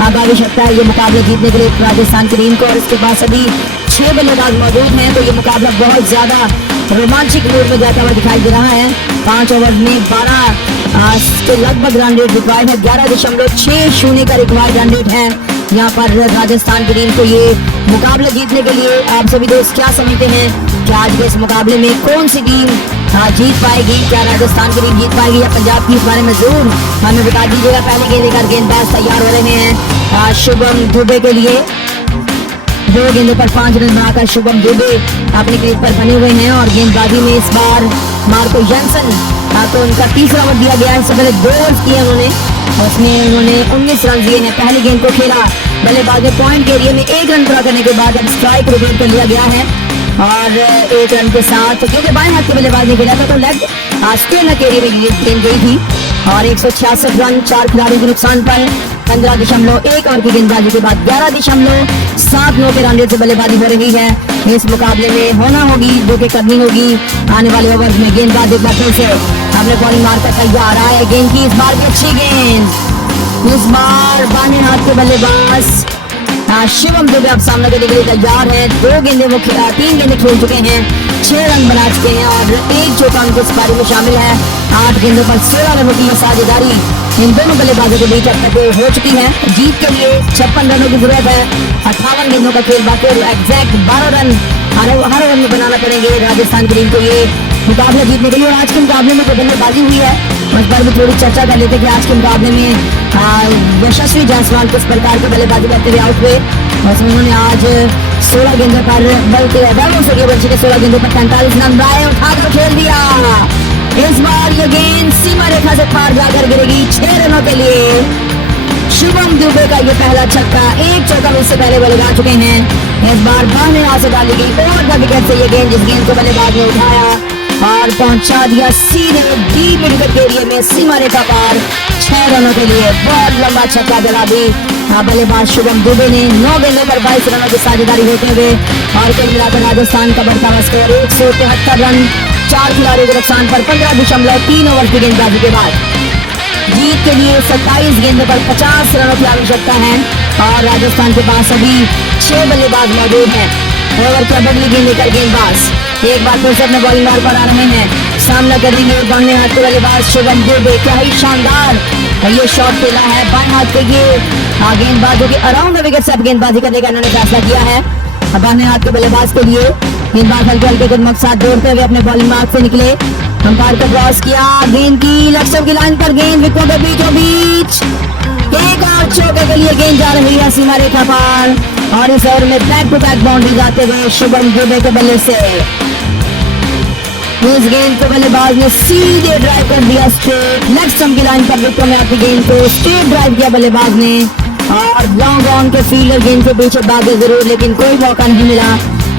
आवश्यकता है ये मुकाबला जीतने के लिए राजस्थान की टीम को। और इसके पास अभी 6 बल्लेबाज मौजूद हैं तो ये मुकाबला बहुत ज्यादा रोमांचक मोड में जाता हुआ दिखाई दे रहा है। 5 ओवर में 12 के लगभग रन रेट रिक्वायर्ड है, 11.60 का रिक्वायर्ड रन रेट है यहाँ पर राजस्थान की टीम को ये मुकाबला जीतने के लिए। आप सभी दोस्त क्या समझते हैं कि आज के इस मुकाबले में कौन सी टीम जीत पाएगी? क्या राजस्थान की टीम जीत पाएगी या पंजाब की? इस बारे में जरूर हमें बता दीजिएगा। पहले गेंद लेकर गेंदबाज तैयार हो रहे हैं शुभम दुबे के लिए। 2 गेंदों पर 5 रन बनाकर शुभम दुबे अपने क्रीज पर बने हुए हैं और गेंदबाजी में इस बार मार्को जैनसन तो उनका 3रा ओवर दिया गया है। इससे पहले 2 ओवर किए उन्होंने, उसमें उन्होंने 19 रन दिए हैं। पहली गेंद को खेला बल्लेबाज ने पॉइंट के एरिया में 1 रन पूरा करने के बाद अब स्ट्राइक रिपोर्ट कर लिया गया है और 1 रन के साथ क्योंकि बाएं हाथ के बल्लेबाज ने खेला था तो लेग स्क्वेयर के एरिया में गेंद गई थी और 166 रन 4 खिलाड़ियों के नुकसान पर 15.1 ओवर की गेंदबाजी के बाद 11.79 के रन रेट से बल्लेबाजी हो रही है। इस मुकाबले में होना होगी जो कि करनी होगी आने वाले ओवर में। गेंदबाज एक बार फिर से अपने बॉलिंग मारकर तैयार आए, गेंद की इस बार भी अच्छी गेंद, इस बार बाएं हाथ के बल्लेबाज शिवम दुबे अब सामने करने के लिए तैयार है। 3 गेंदें खेल चुके हैं, 6 रन बना चुके हैं और 1 चौका उनके इस पारी में शामिल है। 8 गेंदों पर 16 रनों की साझेदारी इन दोनों बल्लेबाजों के बीच अब तक हो चुकी है। जीत के लिए 56 रनों की जरूरत है, 58 गेंदों का खेल बाकी और एग्जैक्ट 12 रन हर ओवर में बनाना पड़ेंगे राजस्थान की टीम को ये मुकाबला जीतने के लिए। और आज के मुकाबले में जो बल्लेबाजी हुई है उस पर भी थोड़ी चर्चा कर लेते कि आज के मुकाबले में यशस्वी जायसवाल किस प्रकार की बल्लेबाजी करते हुए आउट हुए। उसमें उन्होंने आज 16 गेंदों पर बल्कि के 16 गेंदों पर 45 रन बनाए, उठा कर खेल दिया। इस बार ये गेंद सीमा रेखा से पार जाकर गिरेगी 6 रनों के लिए। शुभम दुबे का ये पहला छक्का, 1 चौका इससे पहले वो लगा चुके हैं। इस बार बाएं हाथ से डाली गई ओवर द विकेट से ये गेंद, जिस गेंद को बल्लेबाज ने उठाया और पहुंचा दिया सीधे डीप मिड विकेट के एरिया में सीमा रेखा पार 6 रनों के लिए। बहुत लंबा छक्का जड़ा दी बल्लेबाज शुभम दुबे ने 9 गेंदों पर 22 रनों की साझेदारी होते हुए और कुल मिलाकर राजस्थान का बढ़ता हुआ स्कोर 173 रन 4 खिलाड़ियों के नुकसान पर 15.3 ओवर की गेंदबाजी के बाद। जीत के लिए 27 गेंदों पर 50 रनों की आवश्यकता है और राजस्थान के पास अभी 6 बल्लेबाज मौजूद हैं। ओवर की बदली गेंद लेकर गेंदबाज एक बार फिर से अपने बॉलिंग मार्ग पर आ रहे हैं। सामना करेंगे दाहिने हाथ के बल्लेबाज शुभम दुबे। क्या ही शानदार ये शॉट खेला है बाएं हाथ पे ये गेंदबाजों के अराउंड द विकेट से गेंदबाजी करने का इन्होंने फैसला किया है। दाहिने हाथ के बल्लेबाज के लिए गेंदबाज हल्के हल्के कदम के साथ दौड़ते हुए अपने बॉलिंग मार्ग से निकले। अंपायर को क्रॉस किया, गेंद की लक्ष्य की लाइन पर गेंद विकेटों के बीचों बीच एक और चौके के लिए गेंद जा रही है सीमा रेखा पार और इस ओवर में बैक टू बैक बाउंड्री जाते हुए शुभम दुबे के बल्ले से इस गेंद को बल्लेबाज ने सीधे ड्राइव कर दिया स्ट्रेट लेग स्टंप की लाइन पर विकेटों में आती गेंद को स्ट्रेट ड्राइव किया बल्लेबाज ने और लॉन्ग ऑन के फील्डर गेंद के पीछे भागे जरूर लेकिन कोई मौका नहीं मिला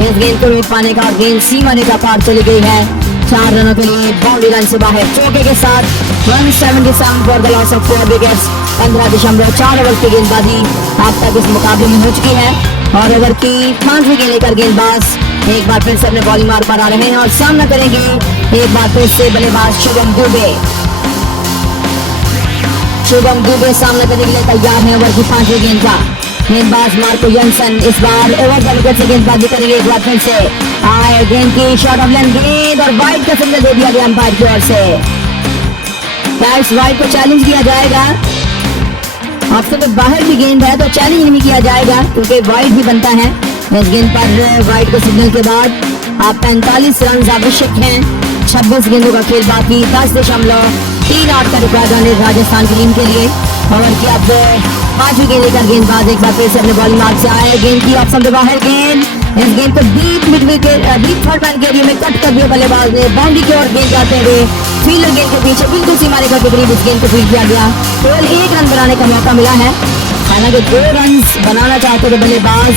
इस गेंद को रोक पाने का। गेंद सीमा रेखा पार चली गई है 4 रनों के लिए बाउंड्री लाइन से बाहर चौके के साथ 177 for the loss of 4 wickets. 15.4 over की गेंदबाजी अब तक इस मुकाबले में हो चुकी है और ओवर की 5वीं गेंद लेकर गेंदबाज एक बार फिर से अपने बॉलिंग मार्ग पर आ रहे हैं और सामना करेंगे एक बार फिर से बल्लेबाज शुभम दुबे। शुभम दुबे सामना करने के लिए तैयार है। ओवर की 5वीं गेंद का गेंदबाज मार्को यंसन इस बार ओवर द विकेट से गेंदबाजी करेंगे एक बार फिर से आए गेंद की शॉट ऑफ लेंथ गेंद और वाइड का सिग्नल दे दिया गया अंपायर की ओर से। कैच वाइड को चैलेंज किया जाएगा। ऑप्शन के बाहर भी गेंद है तो चैलेंज नहीं किया जाएगा क्योंकि वाइड भी बनता है। इस गेंद पर वाइड के सिग्नल के बाद आप 45 रन आवश्यक हैं। 26 गेंदों का खेल बाकी 10.38 का रिकॉर्ड राजस्थान की टीम के लिए। ओवर की अब 5वीं गेंद लेकर गेंदबाज एक बार फिर से अपने बॉलिंग मार्ग से आए। गेंद की ऑप्शन के बाहर गेंद इस गेंद को deep mid wicket deep third man के एरिया में कट कर दिया बल्लेबाज ने। बाउंड्री की ओर गेंद जाते हुए फील्डर गेंद के पीछे बिल्कुल सीमा रेखा के करीब इस गेंद को फील्ड किया गया। केवल 1 रन बनाने का मौका मिला है। हालांकि 2 रन बनाना चाहते थे बल्लेबाज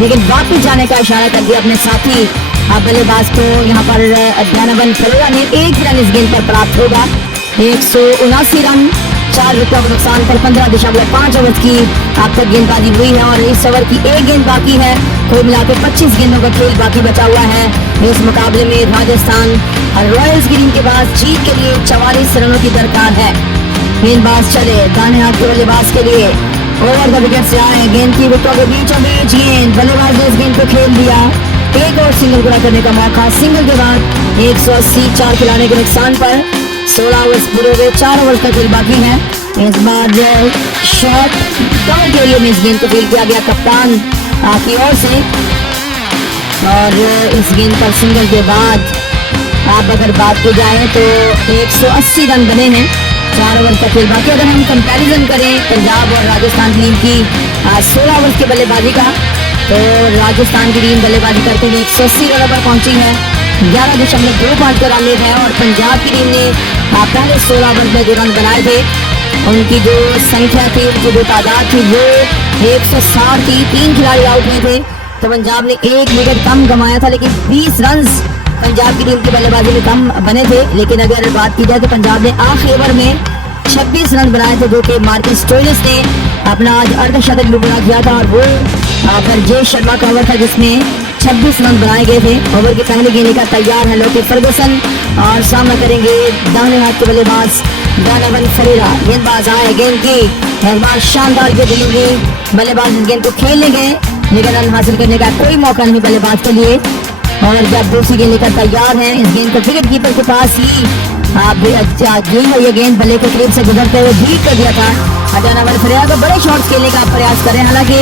लेकिन वापस जाने का इशारा कर दिया अपने साथी बल्लेबाज को। यहाँ पर दानवन फरेरा ने 1 रन इस गेंद पर प्राप्त होगा। 179 रन 4 विकेटों के नुकसान पर 15.5 ओवर की अब तक गेंदबाजी हुई है और इस ओवर की 1 गेंद बाकी है। कुल मिलाकर 25 गेंदों का खेल बाकी बचा हुआ है। इस मुकाबले में राजस्थान रॉयल्स की टीम के पास जीत के लिए 44 रनों की दरकार है। गेंदबाज चले दाहिने हाथ के बल्लेबाज के लिए ओवर द विकेट से आए गेंद की विकेटों के बीचों बीच गेंद बल्लेबाज ने इस गेंद को खेल दिया। एक और सिंगल पूरा करने का मौका। सिंगल के बाद 180 4 खिलाने के नुकसान पर 16 ओवर पूरे हुए 4 ओवर का खेल बाकी है। इस बार शॉट कवर के एरिया में इस गेंद को फील्ड किया गया कप्तान की ओर से और इस गेंद पर सिंगल के बाद आप अगर बात की जाए तो 180 रन बने हैं 4 ओवर का खेल बाकी। अगर हम कंपैरिजन करें पंजाब और राजस्थान टीम की 16 ओवर की बल्लेबाजी का तो राजस्थान की टीम बल्लेबाजी करते हुए 180 रनों पर पहुंची है। 11.25 का रन रेट है और पंजाब की टीम ने पहले 16 ओवर में जो रन बनाए थे उनकी जो संख्या थी उनकी जो तादाद थी वो 160 थी। 3 खिलाड़ी आउट हुए थे तो पंजाब ने 1 विकेट कम गंवाया था लेकिन 20 रन पंजाब की टीम की बल्लेबाजी में कम बने थे। लेकिन अगर बात की जाए तो पंजाब ने आखिरी ओवर में 26 रन बनाए थे जो कि मार्कस स्टोइनिस ने अपना आज अर्धशतक भी पूरा किया था और वो ब्रजेश शर्मा का ओवर था जिसमें 26 रन बनाए गए थे। ओवर की पहली गेंद का तैयार है लोकी फर्गुसन और सामना करेंगे दाहिने हाथ के बल्लेबाज दानवन फरेरा। गेंदबाज आए गेंद की गेंदबाज शानदार के डिलीवरी बल्लेबाज इस गेंद को खेलने गए लेकिन रन हासिल करने का कोई मौका नहीं बल्लेबाज के लिए। और जब दूसरी गेंद लेकर तैयार है इस गेंद को विकेट कीपर के पास ही ये गेंद बल्ले के करीब से गुजरते हुए बीट कर दिया था। दानवन फरेरा को बड़े शॉट्स खेलने का प्रयास करें। हालांकि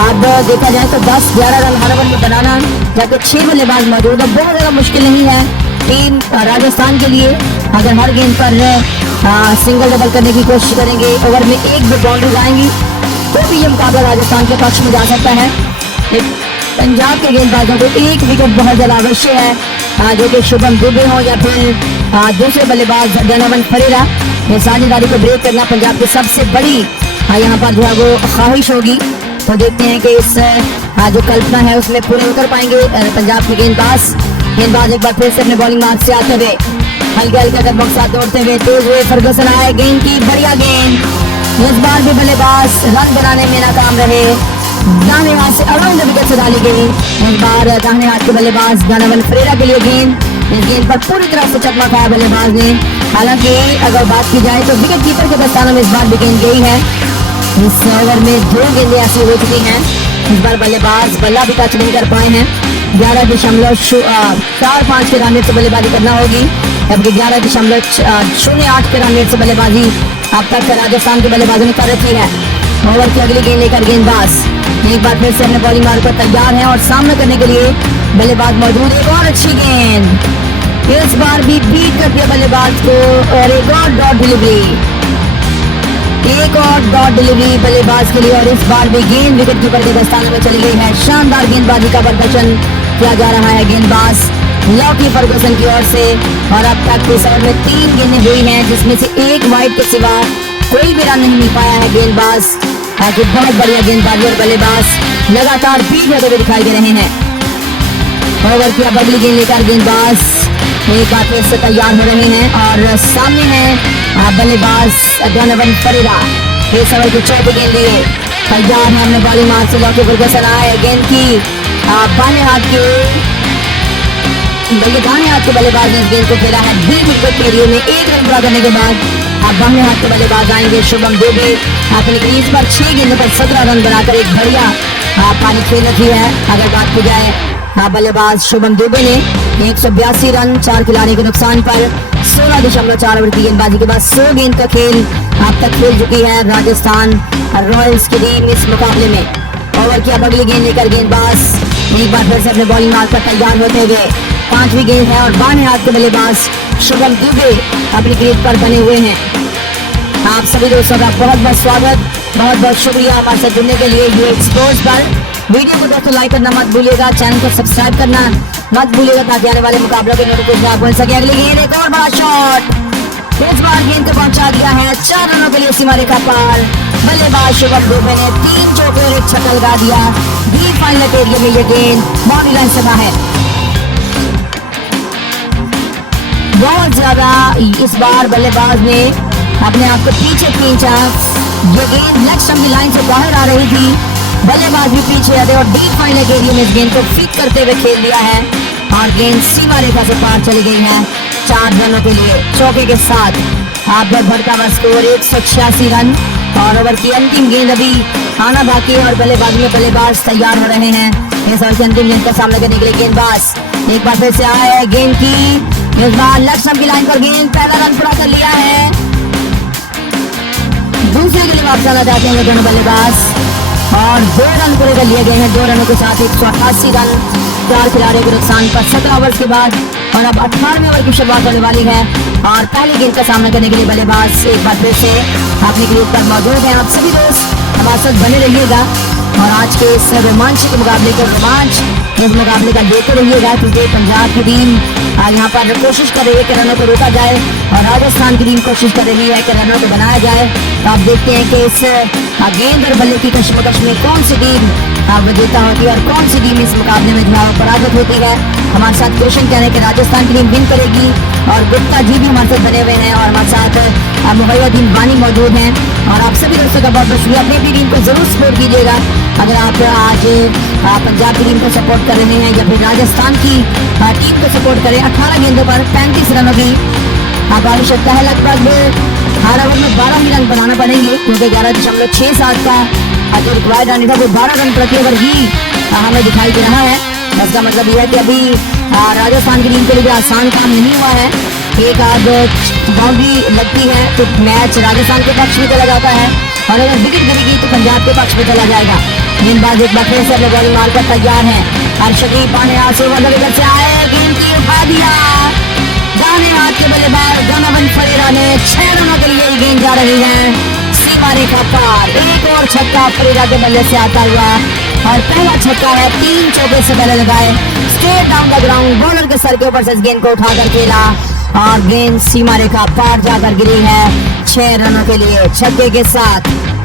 अब देखा जाए तो 10-11 रन हर ओवर में बनाना जबकि 6 बल्लेबाज मौजूद है बहुत ज्यादा मुश्किल नहीं है टीम राजस्थान के लिए। अगर हर गेंद पर सिंगल डबल करने की कोशिश करेंगे ओवर में 1 भी बाउंड्री आएंगी तो भी ये मुकाबला राजस्थान के पक्ष में जा सकता है। पंजाब के गेंदबाजों को 1 विकेट बहुत ज्यादा आवश्यक है जो कि शुभम दुबे हो या फिर दूसरे बल्लेबाज दानवन फरेरा। ये साझेदारी को ब्रेक करना पंजाब की सबसे बड़ी यहाँ पर जो है वो ख्वाहिश होगी। तो देखते हैं कि इस जो कल्पना है उसमें पूरे उतर पाएंगे पंजाब के गेंदबाज एक बार फिर से अपने बॉलिंग मार्ग से आते हुए हल्के हल्के कदमों के साथ दौड़ते हुए तेज हुए फर्गुसन आए गेंद की बढ़िया गेंद। इस बार भी बल्लेबाज रन बनाने में नाकाम रहे। दाहिने हाथ से अराउंड विकेट से डाली गई। इस बार दाहिने हाथ के बल्लेबाज दानवन फरेरा के लिए गेंद इस गेंद पर पूरी तरह से चकमा खाया बल्लेबाज ने। हालांकि अगर बात की जाए तो विकेट कीपर के दस्तानों में इस बार भी गेंद गई है। इस ओवर में 2 गेंदें ऐसी हो चुकी हैं। इस बार बल्लेबाज बल्ला भी टच नहीं कर पाए हैं। 11.45 के रन रेट से बल्लेबाजी करना होगी, जबकि 11.08 के रन रेट से बल्लेबाजी अब तक राजस्थान के बल्लेबाजों ने कर रखी है। ओवर की अगली गेंद लेकर गेंदबाज एक बार फिर से अपने बॉलिंग मार्ग पर तैयार है और सामना करने के लिए बल्लेबाज मौजूद है। और अच्छी गेंद इस बार भी बीट करती है बल्लेबाज को और एक और डॉट डिलीवरी बल्लेबाज के लिए। और इस बार भी गेंद विकेट कीपर के दस्ताने में चली गई है। शानदार गेंदबाजी का प्रदर्शन किया जा रहा है गेंदबाज लॉकी फर्गुसन की ओर से। और अब तक इस ओवर में 3 गेंदें हुई हैं, जिसमें से एक वाइड के सिवा कोई भी रन नहीं मिल पाया है गेंदबाज। आगे बहुत बढ़िया गेंदबाजी और बल्लेबाज लगातार बीट होते हुए दिखाई दे रहे हैं। ओवर की अब अगली गेंद लेकर गेंदबाज एक बार फिर से तैयार हो रहे हैं और सामने है बल्लेबाज डोनोवन परेरा। इस ओवर की चौथी गेंद लिए तैयार है अपने बॉलिंग मार्ग से लॉकी फर्गुसन आए। गेंद की बाएं हाथ के दाएं हाथ के बल्लेबाज ने इस गेंद को खेला है डीप विकेट के एरिया में। 1 रन पूरा करने के बाद अब बाएं हाथ के बल्लेबाज आएंगे शुभम दुबे। अपनी क्रीज पर 6 गेंदों पर 17 रन बनाकर एक बढ़िया पारी खेल रखी है। अगर बात की जाए बल्लेबाज शुभम दुबे ने 182 रन 4 खिलाड़ियों के नुकसान पर 16.4 ओवर की गेंदबाजी के बाद 100 गेंद का खेल अब तक खेल चुकी है राजस्थान रॉयल्स की टीम इस मुकाबले में। ओवर की अब अगली गेंद लेकर गेंदबाज एक बार फिर से अपने बॉलिंग मार्ग पर तैयार होते हुए 5वीं गेंद है और बाएं हाथ के बल्लेबाज शुभम दुबे अपनी क्रीज पर बने हुए हैं। आप सभी दोस्तों का बहुत बहुत स्वागत, बहुत बहुत शुक्रिया हमारे साथ जुड़ने के लिए यूएक्स स्पोर्ट्स पर। वीडियो को दोस्तों लाइक करना मत भूलिएगा, चैनल को सब्सक्राइब करना मत भूलिएगा ताकि आने वाले मुकाबलों के नोटिफिकेशन आप मिल सके। अगली गेंद एक और बड़ा शॉट, इस बार गेंद को पहुंचा दिया है 4 रनों के लिए सीमा रेखा पार। बल्लेबाज शुभम दुबे ने 3 चौके और 1 छक्का लगा दिया। डीप फाइनल एरिया में ये गेंद बाउंड्री लाइन से बाहर। बहुत ज्यादा इस बार बल्लेबाज ने अपने आप को पीछे खींचा। ये गेंद लेग स्टंप की लाइन से बाहर आ रही थी, बल्लेबाज भी पीछे आते और डीप फाइनल एरिया में इस गेंद को फिट करते हुए खेल दिया है और गेंद सीमा रेखा से पार चली गई है 4 रनों के लिए चौके के साथ। आप भड़का हुआ स्कोर 186 रन और ओवर की अंतिम गेंद अभी आना बाकी है और बल्लेबाजी में बल्लेबाज तैयार हो रहे हैं इस ओवर की अंतिम गेंद का सामना करने के लिए। गेंदबाज एक बार फिर से आया है, गेंद की इस बार लेग स्टंप की लाइन पर गेंद पहला रन पूरा कर लिया है। दूसरे के लिए वापस आना चाहते हैं दोनों बल्लेबाज और 2 रन पूरे कर लिए गए हैं। 2 रनों के साथ 188 रन 4 खिलाड़ियों के नुकसान पर 17 ओवर के बाद और अब 18वें ओवर की शुरुआत होने वाली है और पहली गेंद का सामना करने के लिए बल्लेबाज एक बार फिर से अपनी क्रीज पर मौजूद है। आप सभी दोस्त हमारे साथ बने रहिएगा और आज के इस रोमांचक मुकाबले का रोमांच इस मुकाबले का देते रहिएगा क्योंकि पंजाब की टीम यहाँ पर कोशिश कर रही है कि रनों को रोका जाए और राजस्थान की टीम कोशिश कर रही है कि रनों को बनाया जाए। तो आप देखते हैं कि इस गेंद और बल्ले की कश्मकश में कौन सी टीम विजेता होती है और कौन सी टीम इस मुकाबले में जो पराजित होती है। हमारे साथ कृष्ण कह रहे हैं कि राजस्थान की टीम विन करेगी और गुप्ता जी भी हमारे साथ बने हुए हैं और हमारे साथ मुहैय्यदीन बानी मौजूद हैं और आप सभी दोस्तों का बहुत बहुत शुक्रिया। अपनी भी टीम को जरूर सपोर्ट कीजिएगा। अगर आप आज पंजाब की टीम को सपोर्ट कर रहे हैं या फिर राजस्थान की टीम को सपोर्ट करें। 18 गेंदों पर 35 रनों की आवश्यकता है। लगभग 18 ओवर में 12 ही रन बनाना पड़ेंगे क्योंकि 11.67 का जो रिक्वायर्ड रन था वो 12 रन प्रति ओवर ही हमें दिखाई दे रहा है। इसका मतलब यह है कि अभी राजस्थान की टीम के लिए भी आसान काम नहीं हुआ है। एक आध बाउंड्री लगती है तो मैच राजस्थान के पक्ष में चला जाता है और अगर विकेट गिरेगी तो पंजाब के पक्ष में चला जाएगा। गेंदबाज एक बार फिर से अपने बॉलिंग मारकर तैयार है। हर्षदीप पांड्या से आए, गेंद की उठा दिया दाहिने हाथ के बल्लेबाज डोनोवन परेरा ने 6 रनों के लिए गेंद जा रही है सीमा रेखा पार। एक और छक्का परेरा के बल्ले से आता हुआ और पहला छक्का है 3 चौके से पहले लगाए straight down the ground. Bowler के सर के ऊपर से इस गेंद को उठाकर खेला और गेंद सीमा रेखा पार जाकर गिरी है 6 रनों के लिए छक्के के साथ।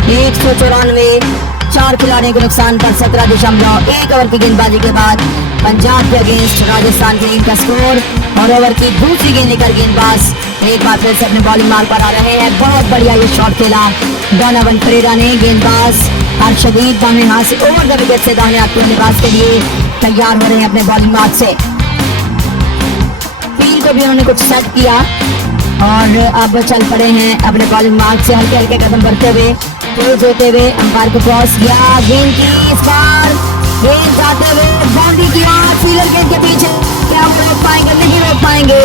194 4 खिलाड़ियों के नुकसान पर 17.1 ओवर की गेंदबाजी के बाद पंजाब के अगेंस्ट राजस्थान की टीम का स्कोर और ओवर की दूसरी गेंद लेकर गेंदबाज एक बार फिर से अपने बॉलिंग मार्ग पर आ रहे हैं। बहुत बढ़िया ये शॉट खेला डोनोवन परेरा ने। गेंदबाज हर्षदीप दाहिने हाथ से ओवर द विकेट से दाहिने हाथ के गेंदबाज के लिए तैयार हो रहे हैं अपने बॉलिंग मार्ग से। भी उन्होंने कुछ सेट किया और अब चल पड़े हैं अपने बॉलिंग मार्क से हल्के हल्के कदम बढ़ते हुए, तेज होते हुए। अंपायर को क्रॉस किया, गेंद की इस बार गेंद जाते हुए बाउंड्री की ओर, फील्डर गेंद के पीछे, क्या वो रोक पाएंगे? नहीं रोक पाएंगे।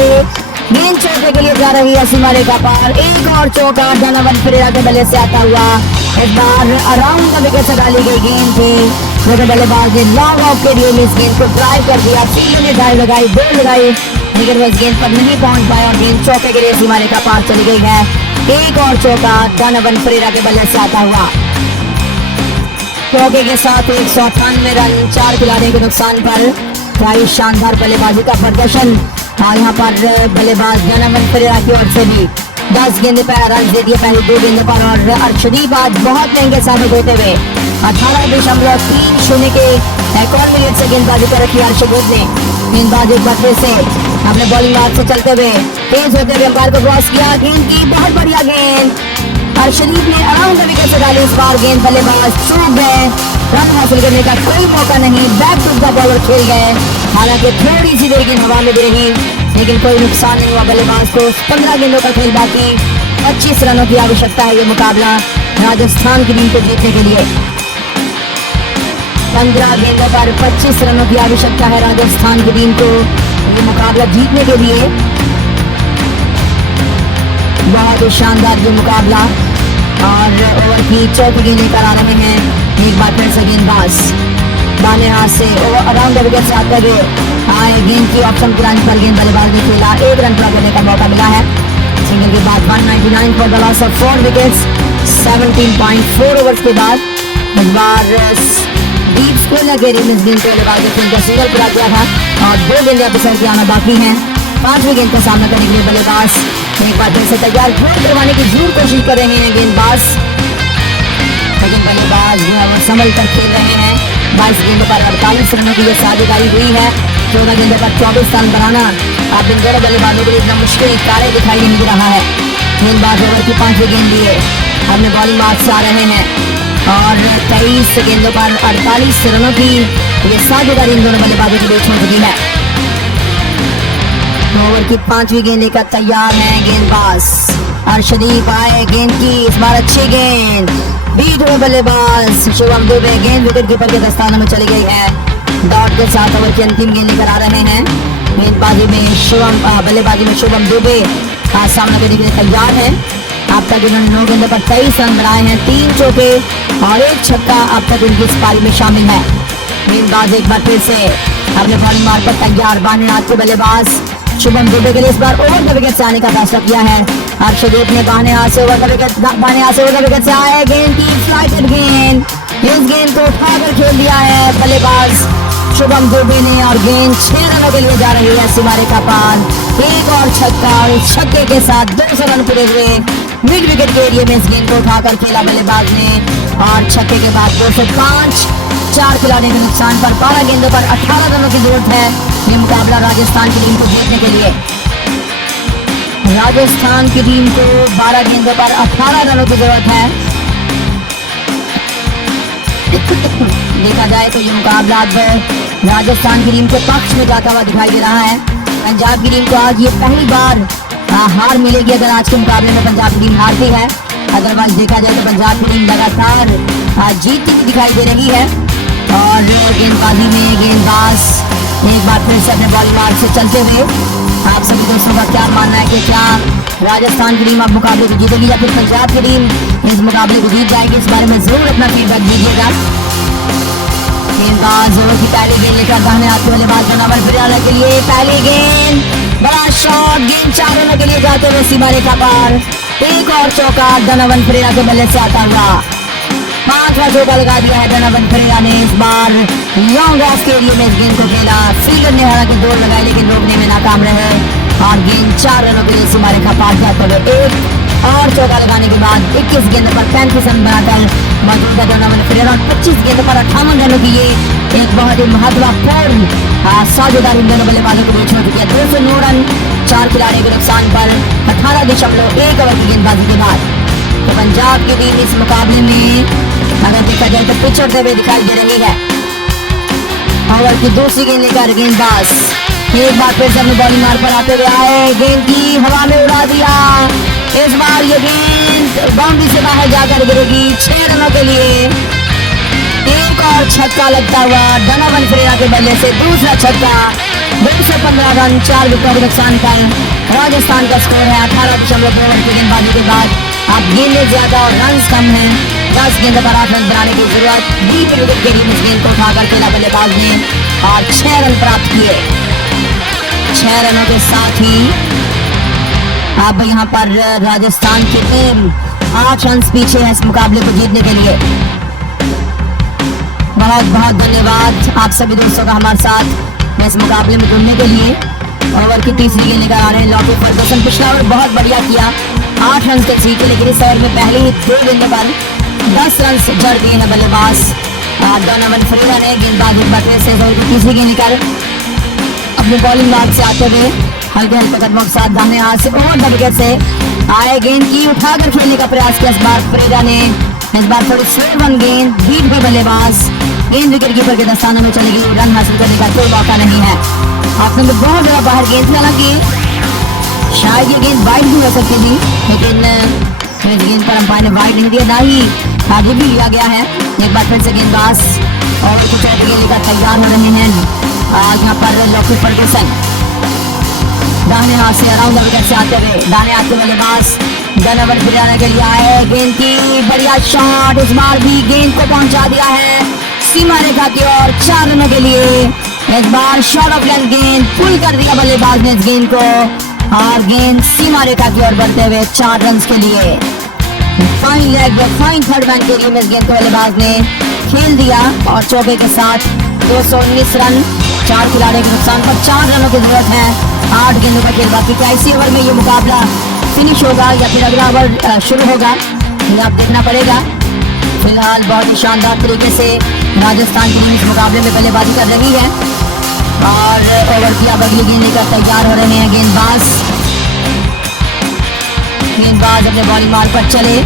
गेंद चौके के लिए जा रही है सीमा रेखा पार। एक और चौका डोनोवन फेरेरा के बल्ले से आता हुआ। इस बार अराउंड द विकेट से डाली गई गेंद थी, जो बल्लेबाज ने लॉन्ग ऑफ के लिए इस गेंद को ड्राइव कर दिया। फील्डर ने ड्राइव लगाई, दौड़ लगाई, लेकिन वो इस गेंद पर नहीं पहुंच पाया और गेंद चौके के लिए सीमा रेखा पार चली गई है। एक और चौका डोनोवन फेरेरा के बल्ले से आता हुआ। चौके के साथ 198 रन 4 खिलाड़ियों के नुकसान पर। क्या ही शानदार बल्लेबाजी का प्रदर्शन। और यहाँ पर बल्लेबाज डोनोवन फेरेरा की ओर से भी 10 गेंदे पर रन दे दिए पहली 2 गेंदों पर। और अर्शदीप आज बहुत महंगे साबित होते हुए 18.30 के एक और मिनट से गेंदबाजी कर रखी अर्शदीप ने। गेंदबाज एक बार फिर से अपने बॉलिंग मार्ग से चलते हुए तेज होते हुए अंपायर को क्रॉस किया। गेंद की बहुत बढ़िया गेंद, अर्शदीप ने अराउंड द विकेट से डाली। इस बार गेंद बल्लेबाज चूक गए, रन हासिल करने का कोई मौका नहीं। बैक टू द बॉलर खेल गए, हालांकि थोड़ी सी देर गेंद हवा में भी रही, लेकिन कोई नुकसान नहीं हुआ बल्लेबाज को। 15 गेंदों का खेल बाकी, 25 रनों की आवश्यकता है ये मुकाबला राजस्थान की टीम को जीतने के लिए। 15 गेंदों पर 25 रनों की आवश्यकता है राजस्थान की टीम को ये मुकाबला जीतने के लिए। बहुत ही शानदार ये मुकाबला। और ओवर की चौथी गेंद लेकर आ रहे हैं एक बार फिर से गेंदबाज दाने हाथ से ओवर अराउंड द विकेट से आते हुए आए। गेंद की ऑप्शन गिराने पर गेंद बल्लेबाज ने खेला, 1 रन पूरा करने का मौका मिला है। सिंगल के बाद 199 for the loss of 4 wickets 17.4 overs के बाद। इस बार डीप स्पिनर के इस गेंद को बल्लेबाज ने फिर सिंगल पूरा किया था और 2 गेंदें अब सर के आना बाकी हैं। 5वीं गेंद का सामना करने के लिए बल्लेबाज एक बार फिर से तैयार करवाने की जरूर कोशिश कर रहे हैं गेंदबाज, लेकिन बल्लेबाज जो है वो संभल कर खेल रहे हैं। 22 गेंदों पर 48 रनों की ये साझेदारी हुई है। 14 गेंदों पर 24 रन बनाना अब इन दोनों बल्लेबाजों के लिए इतना मुश्किल कार्य दिखाई नहीं दे रहा है। गेंदबाज ओवर की 5वीं गेंद लिए अपने बॉलिंग मार्ग से आ रहे हैं और 23 गेंदों पर 48 रनों की ये साझेदारी इन दोनों बल्लेबाजों के बीच हो चुकी है। ओवर की 5वीं गेंद लेकर तैयार है गेंदबाज अर्शदीप। आए गेंद की इस बार अच्छी गेंद, बीट हुए बल्लेबाज शुभम दुबे। गेंद विकेट कीपर के दस्ताने में चली गई है। डॉट के साथ ओवर की अंतिम गेंद लेकर आ रहे हैं। गेंदबाजी में शुभम बल्लेबाजी में शुभम दुबे सामने के लिए तैयार है। अब तक इन्होंने 9 गेंदों पर 23 रन बनाए हैं, 3 चौके और 1 छक्का अब तक इनकी इस पारी में शामिल है। गेंदबाज एक बार फिर से अपने बॉलिंग मार्ग पर तैयार। बानेहाथ के बल्लेबाज शुभम दुबे के लिए इस बार ओवर द विकेट से आने का फैसला किया है। अर्शदीप ने बानेहाथ से ओवर द विकेट से आए। गेंद की फ्लाइटेड गेंद, इस गेंद को उठाकर खेल दिया है बल्लेबाज शुभम दुबे ने और गेंद 6 रनों के लिए जा रही है सीमा रेखा पार। एक और छक्का और इस छक्के के साथ 200 रन पूरे हुए। मिड विकेट के एरिया में इस गेंद को उठाकर खेला बल्लेबाज ने और छक्के के बाद 205। 4 खिलाड़ियों के नुकसान पर 12 गेंदों पर 18 रनों की जरूरत है ये मुकाबला राजस्थान की टीम को जीतने के लिए। राजस्थान की टीम को 12 गेंदों पर 18 रनों की जरूरत है। देखा जाए तो ये मुकाबला अब राजस्थान की टीम के पक्ष में जाता हुआ दिखाई दे रहा है। पंजाब की टीम को आज ये पहली बार हार मिलेगी अगर आज के मुकाबले में पंजाब की टीम हारती है। अदरवाइज देखा जाए तो पंजाब की टीम लगातार जीतती दिखाई दे रही है। और गेंदबाजी में गेंदबाज एक बार फिर से अपने बॉलिंग मार्ग से चलते हुए आप सभी दोस्तों का क्या मानना है कि क्या राजस्थान की टीम अब मुकाबले को जीतेगी या फिर पंजाब की टीम इस मुकाबले को जीत जाएगी? इस बारे में जरूर अपना फीडबैक दीजिएगा। गेंदबाज ओवर की पहली गेंद लेकर दाहिने हाथ के बल्लेबाज डोनोवन फेरेरा के लिए पहली गेंद, बड़ा शॉट, गेंद 4 रनों के लिए जाते हुए सीमा रेखा पार। एक और चौका डोनोवन फेरेरा के बल्ले से आता हुआ। 5वां चौका लगा दिया है डोनोवन फेरेरा ने। इस बार लॉन्ग ऑफ के एरिया में इस गेंद को खेला। फील्डर ने हालांकि दौड़ लगाई लेकिन रोकने में नाकाम रहे और गेंद 4 रनों के लिए सीमा रेखा पार जाते हुए एक और चौका लगाने के बाद 21 गेंद पर 35 रन बनाकर मौजूदा डोनोवन फेरेरा और 25 गेंद पर 58 रनों की ये एक बहुत ही महत्वपूर्ण साझेदारी दोनों बल्लेबाजों के बीच हो चुकी है। 209 रन 4 खिलाड़ियों के नुकसान पर 18.1 ओवर की गेंदबाजी के बाद तो पंजाब की टीम इस मुकाबले में अगर देखा जाए तो पिछड़ते हुए दिखाई दे रही है। ओवर की दूसरी गेंद लेकर गेंदबाज एक बार फिर से अपने बॉलिंग मार पर आते हुए आए, गेंद की हवा में उड़ा दिया। इस बार ये गेंद बाउंड्री से बाहर जाकर गिरेगी 6 रनों के लिए। एक और छक्का लगता हुआ डोनोवन फेरेरा के बल्ले से दूसरा छक्का। 215 रन 4 विकेट के नुकसान पर राजस्थान का स्कोर है 18.2 ओवर की गेंदबाजी के बाद। अब गेंदें ज्यादा और रन कम है। 10 गेंदों पर 8 रन बनाने की जरूरत। डीप विकेट के लिए इस गेंद को उठाकर खेला बल्लेबाज ने और 6 रन प्राप्त किए। 6 रनों के साथ ही अब यहाँ पर राजस्थान की टीम 8 रन पीछे है इस मुकाबले को जीतने के लिए। बहुत बहुत धन्यवाद आप सभी दोस्तों का हमारे साथ इस मुकाबले में जुड़ने के लिए। ओवर की तीसरी गेंद लेकर आ रहे हैं लॉकी फर्गुसन। पिछला ओवर बहुत बढ़िया किया, 8 रन के सीखे, लेकिन इस ओवर में पहले ही 2 गेंदों पर 10 रन जड़ दिए हैं बल्लेबाज डोनोवन फेरेरा ने। गेंदबाज एक बार फिर से ओवर की तीसरी गेंद लेकर अपनी बॉलिंग मार्ग से आते हुए हल्के हल्के कदमों के साथ दाहिने हाथ से ओवर द विकेट से आए, गेंद की उठाकर खेलने का प्रयास किया इस बार फेरेरा ने। इस बार थोड़ी स्लो रन गेंद, बीट पे बल्लेबाज, गेंद विकेट कीपर के दस्तानों में चलेगी। रन हासिल करने का कोई मौका नहीं है। आपने तो बहुत बड़ा बाहर गेंद थी, हालांकि शायद ये गेंद वाइड भी हो सकती थी, लेकिन इस गेंद पर अंपायर ने वाइड नहीं दिया, ना ही आगे भी लिया गया है। एक बार फिर से गेंदबाज और कुछ और गेंद लेकर तैयार हो रहे हैं यहाँ पर लॉकी फर्गुसन। दाहिने हाथ से अराउंड द विकेट से आते हुए दाहिने हाथ के बल्लेबाज डोनोवन फेरेरा के लिए आए, गेंद की बढ़िया शॉट। इस बार भी गेंद को पहुंचा दिया है सीमा रेखा की ओर 4 रनों के लिए। इस बार शॉट ऑफ लेंथ गेंद पुल कर दिया बल्लेबाज ने इस गेंद को और गेंद सीमा रेखा की ओर बढ़ते हुए 4 रन के लिए। Fine leg fine third man के लिए इस गेंद को बल्लेबाज ने खेल दिया और चौके के साथ 219 रन 4 खिलाड़ियों के नुकसान पर 4 रनों की जरूरत है। 8 गेंदों का खेल बाकी। क्या इसी ओवर में ये मुकाबला फिनिश होगा या फिर अगला ओवर शुरू होगा, ये आप देखना पड़ेगा। फिलहाल बहुत ही शानदार तरीके से राजस्थान की टीम इस मुकाबले में बल्लेबाजी कर रही है और ओवर की अब अगली गेंद लेकर तैयार हो रहे हैं गेंदबाज। गेंदबाज अपने बॉलिंग मार्ग पर चले।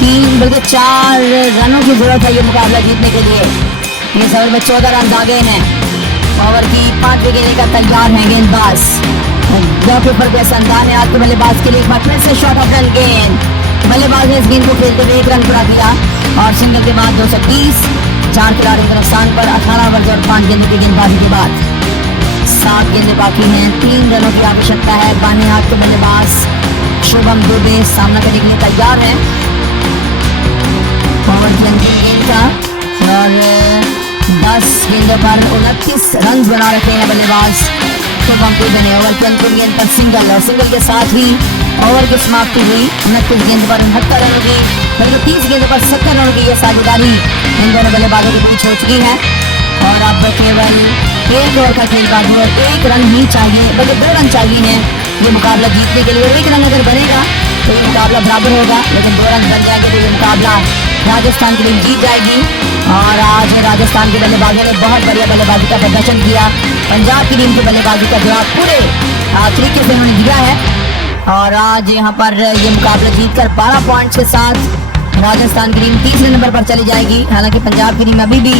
3 बल्कि 4 रनों की जरूरत है ये मुकाबला जीतने के लिए। इस ओवर में 14 रन आ गए हैं। ओवर की 5वीं गेंद लेकर तैयार है गेंदबाज लॉकी फर्गुसन। दाहिने हाथ के बल्लेबाज के लिए एक बार फिर से शॉट ऑफ रन गेंद। बल्लेबाज ने इस गेंद को खेलते हुए 1 रन पूरा किया और सिंगल के बाद 230। 4 खिलाड़ियों के नुकसान पर 18 ओवर और 5 गेंदों की गेंदबाजी के बाद 7 गेंदें बाकी हैं। 3 रनों की आवश्यकता है। बाएं हाथ के बल्लेबाज शुभम दुबे सामना करने के लिए तैयार है। ओवर की अंतिम गेंद का और 10 गेंदों पर 29 रन बना रखे हैं बल्लेबाज शुभम दुबे ने। ओवर की अंतिम गेंद पर सिंगल और सिंगल के साथ ही ओवर की समाप्ति हुई। 29 गेंद पर 69 रनों की, 30 गेंदों पर 70 रनों की यह साझेदारी इन दोनों बल्लेबाजों के बीच हो चुकी है और अब केवल 1 ओवर का खेल बाकी है। 1 रन ही चाहिए, बल्कि 2 रन चाहिए हैं ये मुकाबला जीतने के लिए। 1 रन अगर बनेगा तो ये मुकाबला बराबर होगा, लेकिन 2 रन बन जाएंगे तो ये मुकाबला राजस्थान की टीम जीत जाएगी। और आज राजस्थान के बल्लेबाजों ने बहुत बढ़िया बल्लेबाजी का प्रदर्शन किया। पंजाब की टीम के बल्लेबाजी का जवाब पूरे तरीके से उन्होंने दिया है और आज यहाँ पर ये मुकाबला जीतकर 12 पॉइंट्स के साथ राजस्थान की टीम तीसरे नंबर पर चली जाएगी। हालांकि पंजाब की टीम अभी भी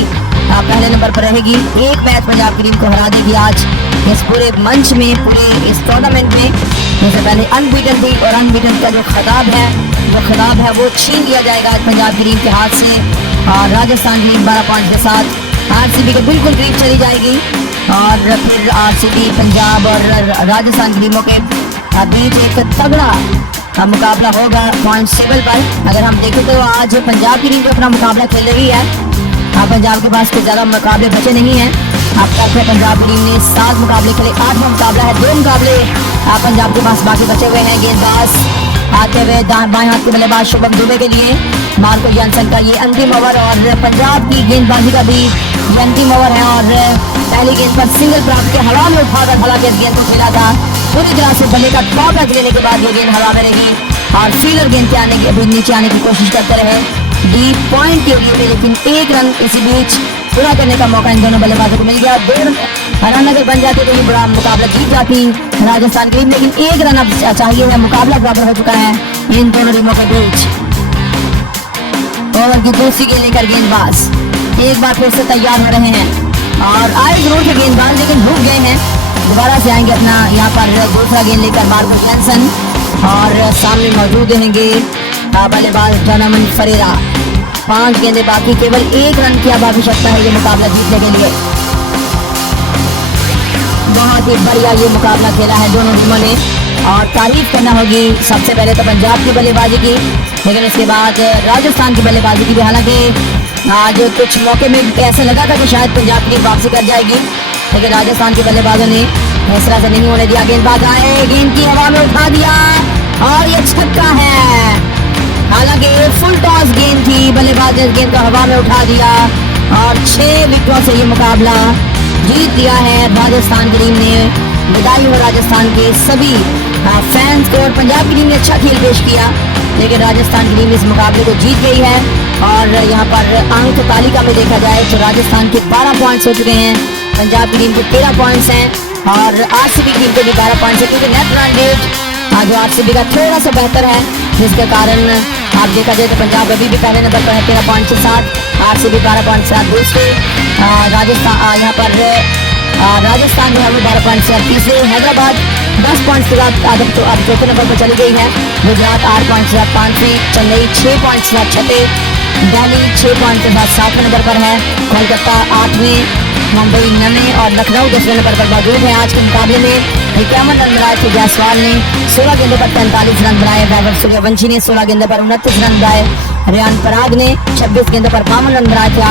पहले नंबर पर रहेगी। 1 मैच पंजाब की टीम को हरा देगी आज इस पूरे मंच में, पूरे इस टूर्नामेंट में। इससे पहले अनबीटन थी और अनबीटन का जो खिताब है वो छीन लिया जाएगा आज पंजाब की टीम के हाथ से और राजस्थान की टीम 12 पॉइंट के साथ आरसीबी के बिल्कुल करीब चली जाएगी और फिर आरसीबी पंजाब और राजस्थान की टीमों के बीच एक तगड़ा मुकाबला होगा पॉइंट टेबल पर। अगर हम देखें तो आज पंजाब की टीम जो अपना मुकाबला खेल रही है, पंजाब के पास कुछ ज्यादा मुकाबले बचे नहीं है। आपका पंजाब की टीम ने 7 मुकाबले खेले, 8वां मुकाबला है। 2 मुकाबले पंजाब के पास बाकी बचे हुए हैं। गेंदबाज आते हुए बाएं हाथ के बल्लेबाज शुभम दुबे के लिए मार्को जॉनसन का ये अंतिम ओवर और पंजाब की गेंदबाजी का भी ये अंतिम ओवर है और पहली गेंद पर सिंगल प्राप्त के हवा में उठाकर हालांकि इस गेंद को खेला था पूरी तरह से बल्ले का टॉप रख लेने के बाद ये गेंद हवा में रही और फील्डर गेंद के आने के नीचे आने की कोशिश करते रहे डीप पॉइंट के लिए, लेकिन 1 रन इसी बीच पूरा करने का मौका इन दोनों बल्लेबाजों को मिल गया। 2 रन अगर बन जाते तो ये बड़ा मुकाबला जीत जाती राजस्थान की टीम, लेकिन 1 रन अब चाहिए है। मुकाबला बराबर हो चुका है इन दोनों टीमों के बीच। ओवर की दूसरी गेंद लेकर गेंदबाज एक बार फिर से तैयार हो रहे हैं। और आए जरूर थे गेंदबाज लेकिन रुक गए हैं। दोबारा से आएंगे अपना यहाँ पर दूसरा गेंद लेकर मार्को जैनसन और सामने मौजूद रहेंगे बल्लेबाज डोनामन फरेरा। 5 गेंदें बाकी, केवल 1 रन की अब आवश्यकता है ये मुकाबला जीतने के लिए। बहुत ही बढ़िया ये मुकाबला खेला है दोनों टीमों ने और तारीफ करना होगी सबसे पहले तो पंजाब की बल्लेबाजी की, लेकिन उसके बाद राजस्थान की बल्लेबाजी की भी। हालांकि आज कुछ मौके में ऐसा लगा था कि शायद पंजाब की वापसी कर जाएगी, लेकिन राजस्थान के बल्लेबाजों ने इस तरह से नहीं होने दिया। गेंदबाज आए, गेंद की हवा में उठा दिया और ये छक्का है। हालांकि फुल टॉस गेंद थी, बल्लेबाज ने गेंद को हवा में उठा दिया और 6 विकेटों से ये मुकाबला जीत लिया है राजस्थान की टीम ने। बधाई हो राजस्थान के सभी फैंस को। और पंजाब की टीम ने अच्छा खेल पेश किया, लेकिन राजस्थान की टीम इस मुकाबले को जीत गई है। और यहाँ पर अंक तालिका में देखा जाए तो राजस्थान के 12 पॉइंट्स हो चुके हैं, पंजाब की टीम के 13 पॉइंट्स हैं और आरसीबी टीम के भी 12 पॉइंट्स है, क्योंकि नेट रन रेट जो आरसीबी का थोड़ा सा बेहतर है, जिसके कारण आप देखा जाए तो पंजाब अभी भी पहले नंबर पर है 13 पॉइंट के साथ, आरसीबी 12 पॉइंट के साथ दूसरे, राजस्थान यहाँ पर राजस्थान जो है वो 12 पॉइंट से तीसरे, हैदराबाद 10 पॉइंट के साथ अब चौथे नंबर पर चली गई है, गुजरात 8 पॉइंट के साथ 5वीं, चेन्नई 6 पॉइंट के साथ 6थे, दिल्ली 6 पॉइंट के साथ 7वें नंबर पर है, कोलकाता 8वीं, मुंबई 9वें और लखनऊ 10वें नंबर पर मौजूद है। आज के मुकाबले में 51 रन बनाए थे जायसवाल ने, 16 गेंदों पर 45 रन बनाए वैभव सूर्यवंशी ने, 16 गेंदों पर 29 रन बनाए रेयान पराग ने, 26 गेंदों पर 52 रन बनाए थे।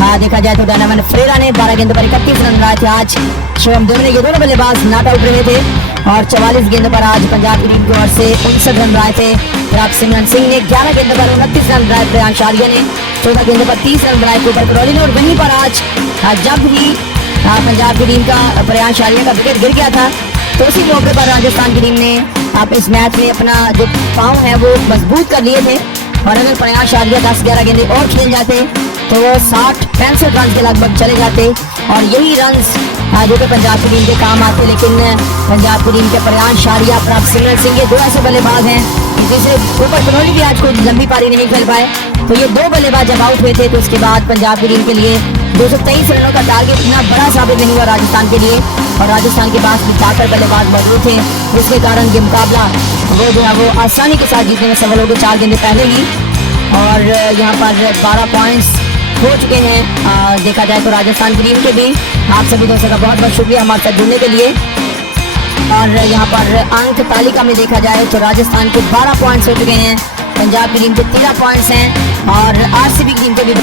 आज देखा जाए तो डोनामन फरेरा ने 12 गेंदों पर 31 रन बनाए थे। आज शिवम दुबे ने, ये दोनों बल्लेबाज नॉट आउट रहे थे और 44 गेंदों पर आज पंजाब की टीम की ओर से 59 रन बनाए थे। फिर सिमरन सिंह ने 11 गेंदों पर 29 रन बनाए, प्रियांश आर्या ने 14 गेंदों पर 30 रन बनाए कूपर करौली ने। और वहीं पर आज जब ही पंजाब की टीम का प्रियांश आर्या का विकेट गिर गया था, तो उसी मौके पर राजस्थान की टीम ने आप इस मैच में अपना जो पाँव है वो मजबूत कर लिए थे और अगर प्रियांश आर्या 10-11 गेंदे और खेल जाते तो वो 60-65 रन के लगभग चले जाते और यही रन जो कि पंजाब की टीम के काम आते। लेकिन पंजाब की टीम के प्रियांश आर्या, सिमरन सिंह, ये 2 ऐसे बल्लेबाज हैं जिसे ऊपर कनौली भी आज कोई लंबी पारी नहीं खेल पाए, तो ये 2 बल्लेबाज जब आउट हुए थे तो उसके बाद पंजाब की टीम के लिए 223 रनों का टारगेट इतना बड़ा साबित नहीं हुआ राजस्थान के लिए और राजस्थान के पास भी ताकत बल्लेबाज मौजूद थे, जिसके कारण ये मुकाबला वो जो है वो आसानी के साथ जीतने में सफल हो गए 4 गेंदे पहले ही। और यहाँ पर 12 पॉइंट्स हो चुके हैं देखा जाए तो राजस्थान की टीम के भी। आप सभी दोस्तों का बहुत बहुत शुक्रिया हमारे साथ जुड़ने के लिए। और यहाँ पर अंक तालिका में देखा जाए तो राजस्थान के 12 पॉइंट्स हो चुके हैं, पंजाब की टीम के 13 पॉइंट्स हैं और आरसीबी की टीम के भी